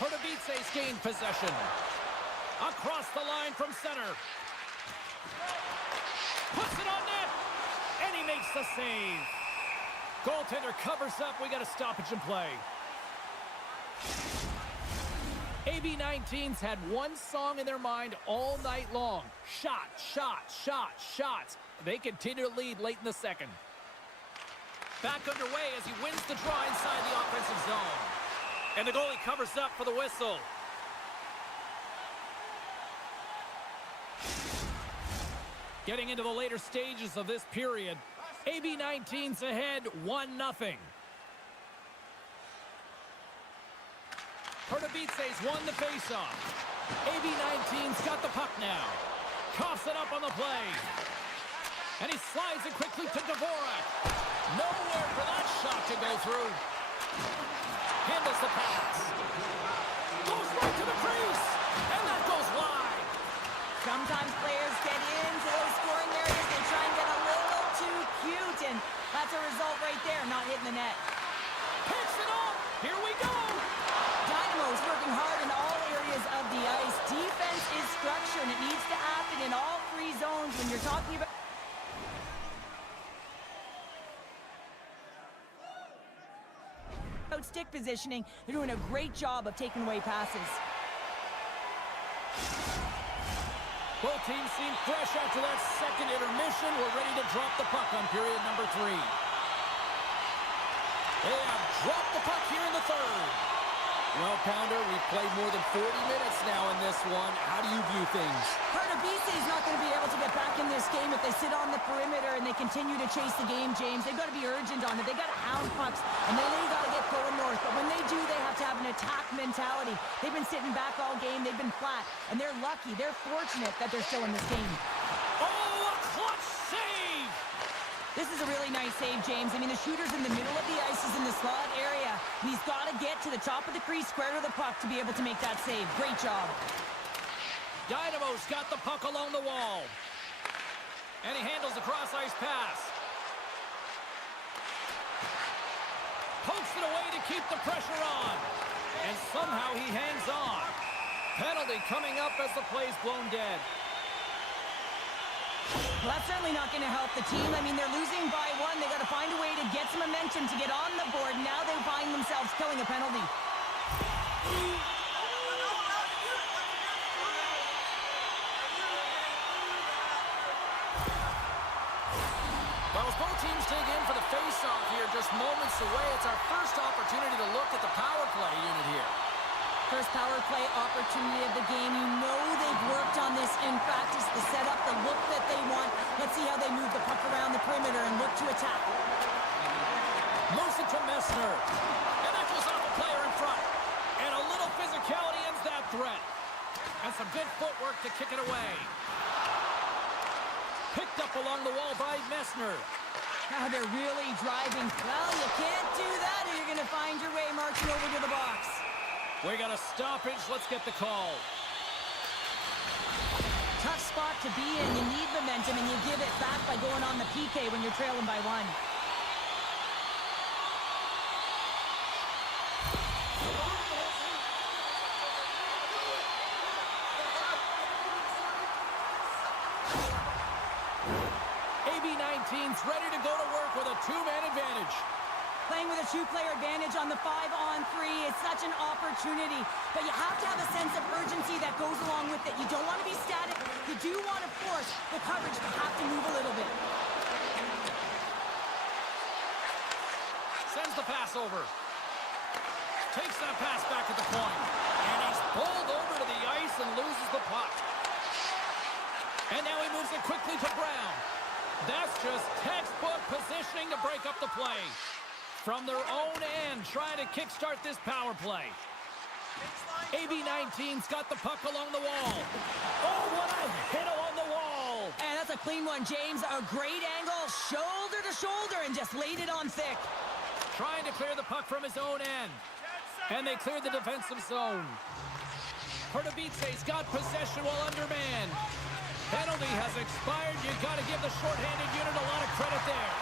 Pardubice's gained possession. Across the line from center. Puts it on net, and he makes the save. Goaltender covers up. We got a stoppage in play. AB-19's had one song in their mind all night long. Shot, shot, shot, shots. They continue to lead late in the second. Back underway as he wins the draw inside the offensive zone. And the goalie covers up for the whistle. Getting into the later stages of this period, AB-19's ahead 1-0. Pardubice's won the faceoff. AB-19's got the puck now. Coughs it up on the play. And he slides it quickly to Dvorak. Nowhere for that shot to go through. Handles the pass. Goes right to the crease. And that goes wide. Sometimes players get into those scoring areas. They try and get a little too cute, and that's a result right there, not hitting the net. Picks it up. Here we go. Dynamo's working hard in all areas of the ice. Defense is structure, and it needs to happen in all three zones when you're talking about... stick positioning. They're doing a great job of taking away passes. Both teams seem fresh after that second intermission. We're ready to drop the puck on period number 3. They have dropped the puck here in the third. Well, Pounder, we've played more than 40 minutes now in this one. How do you view things? Pardubice is not going to be able to get back in this game if they sit on the perimeter and they continue to chase the game, James. They've got to be urgent on it. They've got to hound pucks, and then they got to get going north. But when they do, they have to have an attack mentality. They've been sitting back all game. They've been flat. And they're lucky. They're fortunate that they're still in this game. Oh, a clutch save! This is a really nice save, James. I mean, the shooter's in the middle of the ice. He's in the slot area. And he's got to get to the top of the crease, square to the puck to be able to make that save. Great job. Dynamo's got the puck along the wall. And he handles the cross-ice pass. Pokes it away to keep the pressure on. And somehow he hangs on. Penalty coming up as the play's blown dead. Well, that's certainly not going to help the team. I mean, they're losing by one. They got to find a way to get some momentum to get on the board. Now they find themselves killing a penalty. Well, as both teams dig in for the face-off here, just moments away, it's our first opportunity to look at the power play unit here. First power play opportunity of the game. You know they've worked on this in practice, the setup, the look that they want. Let's see how they move the puck around the perimeter and look to attack. Moves it to Messner. And that goes off a player in front. And a little physicality ends that threat. And some good footwork to kick it away. Picked up along the wall by Messner. Now they're really driving. Well, you can't do that or you're going to find your way marching over to the box. We got a stoppage. Let's get the call. Tough spot to be in. You need momentum, and you give it back by going on the PK when you're trailing by one. AB-19's ready to go to work with a two-man advantage. Playing with a two-player advantage on the 5-on-3 is such an opportunity. But you have to have a sense of urgency that goes along with it. You don't want to be static. You do want to force the coverage to have to move a little bit. Sends the pass over. Takes that pass back at the point. And he's pulled over to the ice and loses the puck. And now he moves it quickly to Brown. That's just textbook positioning to break up the play. From their own end, trying to kickstart this power play. AB-19's got the puck along the wall. Oh, what a hit along the wall. And that's a clean one, James. A great angle, shoulder to shoulder, and just laid it on thick. Trying to clear the puck from his own end. And they cleared the defensive zone. Pardubice's got possession while undermanned. Penalty has expired. You've got to give the shorthanded unit a lot of credit there.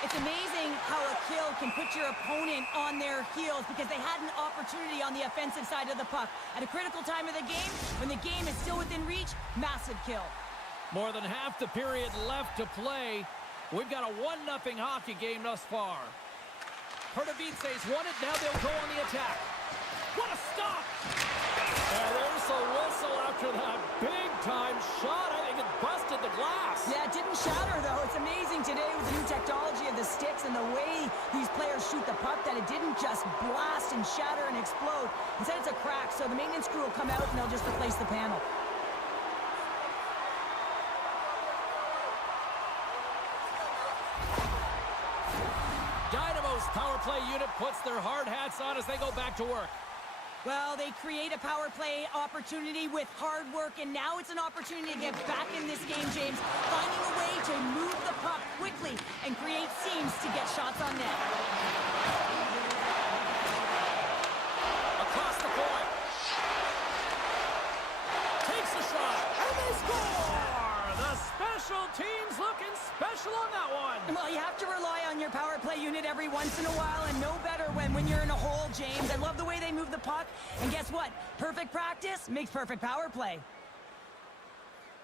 It's amazing how a kill can put your opponent on their heels because they had an opportunity on the offensive side of the puck. At a critical time of the game, when the game is still within reach, massive kill. More than half the period left to play. We've got a 1-0 hockey game thus far. Pardubice's won it. Now they'll go on the attack. What a stop! And there's a whistle after that big-time shot. I think it busted the glass. Yeah, it didn't shatter, though. It's amazing today with the new technology of the sticks and the way these players shoot the puck that it didn't just blast and shatter and explode. Instead, it's a crack, so the maintenance crew will come out and they'll just replace the panel. Dynamo's power play unit puts their hard hats on as they go back to work. Well, they create a power play opportunity with hard work, and now it's an opportunity to get back in this game, James. Finding a way to move the puck quickly and create seams to get shots on net. Across the point. Takes a shot, and they score! The special teams looking special on that one. Well, you have to rely on your power play unit every once in a while, and no better when you're in a hole, James. I love the way they move the puck, and guess what? Perfect practice makes perfect power play.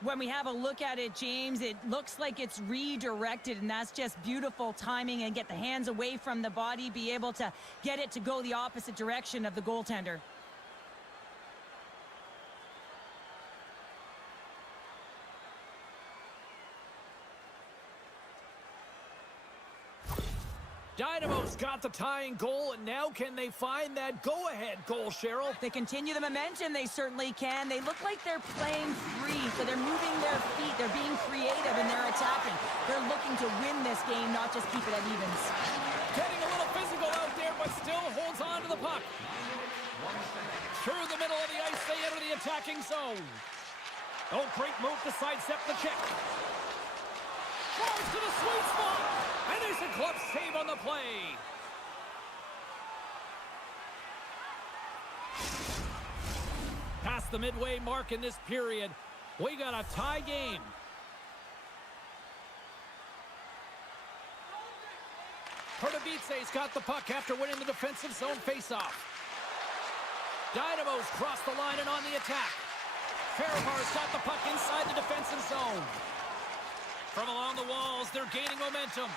When we have a look at it, James, it looks like it's redirected, and that's just beautiful timing, and get the hands away from the body, be able to get it to go the opposite direction of the goaltender. Dynamo's got the tying goal, and now can they find that go-ahead goal, Cheryl? They continue the momentum, they certainly can. They look like they're playing free, so they're moving their feet, they're being creative, and they're attacking. They're looking to win this game, not just keep it at evens. Getting a little physical out there, but still holds on to the puck. Through the middle of the ice, they enter the attacking zone. Oh, great move to sidestep the check. Forward to the sweet spot. And there's a glove save on the play. Past the midway mark in this period, we got a tie game. Pardubice's got the puck after winning the defensive zone faceoff. Dynamo's crossed the line and on the attack. Fehervar's got the puck inside the defensive zone. From along the walls, they're gaining momentum.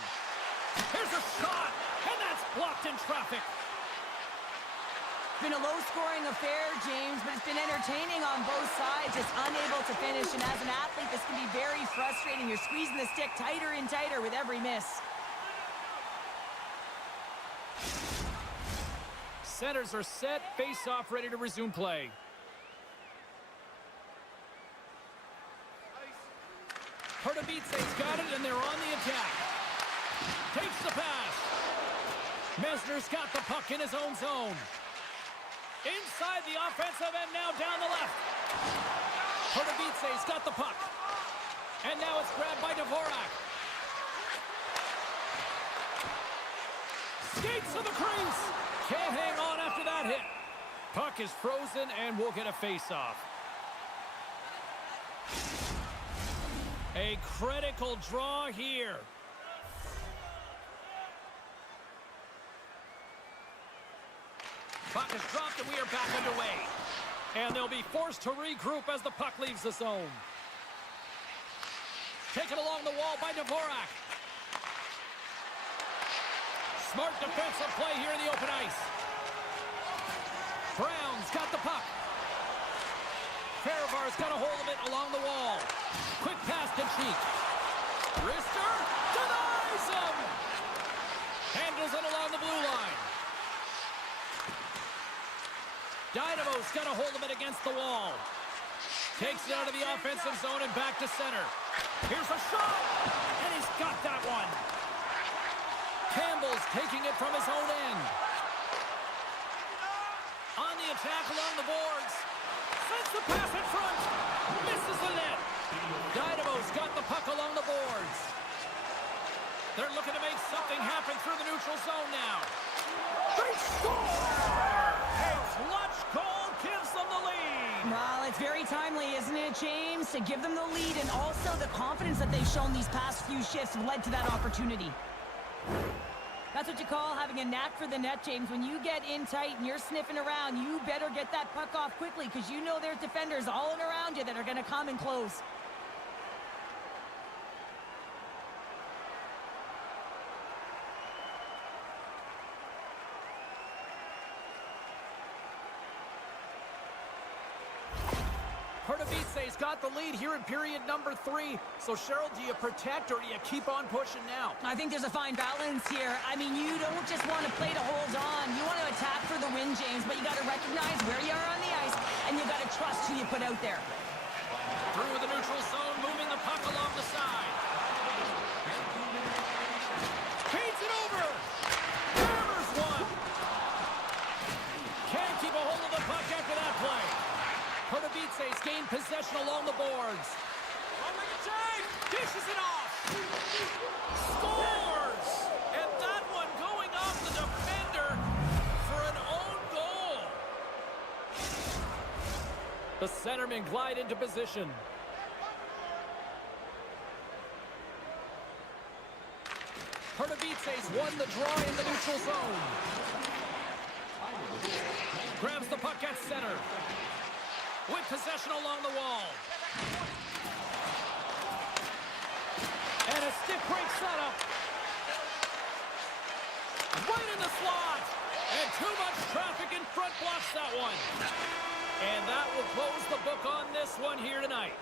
Here's a shot, and that's blocked in traffic. It's been a low-scoring affair, James, but it's been entertaining on both sides, just unable to finish. And as an athlete, this can be very frustrating. You're squeezing the stick tighter and tighter with every miss. Centers are set, face-off, ready to resume play. Pardubice's got it, and they're on the attack. Takes the pass. Mesner's got the puck in his own zone. Inside the offensive end, now down the left. Pardubice's got the puck. And now it's grabbed by Dvorak. Skates to the crease. Can't hang on after that hit. Puck is frozen, and we'll get a face-off. A critical draw here. Puck is dropped, and we are back underway. And they'll be forced to regroup as the puck leaves the zone. Taken along the wall by Dvorak. Smart defensive play here in the open ice. Brown's got the puck. Fehervar's got a hold of it along the wall. Quick pass to Cheek. Rister denies him. Handles it along the blue line. Dynamo's got a hold of it against the wall. Takes it out of the offensive zone and back to center. Here's a shot, and he's got that one. Campbell's taking it from his own end. On the attack along the boards. Sends the pass in front. Misses the net. Dynamo's got the puck along the boards. They're looking to make something happen through the neutral zone now. They score! A clutch goal gives them the lead. Well, it's very timely, isn't it, James? To give them the lead, and also the confidence that they've shown these past few shifts have led to that opportunity. That's what you call having a knack for the net, James. When you get in tight and you're sniffing around, you better get that puck off quickly because you know there's defenders all in around you that are going to come and close. Pardubice's got the lead here in period number 3. So, Cheryl, do you protect or do you keep on pushing now? I think there's a fine balance here. I mean, you don't just want to play to hold on. You want to attack for the win, James, but you got to recognize where you are on the ice, and you got to trust who you put out there. Through the neutral zone, moving the puck along the side. Feeds it over. Hammers one. Can't keep a hold of the puck after that play. Pardubice's gained possession along the boards. Dishes it off. Scores! And that one going off the defender for an own goal. The centermen glide into position. Pardubice's won the draw in the neutral zone. Grabs the puck at center. With possession along the wall. And a stick break setup. Right in the slot. And too much traffic in front blocks that one. And that will close the book on this one here tonight.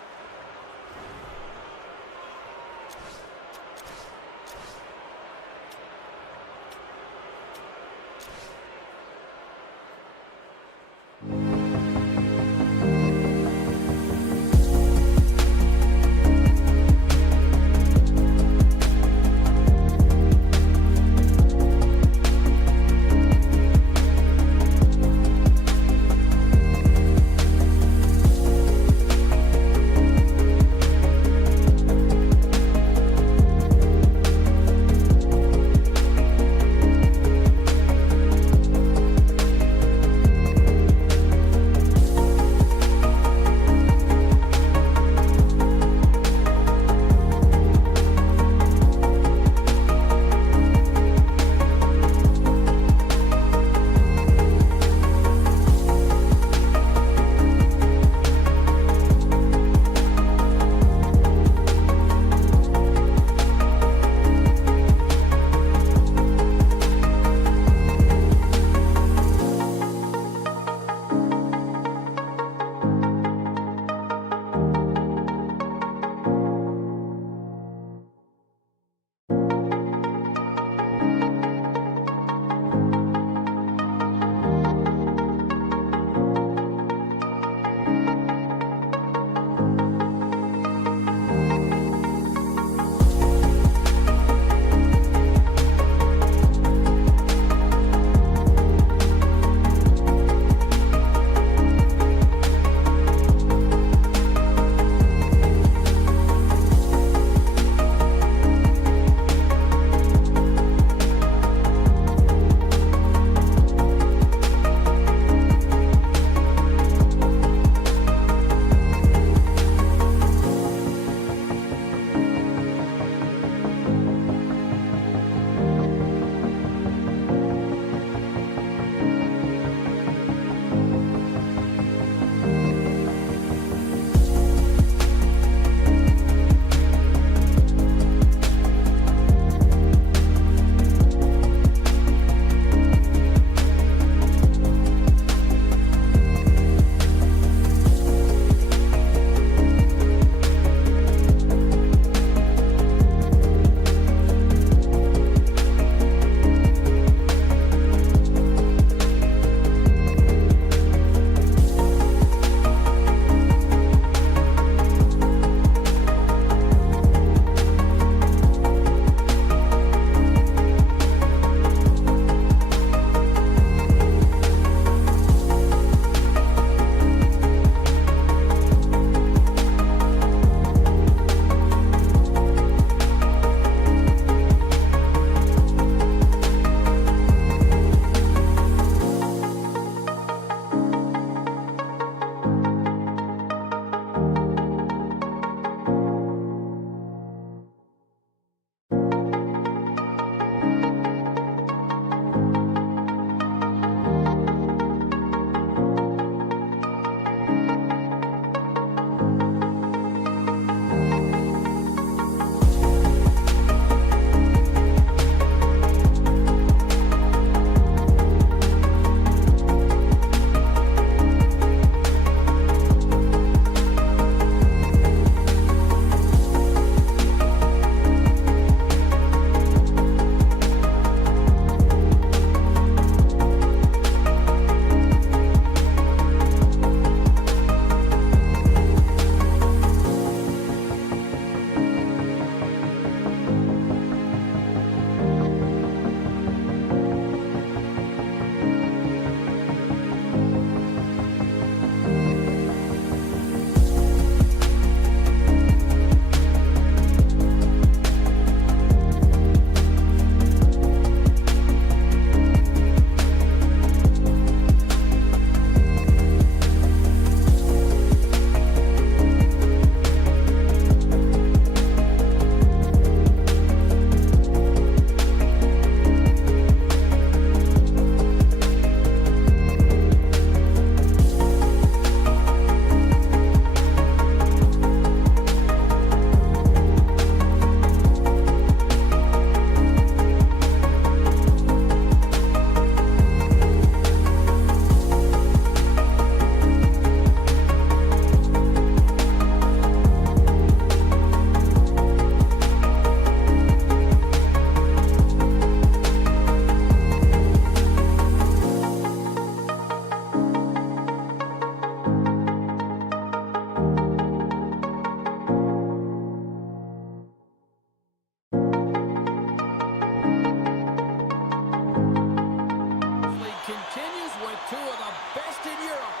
in Europe,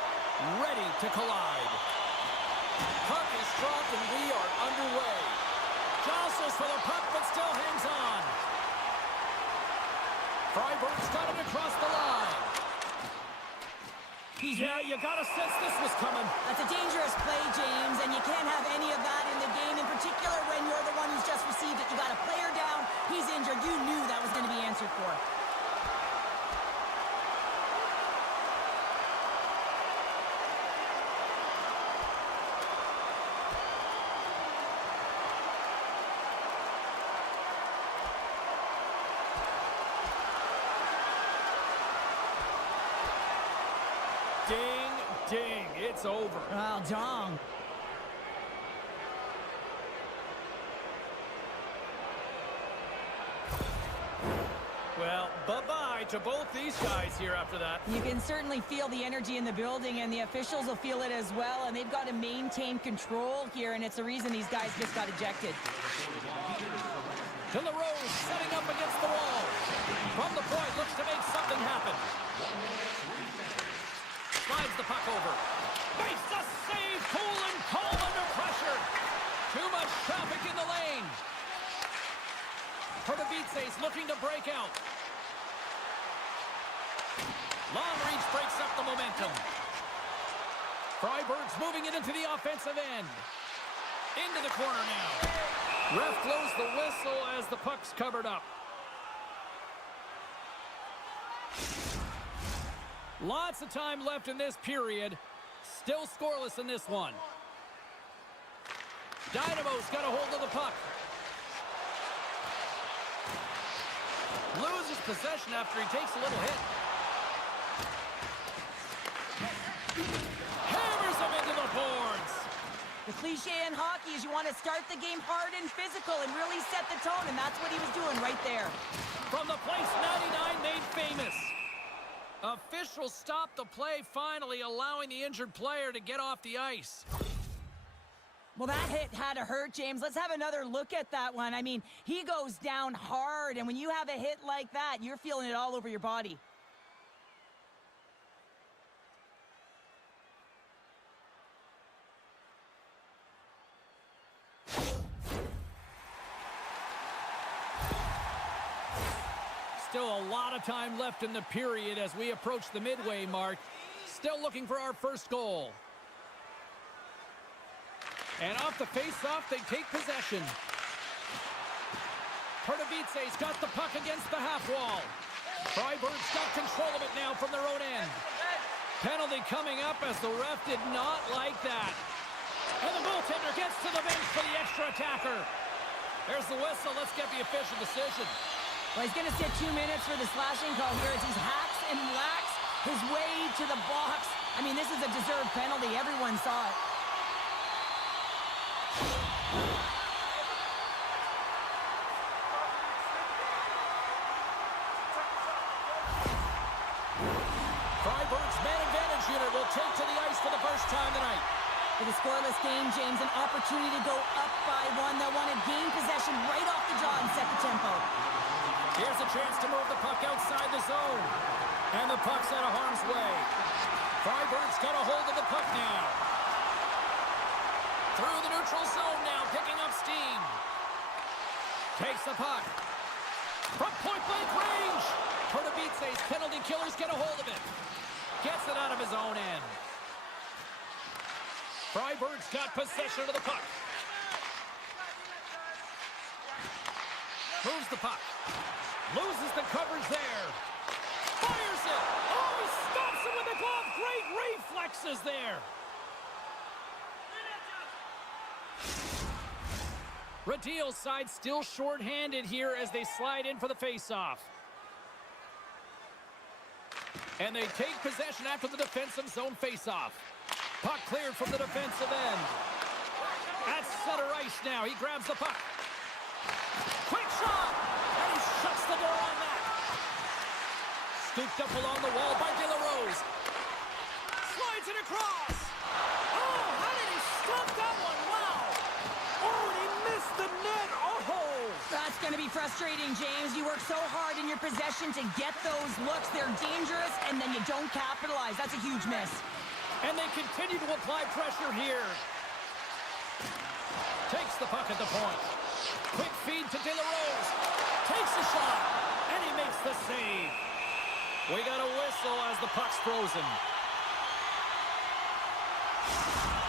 ready to collide. Puck is dropped and we are underway. Jostles for the puck but still hangs on. Freiburg's got it across the line. Yeah, you got a sense this was coming. That's a dangerous play, James, and you can't have any of that in the game, in particular when you're the one who's just received it. You got a player down, he's injured. You knew that was going to be answered for. Ding, ding, it's over. Well, dong. Well, bye-bye to both these guys here after that. You can certainly feel the energy in the building, and the officials will feel it as well, and they've got to maintain control here, and it's the reason these guys just got ejected. De La Rose setting up against the wall. From the point, looks to make something happen. Slides the puck over. Makes the save, cool and calm under pressure. Too much traffic in the lane. Pardubice looking to break out. Long reach breaks up the momentum. Freiburg's moving it into the offensive end. Into the corner now. Ref blows the whistle as the puck's covered up. Lots of time left in this period. Still scoreless in this one. Dynamo's got a hold of the puck. Loses possession after he takes a little hit. Hammers him into the boards. The cliche in hockey is you want to start the game hard and physical and really set the tone, and that's what he was doing right there. From the place 99 made famous. Officials stopped the play, finally allowing the injured player to get off the ice. Well, that hit had to hurt, James. Let's have another look at that one. I mean, he goes down hard, and when you have a hit like that, you're feeling it all over your body. Still a lot of time left in the period as we approach the midway mark. Still looking for our first goal. And off the face-off, they take possession. Pardubice's got the puck against the half wall. Freiburg's got control of it now from their own end. Penalty coming up as the ref did not like that. And the goaltender gets to the bench for the extra attacker. There's the whistle. Let's get the official decision. Well, he's going to sit 2 minutes for the slashing call here as he hacks and whacks his way to the box. I mean, this is a deserved penalty. Everyone saw it. Freiburg's man advantage unit will take to the ice for the first time tonight. With a scoreless game, James, an opportunity to go up by one. They'll want to gain possession right off the jaw and set the tempo. Here's a chance to move the puck outside the zone. And the puck's out of harm's way. Freiburg's got a hold of the puck now. Through the neutral zone now, picking up steam. Takes the puck. From point-blank range. Pardubice's penalty killers get a hold of it. Gets it out of his own end. Freiburg's got possession of the puck. Moves the puck. Loses the coverage there. Fires it. Oh, he stops it with the glove. Great reflexes there. Radil's side still short-handed here as they slide in for the face-off. And they take possession after the defensive zone face-off. Puck cleared from the defensive end. At center ice now. He grabs the puck. Quick shot! And he shuts the door on that. Scooped up along the wall by De La Rose. Slides it across. Oh, how did he stop that one? Wow! Oh, and he missed the net. Oh! That's going to be frustrating, James. You work so hard and your possession to get those looks. They're dangerous, and then you don't capitalize. That's a huge miss. And they continue to apply pressure here. Takes the puck at the point. Quick feed to De La Rose. Takes a shot, and he makes the save. We got a whistle as the puck's frozen.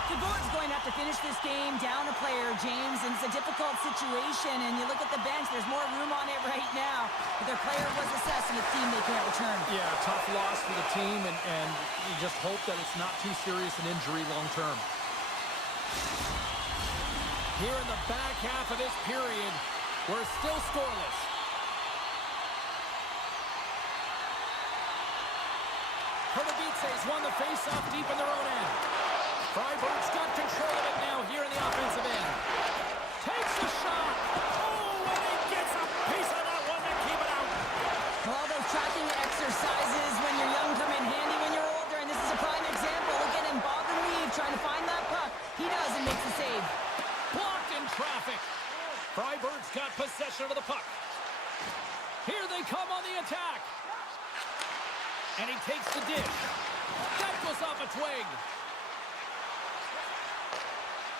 Fribourg's going to have to finish this game down a player, James, and it's a difficult situation. And you look at the bench, there's more room on it right now. But their player was assessed, and it's team they can't return. Yeah, tough loss for the team, and you just hope that it's not too serious an injury long term. Here in the back half of this period, we're still scoreless. Pardubice's won the face-off deep in their own end. Freiburg's got control of it now here in the offensive end. Takes a shot. Oh, and he gets a piece of that one to keep it out. Well, all those tracking exercises when you're young come in handy when you're older, and this is a prime example. Look at him, Bob and Reed trying to find that puck. He does and makes the save. Blocked in traffic. Freiburg's got possession of the puck. Here they come on the attack. And he takes the dish. That goes off a twig.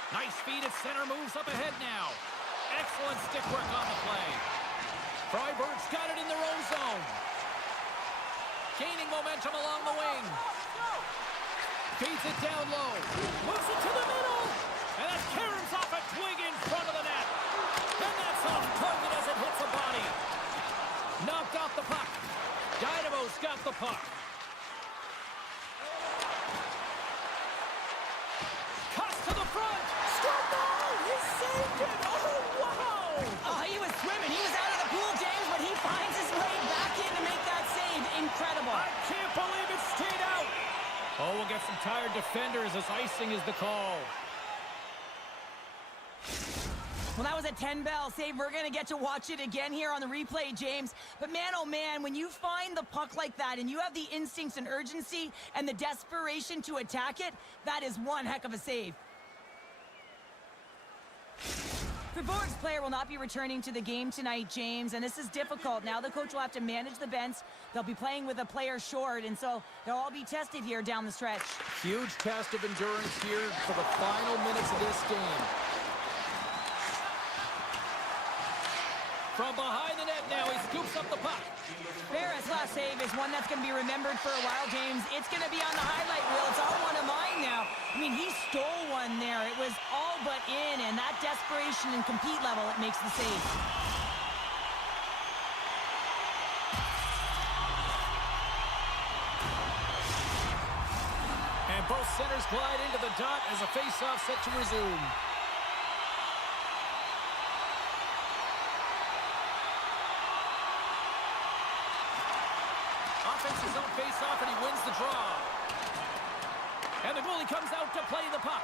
Nice feed at center, moves up ahead now. Excellent stick work on the play. Freiburg's got it in their own zone. Gaining momentum along the wing. Feeds it down low. Moves it to the middle. And that caroms off a twig in front of the net. And that's off target as it hits the body. Knocked off the puck. Dynamo's got the puck. Cuts to the front. Score goal! He saved it! Oh, wow! Oh, he was swimming. He was out of the pool, James, but he finds his way back in to make that save. Incredible. I can't believe it stayed out. Oh, we'll get some tired defenders as icing is the call. Well, that was a 10-bell save. We're going to get to watch it again here on the replay, James. But man, oh man, when you find the puck like that and you have the instincts and urgency and the desperation to attack it, that is one heck of a save. Fribourg's player will not be returning to the game tonight, James, and this is difficult. Now the coach will have to manage the bench. They'll be playing with a player short, and so they'll all be tested here down the stretch. Huge test of endurance here for the final minutes of this game. From behind the net now, he scoops up the puck. Ferris' last save is one that's going to be remembered for a while, James. It's going to be on the highlight reel. It's all one of mine now. I mean, he stole one there. It was all but in, and that desperation and compete level, it makes the save. And both centers glide into the dot as a face-off set to resume. Offense's own face-off, and he wins the draw. And the goalie comes out to play the puck.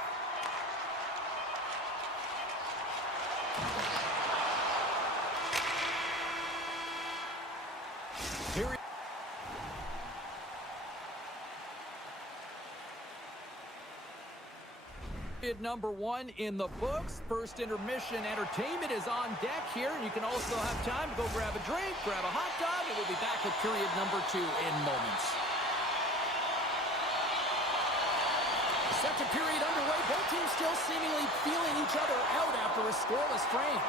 Period number one in the books. First intermission entertainment is on deck here. You can also have time to go grab a drink, grab a hot dog, and we'll be back with period number 2 in moments. Set to period underway. Both teams still seemingly feeling each other out after a scoreless frame.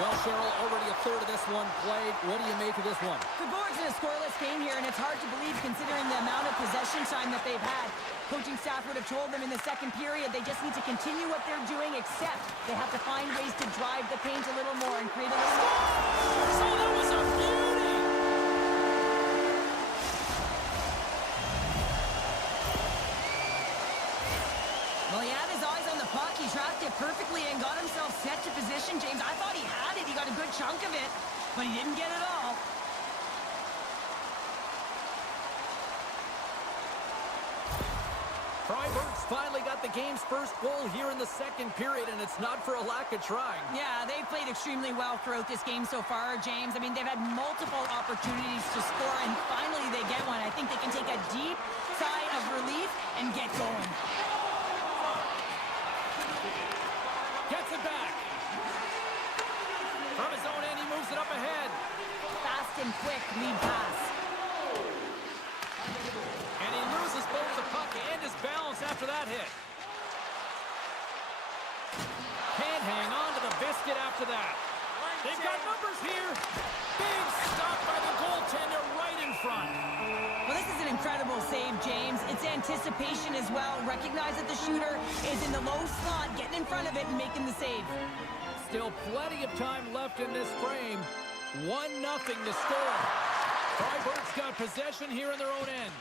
Well, Cheryl, already a third of this one played. What do you make of this one? Fribourg's in a scoreless game here, and it's hard to believe considering the amount of possession time that they've had. Coaching staff would have told them in the second period they just need to continue what they're doing, except they have to find ways to drive the paint a little more and create a little more. So that was a beauty! Well, he had his eyes on the puck. He tracked it perfectly and got himself set to position, James. I thought he had it. He got a good chunk of it, but he didn't get it all. Freiburg's finally got the game's first goal here in the second period, and it's not for a lack of trying. Yeah, they've played extremely well throughout this game so far, James. I mean, they've had multiple opportunities to score, and finally they get one. I think they can take a deep sigh of relief and get going. Gets it back. From his own end, he moves it up ahead. Fast and quick, hit. Can't hang on to the biscuit after that. They've got numbers here. Big stop by the goaltender right in front. Well, this is an incredible save, James. It's anticipation as well. Recognize that the shooter is in the low slot, getting in front of it and making the save. Still plenty of time left in this frame. 1-0 to score. Freiburg's got possession here in their own end.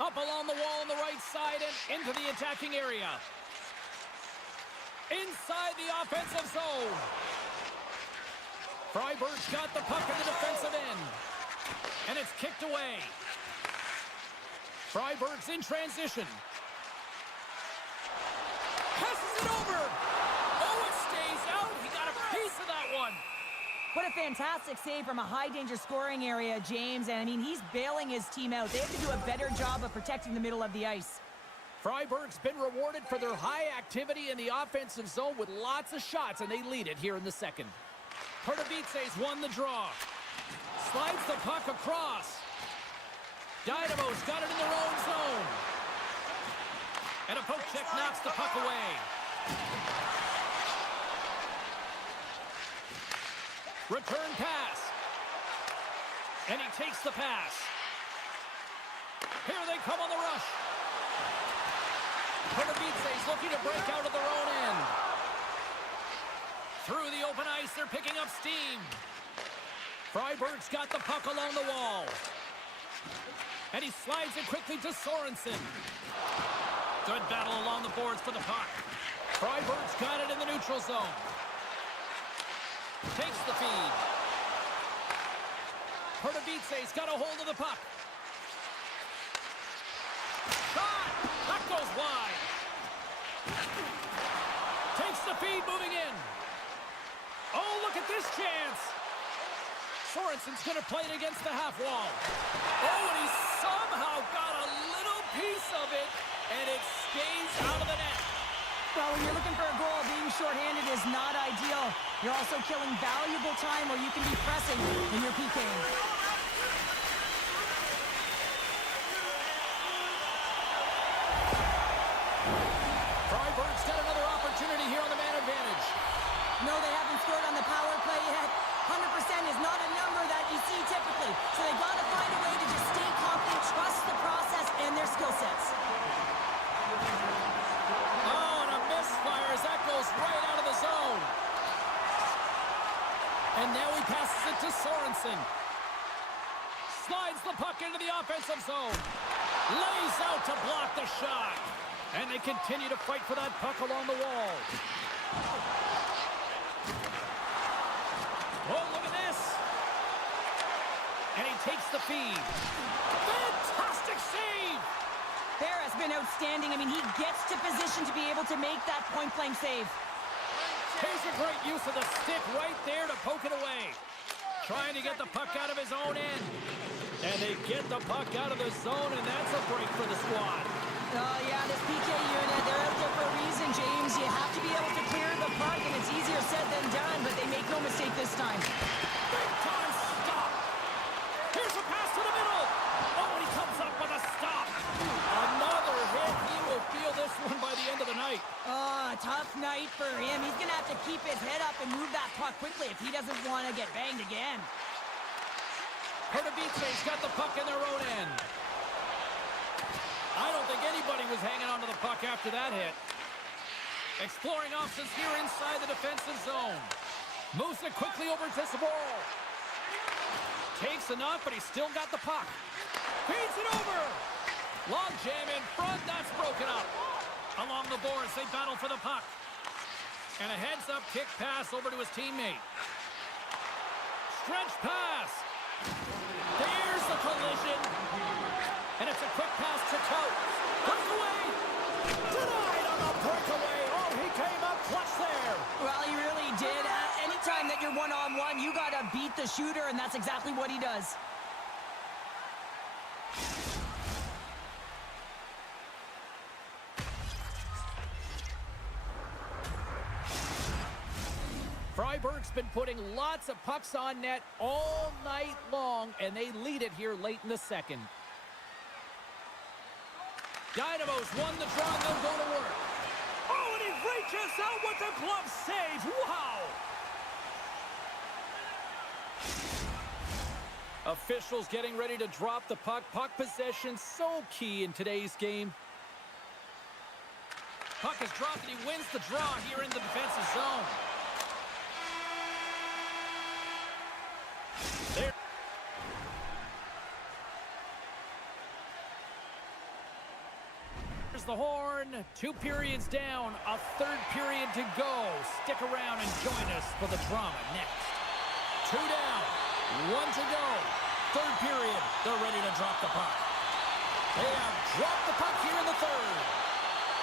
Up along the wall on the right side and into the attacking area. Inside the offensive zone. Freiburg's got the puck in the defensive end. And it's kicked away. Freiburg's in transition. Passes it over. Oh, it stays out. He got a piece of that one. What a fantastic save from a high-danger scoring area, James. And, I mean, he's bailing his team out. They have to do a better job of protecting the middle of the ice. Freiburg's been rewarded for their high activity in the offensive zone with lots of shots, and they lead it here in the second. Pardubice's won the draw. Slides the puck across. Dynamo's got it in their own zone. And a poke check knocks the puck away. Return pass. And he takes the pass. Here they come on the rush. Pardubice's looking to break out of their own end. Through the open ice, they're picking up steam. Freiburg's got the puck along the wall. And he slides it quickly to Sorensen. Good battle along the boards for the puck. Freiburg's got it in the neutral zone. Takes the feed. Pardubice's got a hold of the puck. Shot! That goes wide. Takes the feed, moving in. Oh, look at this chance. Sorensen's going to play it against the half wall. Oh, and he somehow got a little piece of it, and it stays out of the net. Well, when you're looking for a goal, being shorthanded is not ideal. You're also killing valuable time where you can be pressing in your PK. Freiburg's got another opportunity here on the man advantage. No, they haven't scored on the power play yet. 100% is not a number that you see typically. So they've got to find a way to just stay confident, trust the process and their skill sets. Oh, and a misfire as that goes right out of the zone. And now he passes it to Sorensen. Slides the puck into the offensive zone. Lays out to block the shot. And they continue to fight for that puck along the wall. Oh, look at this. And he takes the feed. Fantastic save. Bear has been outstanding. I mean, he gets to position to be able to make that point-blank save. Here's a great use of the stick right there to poke it away. Trying to get the puck out of his own end. And they get the puck out of the zone, and that's a break for the squad. Oh, yeah, this PK unit, they're out there for a reason, James. You have to be able to clear the puck, and it's easier said than done, but they make no mistake this time. Big time stop. Here's a pass to the middle. Oh, and he comes up with a stop. Another hit. He will feel this one by the end of the night. Oh, a tough night for him. He's going to have to keep his head up and move that puck quickly if he doesn't want to get banged again. Pardubice's got the puck in their own end. I don't think anybody was hanging onto the puck after that hit. Exploring options here inside the defensive zone. Moves it quickly over to Saboro. Takes a knock, but he's still got the puck. Feeds it over. Long jam in front. That's broken up. Along the boards, they battle for the puck. And a heads-up kick pass over to his teammate. Stretch pass. There's the collision. And it's a quick pass to Coates. Comes away. Denied on the breakaway. Oh, he came up clutch there. Well, he really did. Anytime that you're one-on-one, you got to beat the shooter, and that's exactly what he does. Freiburg's been putting lots of pucks on net all night long, and they lead it here late in the second. Dynamo's won the draw, and they'll go to work. Oh, and he reaches out with the glove save. Wow! Officials getting ready to drop the puck. Puck possession so key in today's game. Puck is dropped, and he wins the draw here in the defensive zone. There. There's the horn. 2 periods down. A 3rd period to go. Stick around and join us for the drama next. 2 down. 1 to go. 3rd period. They're ready to drop the puck. They have dropped the puck here in the 3rd.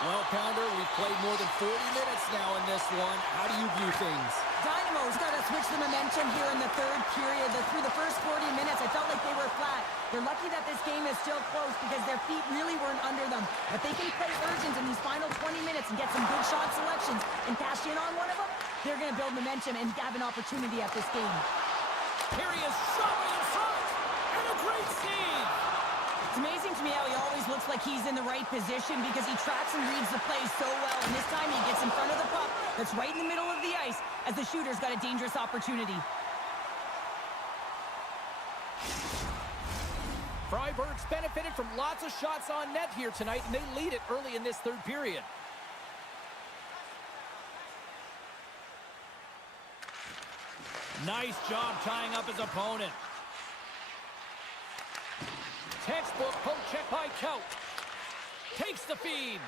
Well, Pounder, we've played more than 40 minutes now in this one. How do you view things? Dynamo's got to switch the momentum here in the 3rd period. Through the first 40 minutes, I felt like they were flat. They're lucky that this game is still close because their feet really weren't under them. If they can play urgent in these final 20 minutes and get some good shot selections and cash in on one of them, they're going to build momentum and have an opportunity at this game. Here he is, shot in front, and a great save. It's amazing to me how he always looks like he's in the right position because he tracks and reads the play so well. And this time he gets in front of the puck that's right in the middle of the ice as the shooter's got a dangerous opportunity. Freiburg's benefited from lots of shots on net here tonight, and they lead it early in this 3rd period. Nice job tying up his opponent. Textbook poke check by Kaut. Takes the feed.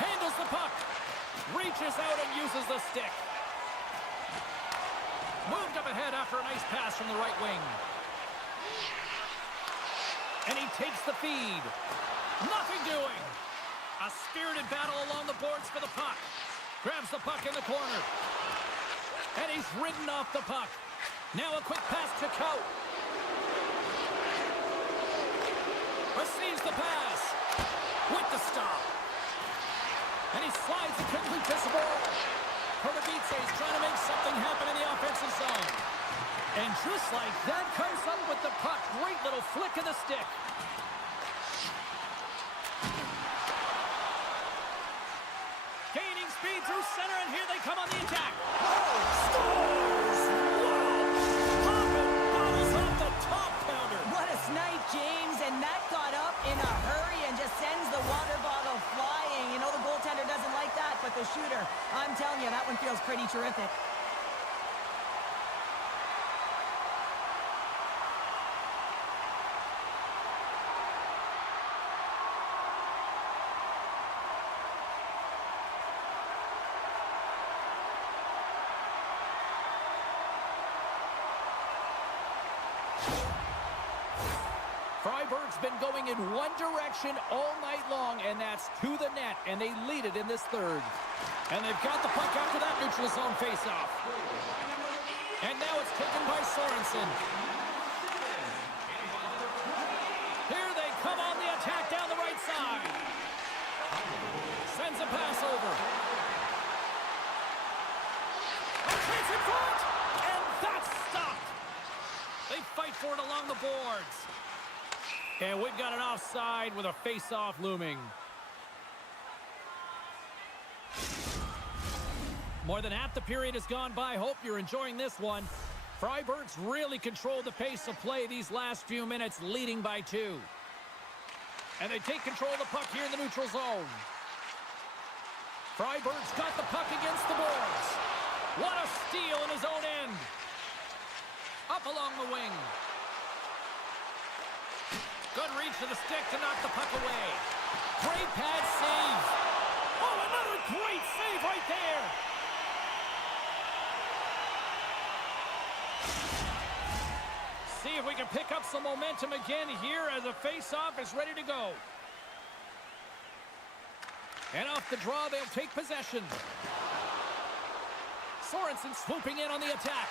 Handles the puck. Reaches out and uses the stick. Moved up ahead after a nice pass from the right wing. And he takes the feed. Nothing doing. A spirited battle along the boards for the puck. Grabs the puck in the corner. And he's ridden off the puck. Now a quick pass to Kaut. Receives the pass. With the stop. And he slides it quickly to Sabor. Pardubice is trying to make something happen in the offensive zone. And just like that, comes up with the puck. Great little flick of the stick. Gaining speed through center, and here they come on the attack. Scores! Wow! Poppin' bottles off the top counter. What a snipe, James, and that got up in a hurry and just sends the water bottle flying. You know the goaltender doesn't like that, but the shooter, I'm telling you, that one feels pretty terrific. Freiburg's been going in one direction all night long, and that's to the net, and they lead it in this 3rd. And they've got the puck after that neutral zone faceoff. And now it's taken by Sorensen. Here they come on the attack down the right side. Sends a pass over. A chance in front, and that's stopped. They fight for it along the boards. And we've got an offside with a face-off looming. More than half the period has gone by. Hope you're enjoying this one. Freiburg's really controlled the pace of play these last few minutes, leading by 2. And they take control of the puck here in the neutral zone. Freiburg's got the puck against the boards. What a steal in his own end. Up along the wing. Good reach to the stick to knock the puck away. Great pad save. Oh, another great save right there. See if we can pick up some momentum again here as a face-off is ready to go. And off the draw, they'll take possession. Sorensen swooping in on the attack.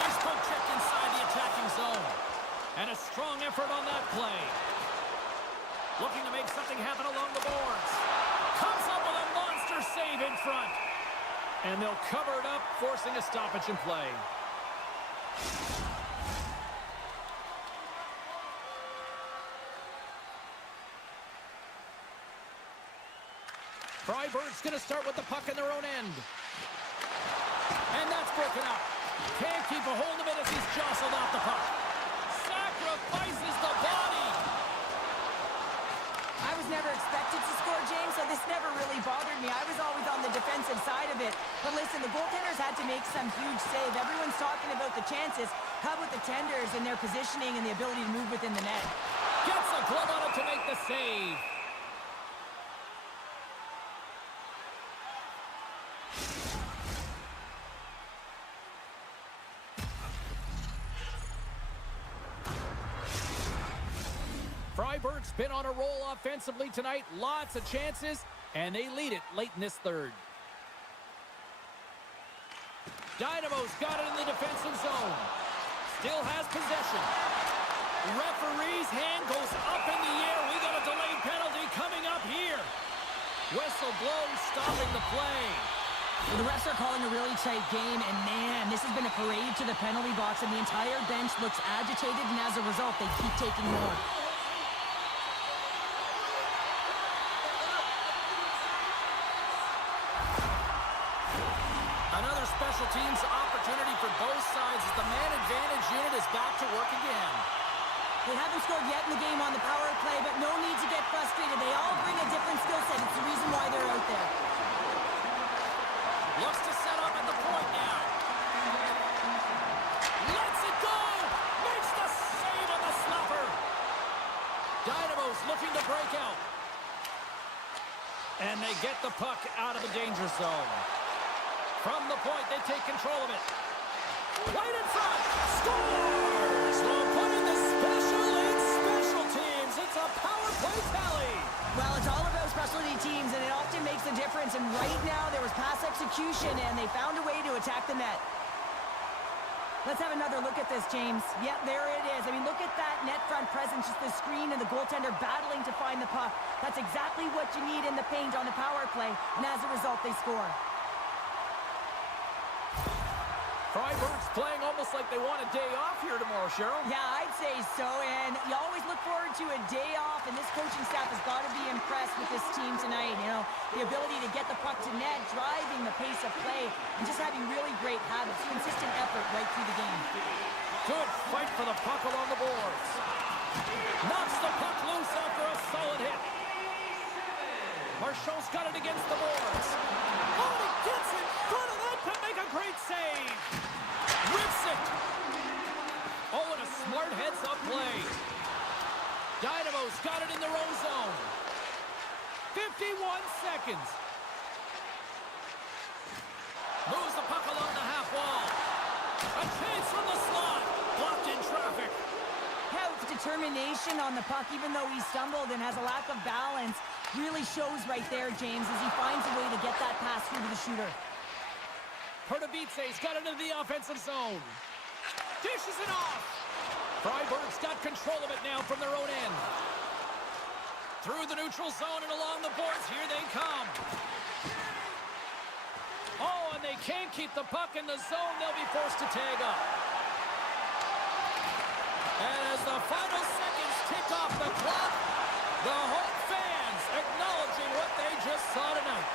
Nice poke check inside the attacking zone. And a strong effort on that play. Looking to make something happen along the boards. Comes up with a monster save in front. And they'll cover it up, forcing a stoppage in play. Freiburg's going to start with the puck in their own end. And that's broken up. Can't keep a hold of it as he's jostled off the puck. Sacrifices the body. I was never expected to score, James, so this never really bothered me. I was always on the defensive side of it. But listen, the goaltenders had to make some huge save. Everyone's talking about the chances. How about the tenders and their positioning and the ability to move within the net? Gets a glove on it to make the save. Freiburg's been on a roll offensively tonight. Lots of chances, and they lead it late in this third. Dynamo's got it in the defensive zone. Still has possession. Referee's hand goes up in the air. We got a delayed penalty coming up here. Whistle blows, stopping the play. Well, the refs are calling a really tight game, and man, this has been a parade to the penalty box, and the entire bench looks agitated, and as a result, they keep taking more. Another special teams opportunity for both sides as the man advantage unit is back to work again. They haven't scored yet in the game on the power play, but no need to get frustrated. They all bring a different skill set. It's the reason why they're out there. Looks to set up at the point now. Lets it go! Makes the save on the slapper. Dynamo's looking to break out. And they get the puck out of the danger zone. From the point, they take control of it. Right in front! Scores! We'll put in the special teams. It's a power play tally. Well, it's all about specialty teams, and it often makes a difference. And right now, there was pass execution, and they found a way to attack the net. Let's have another look at this, James. Yep, there it is. I mean, look at that net front presence, just the screen and the goaltender battling to find the puck. That's exactly what you need in the paint on the power play, and as a result, they score. Freiburg's playing almost like they want a day off here tomorrow, Cheryl. Yeah, I'd say so, and you always look forward to a day off, and this coaching staff has got to be impressed with this team tonight. You know, the ability to get the puck to net, driving the pace of play, and just having really great habits, consistent effort right through the game. Good fight for the puck along the boards. Knocks the puck loose after a solid hit. Marchand's got it against the boards. Oh, he gets in front of that to make a great save. Rips it. Oh, and a smart heads-up play. Dynamo's got it in their own zone. 51 seconds. Moves the puck along the half wall. A chance from the slot. Blocked in traffic. Hout's determination on the puck, even though he stumbled and has a lack of balance, really shows right there, James, as he finds a way to get that pass through to the shooter. Pardubice's got it into the offensive zone. Dishes it off. Freiburg's got control of it now from their own end. Through the neutral zone and along the boards. Here they come. Oh, and they can't keep the puck in the zone. They'll be forced to tag up. And as the final seconds tick off the clock, the home fans acknowledging what they just saw tonight.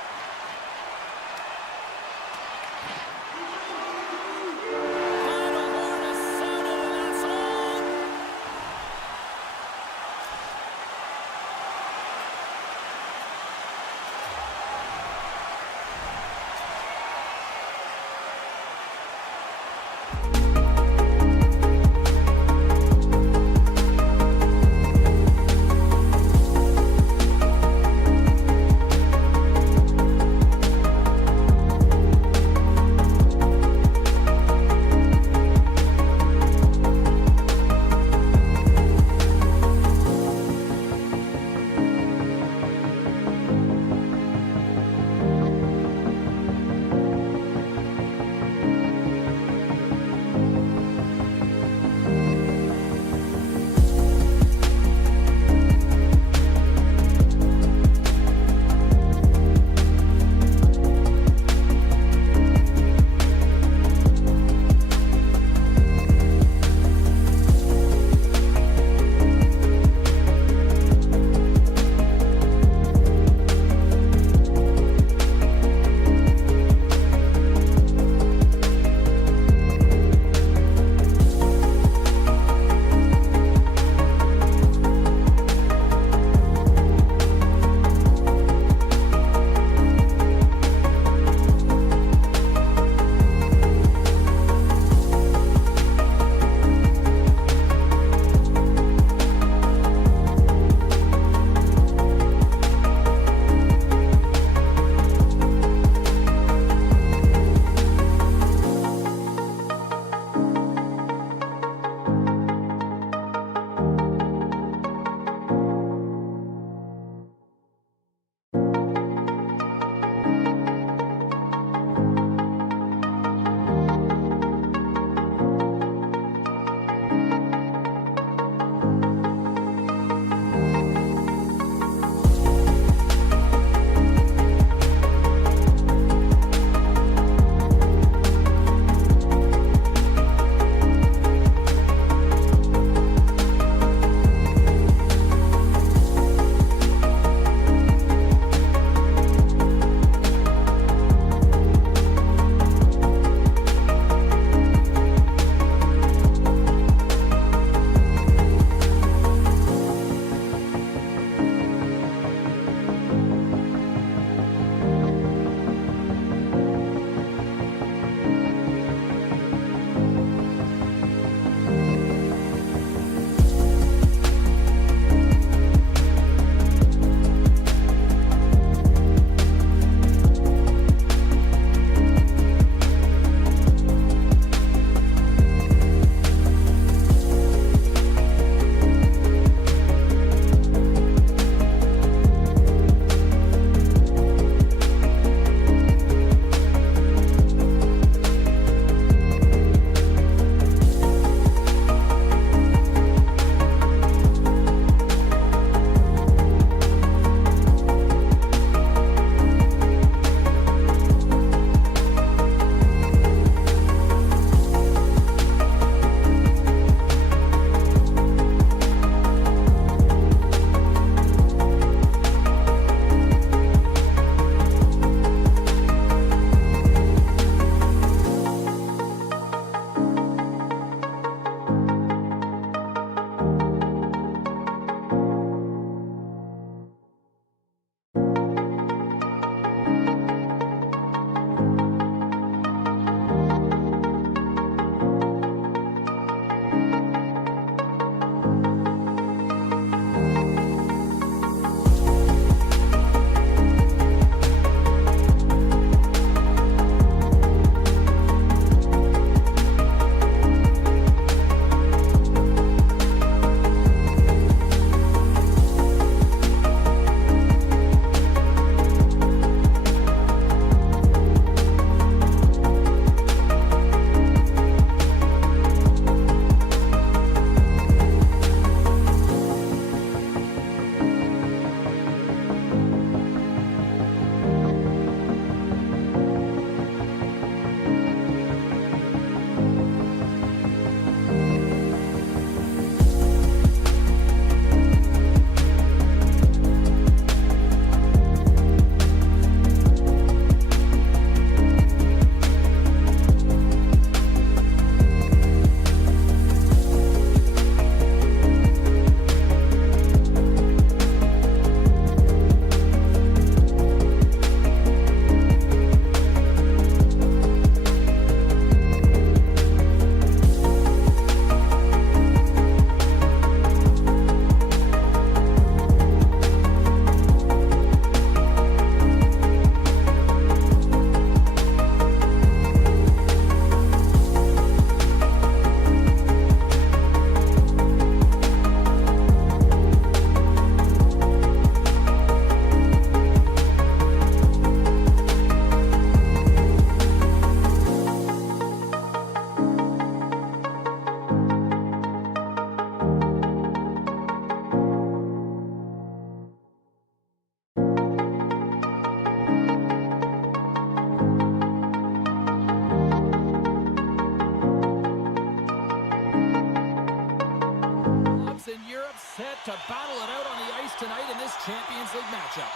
on the ice tonight in this Champions League matchup.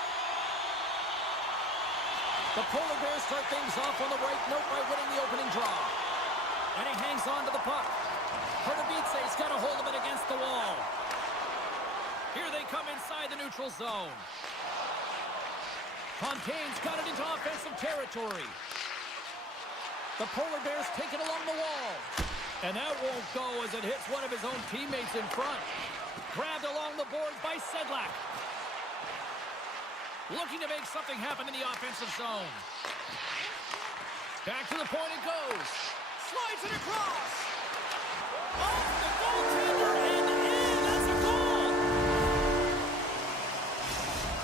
The Polar Bears start things off on the right note by winning the opening draw. And he hangs on to the puck. Pardubice's got a hold of it against the wall. Here they come inside the neutral zone. Fontaine's got it into offensive territory. The Polar Bears take it along the wall. And that won't go as it hits one of his own teammates in front. Grabbed along the boards by Sedlak. Looking to make something happen in the offensive zone. Back to the point it goes. Slides it across. Off the goaltender and in. That's a goal.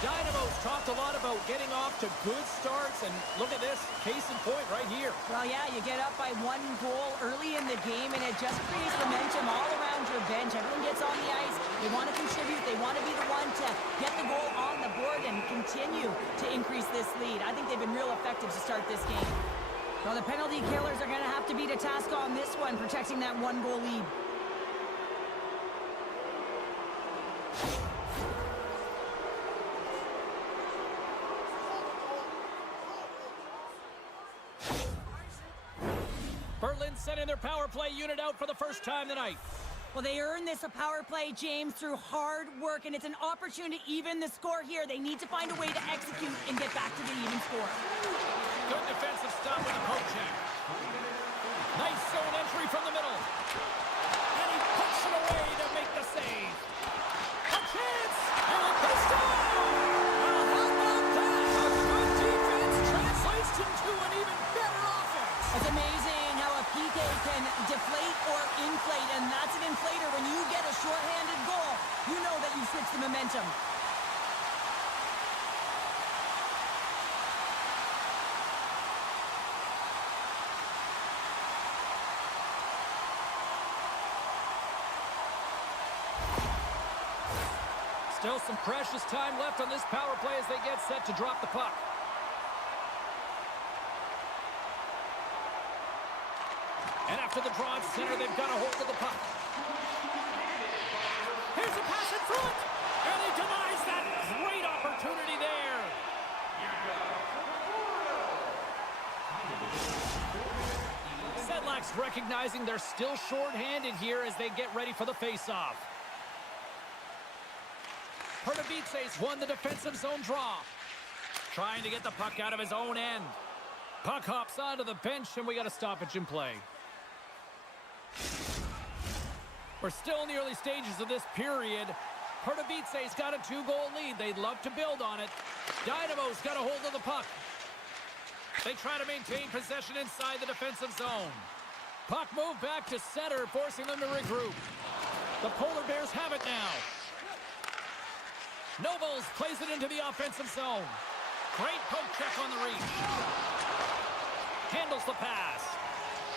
Dynamo's talked a lot about getting off to good starts, and look at this, case in point right here. Well, yeah, you get up by 1 goal early in the game, and it just creates momentum all around your bench. Everyone gets on the ice. They want to contribute. They want to be the one to get the goal on the board and continue to increase this lead. I think they've been real effective to start this game. Well, the penalty killers are going to have to beat a task on this one, protecting that 1-goal lead. Berlin's sending their power play unit out for the first time tonight. Well, they earned this a power play, James, through hard work, and it's an opportunity to even the score here. They need to find a way to execute and get back to the even score. Good defensive stop with a poke check. Nice zone entry from the middle. And he puts it away to make the save. A chance! And a pistol! Well, how about that? A good defense translates into an even better offense. It's amazing how a PK can deflate or inflate, and that's an inflator. When you get a shorthanded goal, you know that you switch the momentum. Still some precious time left on this power play as they get set to drop the puck. And after the draw at center, they've got a hold of the puck. Here's a pass in front. And he denies that great opportunity there. Sedlak's recognizing they're still short-handed here as they get ready for the face-off. Pardubice's won the defensive zone draw. Trying to get the puck out of his own end. Puck hops onto the bench, and we got a stoppage in play. We're still in the early stages of this period. Pardubice's got a 2-goal lead. They'd love to build on it. Dynamo's got a hold of the puck. They try to maintain possession inside the defensive zone. Puck moved back to center, forcing them to regroup. The Polar Bears have it now. Nobles plays it into the offensive zone. Great poke check on the reach. Handles the pass.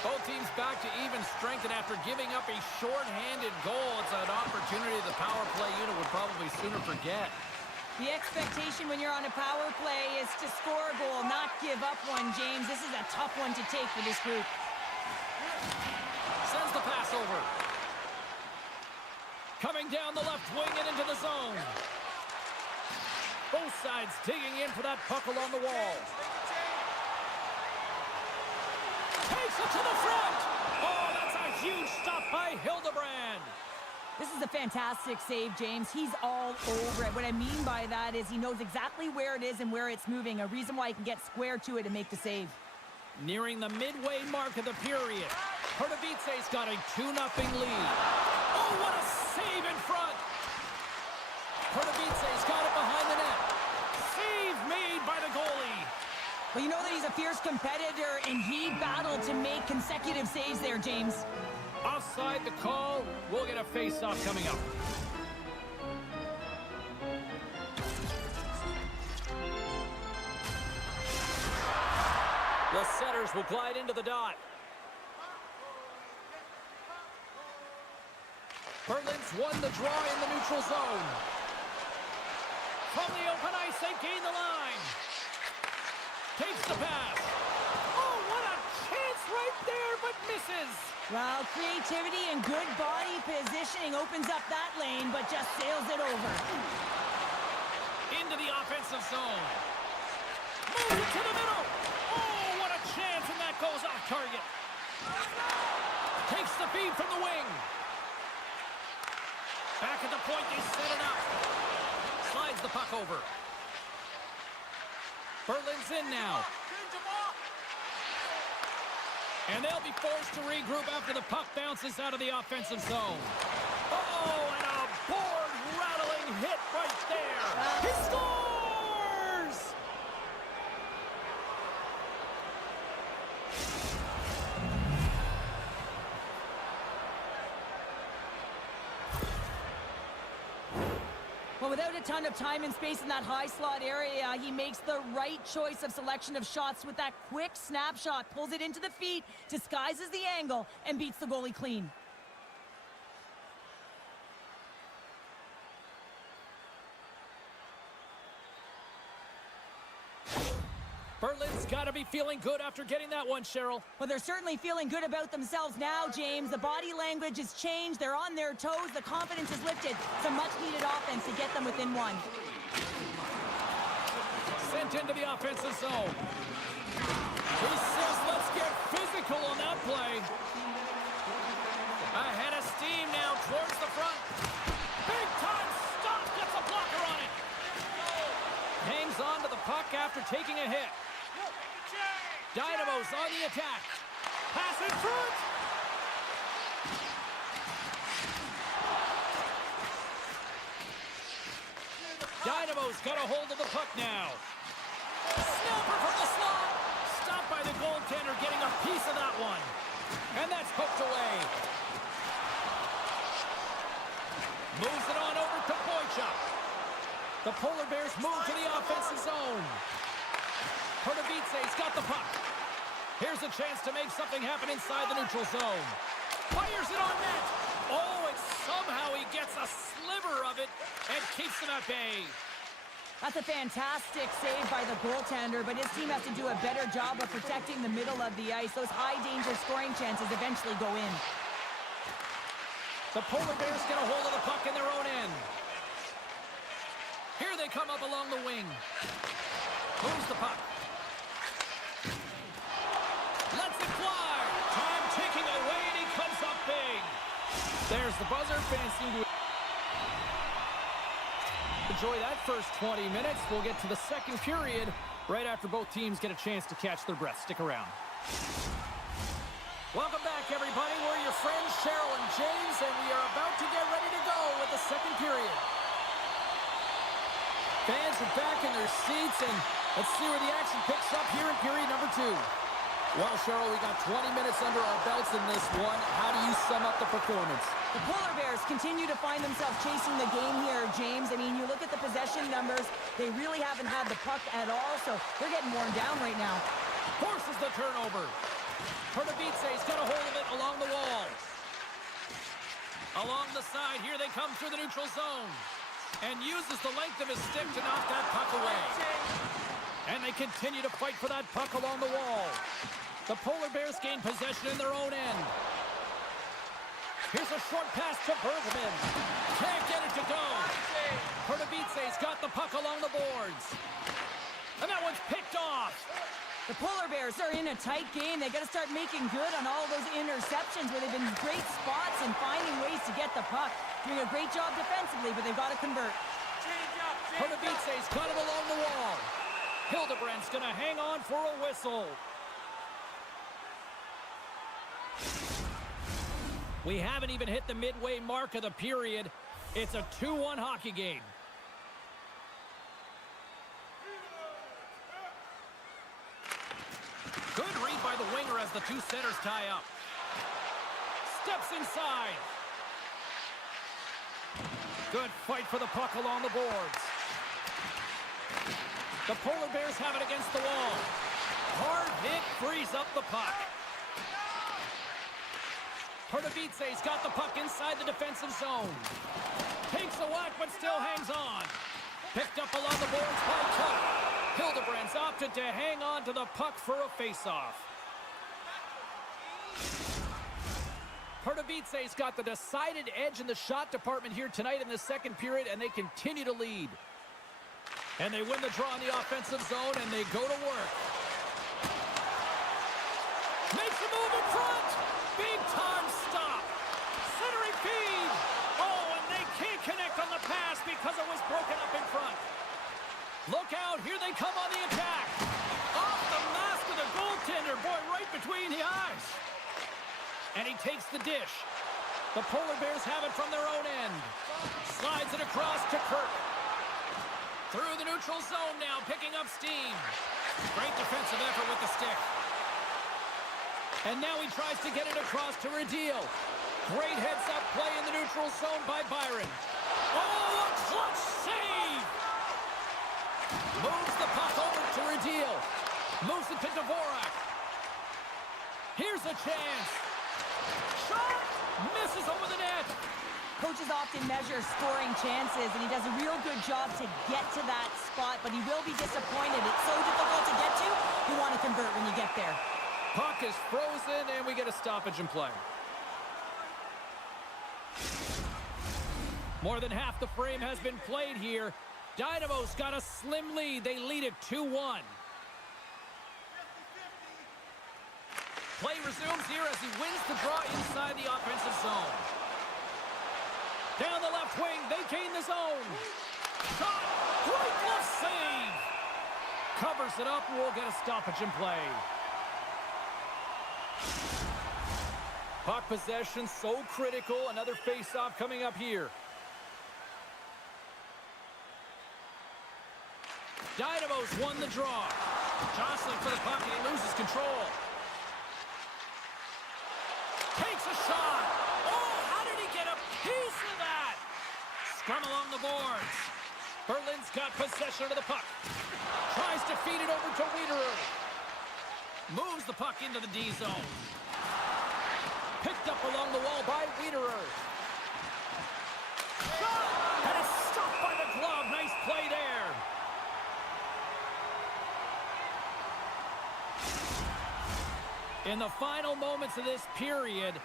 Both teams back to even strength, and after giving up a short-handed goal, it's an opportunity the power play unit would probably sooner forget. The expectation when you're on a power play is to score a goal, not give up one, James. This is a tough one to take for this group. Sends the pass over. Coming down the left wing and into the zone. Both sides digging in for that puck along the wall. Takes it to the front. Oh, that's a huge stop by Hildebrand. This is a fantastic save, James. He's all over it. What I mean by that is he knows exactly where it is and where it's moving, a reason why he can get square to it and make the save. Nearing the midway mark of the period. Pardubice's got a 2-0 lead. Oh, what a save in front. Pardubice's got it behind the net. Save made by the goalie. Well, you know that he's a fierce competitor, and he battled to make consecutive saves there, James. Offside the call. We'll get a face-off coming up. The setters will glide into the dot. Berlin's won the draw in the neutral zone. From the open ice, they gain the line. Takes the pass. Oh, what a chance right there, but misses. Well, creativity and good body positioning opens up that lane, but just sails it over. Into the offensive zone. Moves it to the middle. Oh, what a chance, and that goes off target. Takes the feed from the wing. Back at the point, they set it up. Slides the puck over. Berlin's in now. And they'll be forced to regroup after the puck bounces out of the offensive zone. Oh, and a board-rattling hit right there. He scores! Well, without a ton of time and space in that high slot area, he makes the right choice of selection of shots with that quick snapshot, pulls it into the feet, disguises the angle, and beats the goalie clean. Berlin's got to be feeling good after getting that one, Cheryl. Well, they're certainly feeling good about themselves now, James. The body language has changed. They're on their toes. The confidence is lifted. Some much-needed offense to get them within one. Sent into the offensive zone. He says, let's get physical on that play. Ahead of steam now towards the front. Big time stop. Gets a blocker on it. Hangs on to the puck after taking a hit. Dynamo's on the attack. Pass in front. Dynamo's got a hold of the puck now. Snapper from the slot. Stopped by the goaltender, getting a piece of that one. And that's poked away. Moves it on over to Boychuk. The Polar Bears move to the offensive zone. Pardubice's got the puck. Here's a chance to make something happen inside the neutral zone. Fires it on net. Oh, and somehow he gets a sliver of it and keeps them at bay. That's a fantastic save by the goaltender, but his team has to do a better job of protecting the middle of the ice. Those high-danger scoring chances eventually go in. The Polar Bears get a hold of the puck in their own end. Here they come up along the wing. Moves the puck. Lets it fly. Time ticking away, and he comes up big. There's the buzzer. Fans seem to enjoy that first 20 minutes. We'll get to the second period right after both teams get a chance to catch their breath. Stick around. Welcome back, everybody. We're your friends, Cheryl and James, and we are about to get ready to go with the second period. Fans are back in their seats, and let's see where the action picks up here in period number 2. Well, Cheryl, we got 20 minutes under our belts in this one. How do you sum up the performance? The Polar Bears continue to find themselves chasing the game here, James. I mean, you look at the possession numbers, they really haven't had the puck at all, so they're getting worn down right now. Forces the turnover. Pardubice's got a hold of it along the wall. Along the side, here they come through the neutral zone. And uses the length of his stick to knock that puck away. And they continue to fight for that puck along the wall. The Polar Bears gain possession in their own end. Here's a short pass to Bergman. Can't get it to go. Pardubice's got the puck along the boards. And that one's picked off. The Polar Bears are in a tight game. They got to start making good on all those interceptions where they've been in great spots and finding ways to get the puck. Doing a great job defensively, but they've got to convert. Pardubice's got him along the wall. Hildebrandt's going to hang on for a whistle. We haven't even hit the midway mark of the period. It's a 2-1 hockey game. Good read by the winger as the two centers tie up. Steps inside. Good fight for the puck along the boards. The Polar Bears have it against the wall. Hard hit frees up the puck. Pardubice's got the puck inside the defensive zone. Takes a whack but still hangs on. Picked up along the boards by Tuck. Hildebrandt's opted to hang on to the puck for a face-off. Pardubice's got the decided edge in the shot department here tonight in the second period, and they continue to lead. And they win the draw in the offensive zone, and they go to work. Makes a move in front. Big time stop. Centering feed. Oh, and they can't connect on the pass because it was broken up in front. Look out. Here they come on the attack. Off the mask of the goaltender. Boy, right between the eyes. And he takes the dish. The Polar Bears have it from their own end. Slides it across to Kirk. Through the neutral zone now, picking up steam. Great defensive effort with the stick. And now he tries to get it across to Radil. Great heads-up play in the neutral zone by Byron. Oh, a clutch save! Moves the puck over to Radil. Moves it to Dvorak. Here's a chance. Shot! Misses over the net. Coaches often measure scoring chances, and he does a real good job to get to that spot, but he will be disappointed. It's so difficult to get to. You want to convert when you get there. Puck is frozen, and we get a stoppage in play. More than half the frame has been played here. Dynamo's got a slim lead. They lead it 2-1. Play resumes here as he wins the draw inside the offensive zone. Down the left wing, they gain the zone. Shot! Great glove save! Covers it up, and we'll get a stoppage in play. Puck possession so critical. Another face-off coming up here. Dynamo's won the draw. Jostling for the puck, and he loses control. Takes a shot. Oh, how did he get a piece of that? Scrum along the boards. Berlin's got possession of the puck. Tries to feed it over to Wiederer. Moves the puck into the D zone. Picked up along the wall by Wiederer. Shot! And it's stopped by the glove. Nice play there. In the final moments of this period,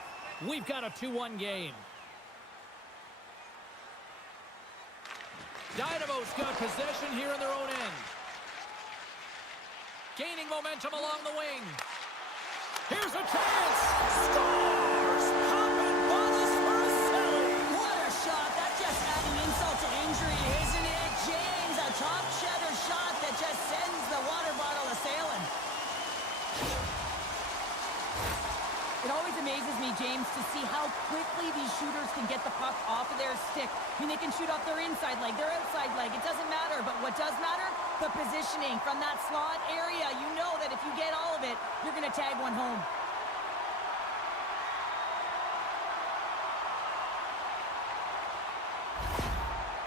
we've got a 2-1 game. Dynamo's got possession here in their own end. Gaining momentum along the wing. Here's a chance. Scores! Poppin' bonus for Selly. What a shot. That's just adding insult to injury, isn't it, James? A top cheddar shot that just sends the water bottle a-sailing. It always amazes me, James, to see how quickly these shooters can get the puck off of their stick. I mean, they can shoot off their inside leg, their outside leg. It doesn't matter. But what does matter? The positioning from that slot area. You know that if you get all of it, you're going to tag one home.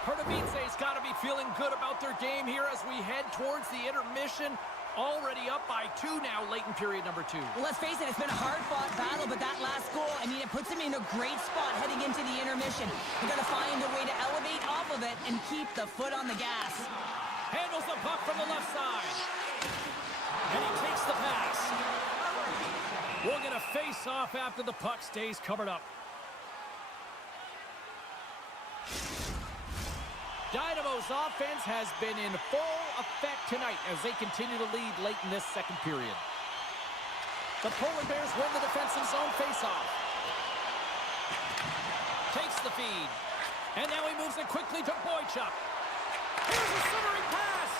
Pardubice's got to be feeling good about their game here as we head towards the intermission. Already up by 2 now, late in period number 2. Well, let's face it, it's been a hard-fought battle, but that last goal, I mean, it puts him in a great spot heading into the intermission. They've got to find a way to elevate off of it and keep the foot on the gas. Handles the puck from the left side. And he takes the pass. We'll get a face-off after the puck stays covered up. Dynamo's offense has been in full effect tonight as they continue to lead late in this second period. The Polar Bears win the defensive zone faceoff. Takes the feed. And now he moves it quickly to Boychuk. Here's a centering pass.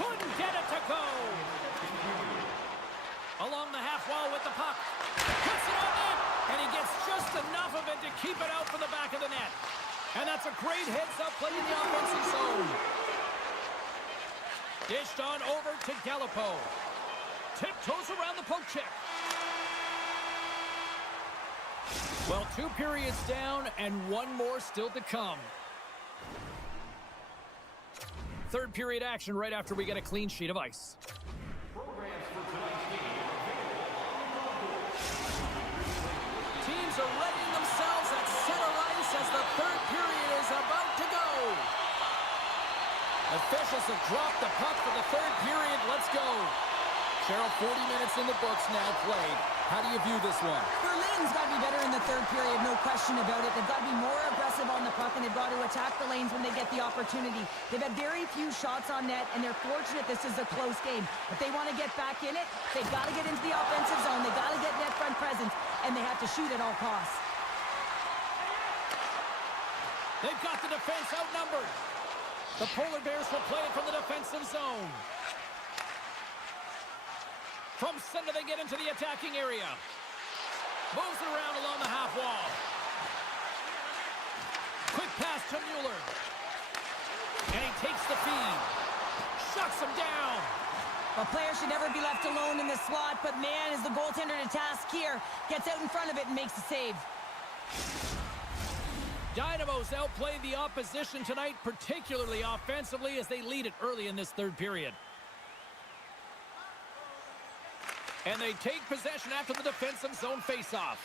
Couldn't get it to go. Along the half wall with the puck. Puts it on net. And he gets just enough of it to keep it out from the back of the net. And that's a great heads-up play in the offensive zone. Dished on over to Gallipo. Tiptoes around the poke check. Well, 2 periods down and 1 more still to come. Third period action right after we get a clean sheet of ice. Teams are readying themselves at center ice as the third period is about to go. Officials have dropped the puck for the third period. Let's go. Cheryl, 40 minutes in the books now played. How do you view this one? Berlin's got to be better in the third period, no question about it. They've got to be more aggressive on the puck, and they've got to attack the lanes when they get the opportunity. They've had very few shots on net, and they're fortunate this is a close game. If they want to get back in it, they've got to get into the offensive zone. They've got to get net front presence, and they have to shoot at all costs. They've got the defense outnumbered. The Polar Bears will play it from the defensive zone. From center, they get into the attacking area. Moves it around along the half wall. Quick pass to Mueller. And he takes the feed. Shuts him down. Well, players should never be left alone in the slot, but man, is the goaltender to task here. Gets out in front of it and makes the save. Dynamo's outplayed the opposition tonight, particularly offensively, as they lead it early in this third period. And they take possession after the defensive zone faceoff.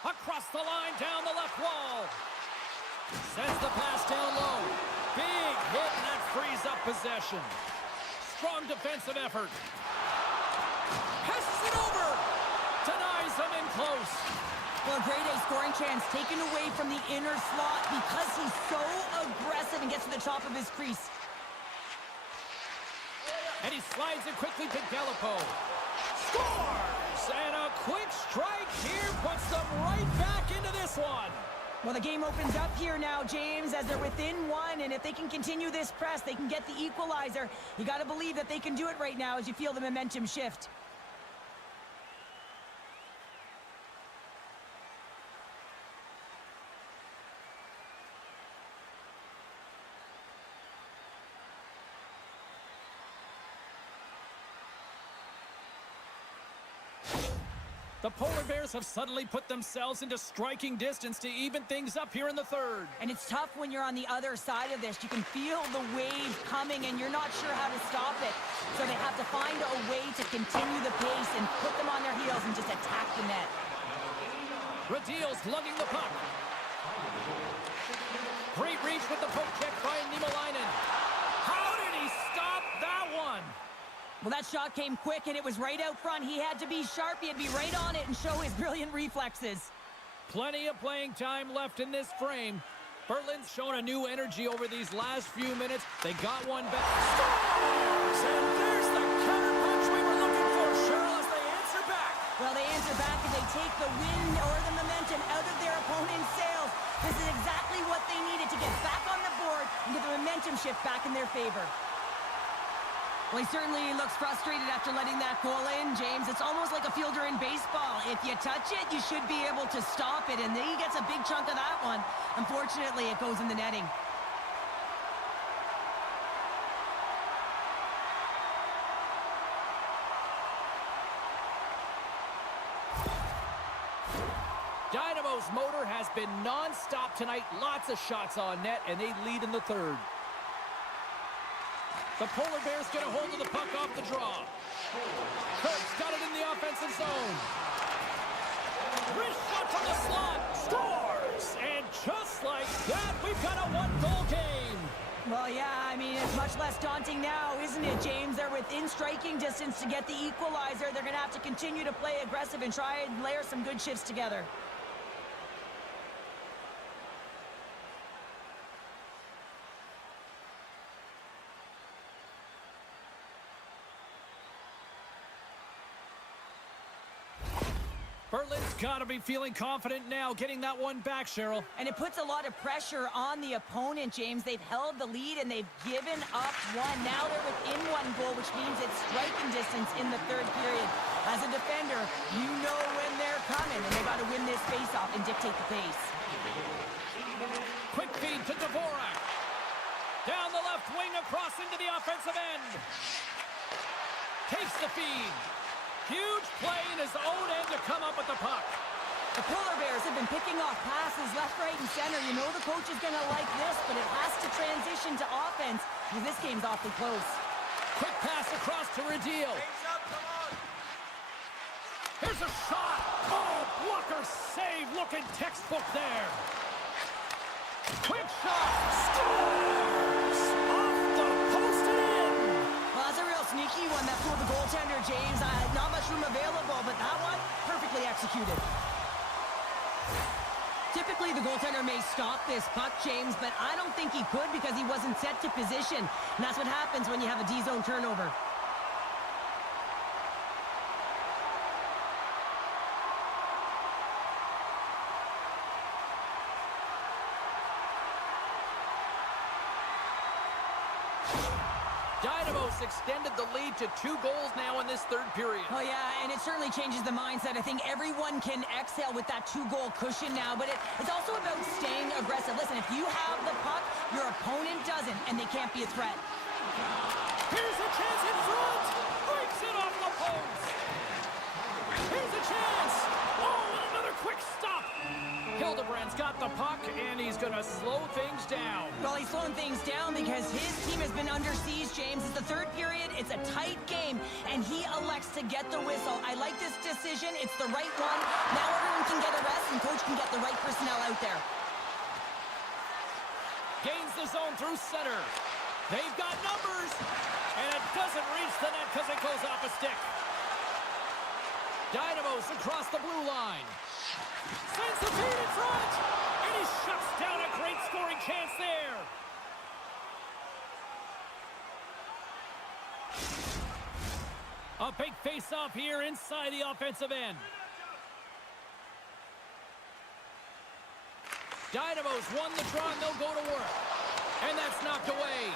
Across the line, down the left wall. Sends the pass down low. Big hit, and that frees up possession. Strong defensive effort. Passes it over. Denies him in close. Well, a grade A scoring chance taken away from the inner slot because he's so aggressive and gets to the top of his crease. And he slides it quickly to Gallipo. Scores! And a quick strike here puts them right back into this one. Well, the game opens up here now, James, as they're within one. And if they can continue this press, they can get the equalizer. You got to believe that they can do it right now as you feel the momentum shift. The Polar Bears have suddenly put themselves into striking distance to even things up here in the third. And it's tough when you're on the other side of this. You can feel the wave coming, and you're not sure how to stop it. So they have to find a way to continue the pace and put them on their heels and just attack the net. Radil's lugging the puck. Great reach with the poke check by Niemelainen. How did he stop that one? Well, that shot came quick, and it was right out front. He had to be sharp. He had to be right on it and show his brilliant reflexes. Plenty of playing time left in this frame. Berlin's shown a new energy over these last few minutes. They got one back. Scores! And there's the counterpunch we were looking for, Cheryl, as they answer back. Well, they answer back and they take the wind or the momentum out of their opponent's sails. This is exactly what they needed to get back on the board and get the momentum shift back in their favor. Well, he certainly looks frustrated after letting that goal in, James. It's almost like a fielder in baseball. If you touch it, you should be able to stop it, and then he gets a big chunk of that one. Unfortunately, it goes in the netting. Dynamo's motor has been non-stop tonight. Lots of shots on net, and they lead in the third. The Polar Bears get a hold of the puck off the draw. Kurt's got it in the offensive zone. Wrist shot from the slot. Scores! And just like that, we've got a one-goal game. Well, yeah, I mean, it's much less daunting now, isn't it, James? They're within striking distance to get the equalizer. They're going to have to continue to play aggressive and try and layer some good shifts together. Berlin's got to be feeling confident now, getting that one back, Cheryl. And it puts a lot of pressure on the opponent, James. They've held the lead and they've given up one. Now they're within one goal, which means it's striking distance in the third period. As a defender, you know when they're coming, and they got to win this face-off and dictate the pace. Quick feed to Dvorak. Down the left wing, across into the offensive end. Takes the feed. Huge play in his own end to come up with the puck. The Polar Bears have been picking off passes left, right, and center. You know the coach is going to like this, but it has to transition to offense because this game's awfully close. Quick pass across to Radil. Here's a shot. Oh, blocker save. Looking textbook there. Quick shot. Scores! Off the post and in. Well, that's a real sneaky one that fooled the goaltender, James. Not much room available, but that executed. Typically, the goaltender may stop this puck, James, but I don't think he could because he wasn't set to position. And that's what happens when you have a D-zone turnover. Dynamo's extended the lead to 2 goals now in this third period. Oh, yeah, and it certainly changes the mindset. I think everyone can exhale with that 2-goal cushion now, but it's also about staying aggressive. Listen, if you have the puck, your opponent doesn't, and they can't be a threat. Here's a chance in front! Breaks it off the post! Here's a chance! Oh, and another quick stop! Hildebrand's got the puck, and he's going to slow things down. Well, he's slowing things down because his team has been under siege, James. It's the third period. It's a tight game, and he elects to get the whistle. I like this decision. It's the right one. Now everyone can get a rest, and coach can get the right personnel out there. Gains the zone through center. They've got numbers, and it doesn't reach the net because it goes off a stick. Dynamo's across the blue line. Sends the feed in front, and he shuts down a great scoring chance there. A big face-off here inside the offensive end. Dynamo's won the draw, and they'll go to work. And that's knocked away.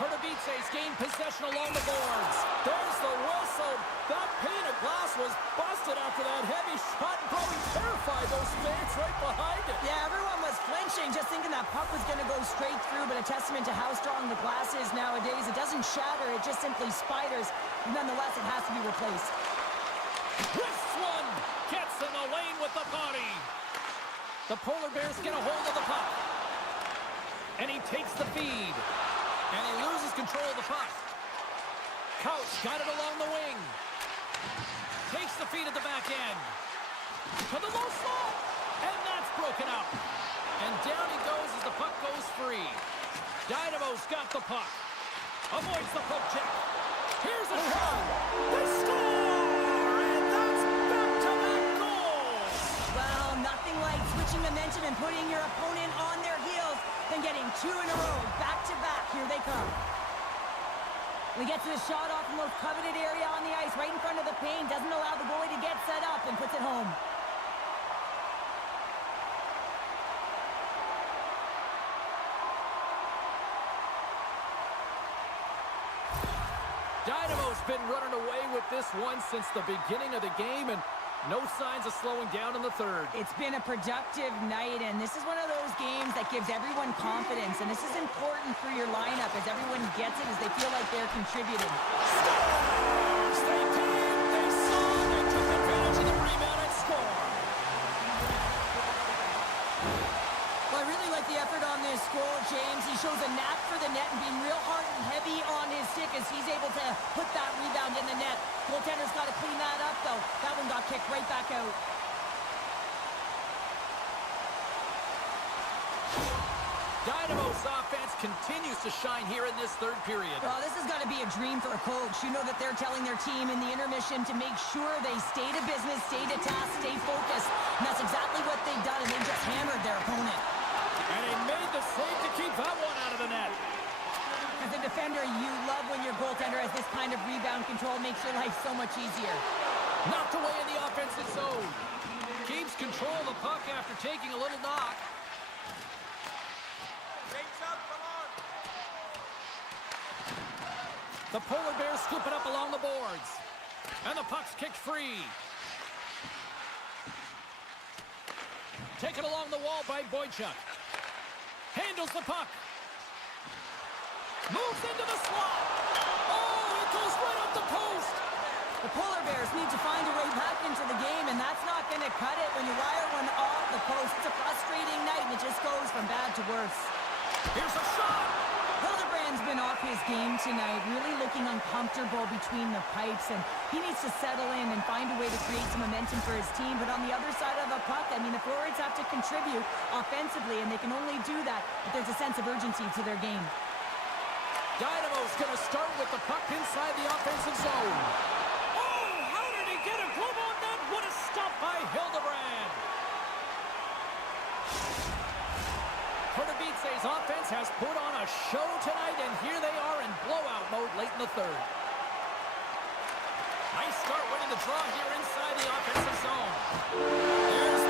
Pardubice's gained possession along the boards. There's the whistle. That pane of glass was busted after that heavy shot, and probably terrified those fans right behind it. Yeah, everyone was flinching, just thinking that puck was going to go straight through, but a testament to how strong the glass is nowadays. It doesn't shatter, it just simply spiders. Nonetheless, it has to be replaced. This one gets in the lane with the body. The Polar Bears get a hold of the puck. And he takes the feed. And he loses control of the puck. Couch got it along the wing. Takes the feed at the back end. To the low slot. And that's broken up. And down he goes as the puck goes free. Dynamo's got the puck. Avoids the poke check. Here's a shot. They score! And that's back-to-back goals. Well, nothing like switching momentum and putting your opponent on their heels than getting 2 in a row, back-to-back. Here they come. We get to the shot off the most coveted area on the ice, right in front of the pane, doesn't allow the goalie to get set up and puts it home. Dynamo's been running away with this one since the beginning of the game, and no signs of slowing down in the third. It's been a productive night, and this is one of those games that gives everyone confidence, and this is important for your lineup as everyone gets it, as they feel like they're contributing. Scores! They came, they saw, they took advantage of the rebound and scored. Well, I really like the effort on this goal, James. He shows a knack for the net and being real hard and heavy on his stick as he's able to put that rebound in the net. Goaltender's got to clean that up, though. That one got kicked right back out. Dynamo's offense continues to shine here in this third period. Well, this has got to be a dream for a coach. You know that they're telling their team in the intermission to make sure they stay to business, stay to task, stay focused. And that's exactly what they've done, and they just hammered their opponent. And he made the save to keep that one out of the net. As a defender, you love when your goaltender has this kind of rebound control. Makes your life so much easier. Knocked away in the offensive zone. Keeps control of the puck after taking a little knock. James up, come on. The Polar Bears scoop it up along the boards. And the puck's kicked free. Taken along the wall by Boychuk. Handles the puck. Moves into the slot. Oh, it goes right up the post. The Polar Bears need to find a way back into the game, and that's not going to cut it when you wire one off the post. It's a frustrating night, and it just goes from bad to worse. Here's a shot. Hildebrand's been off his game tonight, really looking uncomfortable between the pipes, and he needs to settle in and find a way to create some momentum for his team. But on the other side of the puck, I mean, the forwards have to contribute offensively, and they can only do that if there's a sense of urgency to their game. Dynamo's going to start with the puck inside the offensive zone. Oh, how did he get a glove on that? What a USA's offense has put on a show tonight, and here they are in blowout mode late in the third. Nice start winning the draw here inside the offensive zone. There's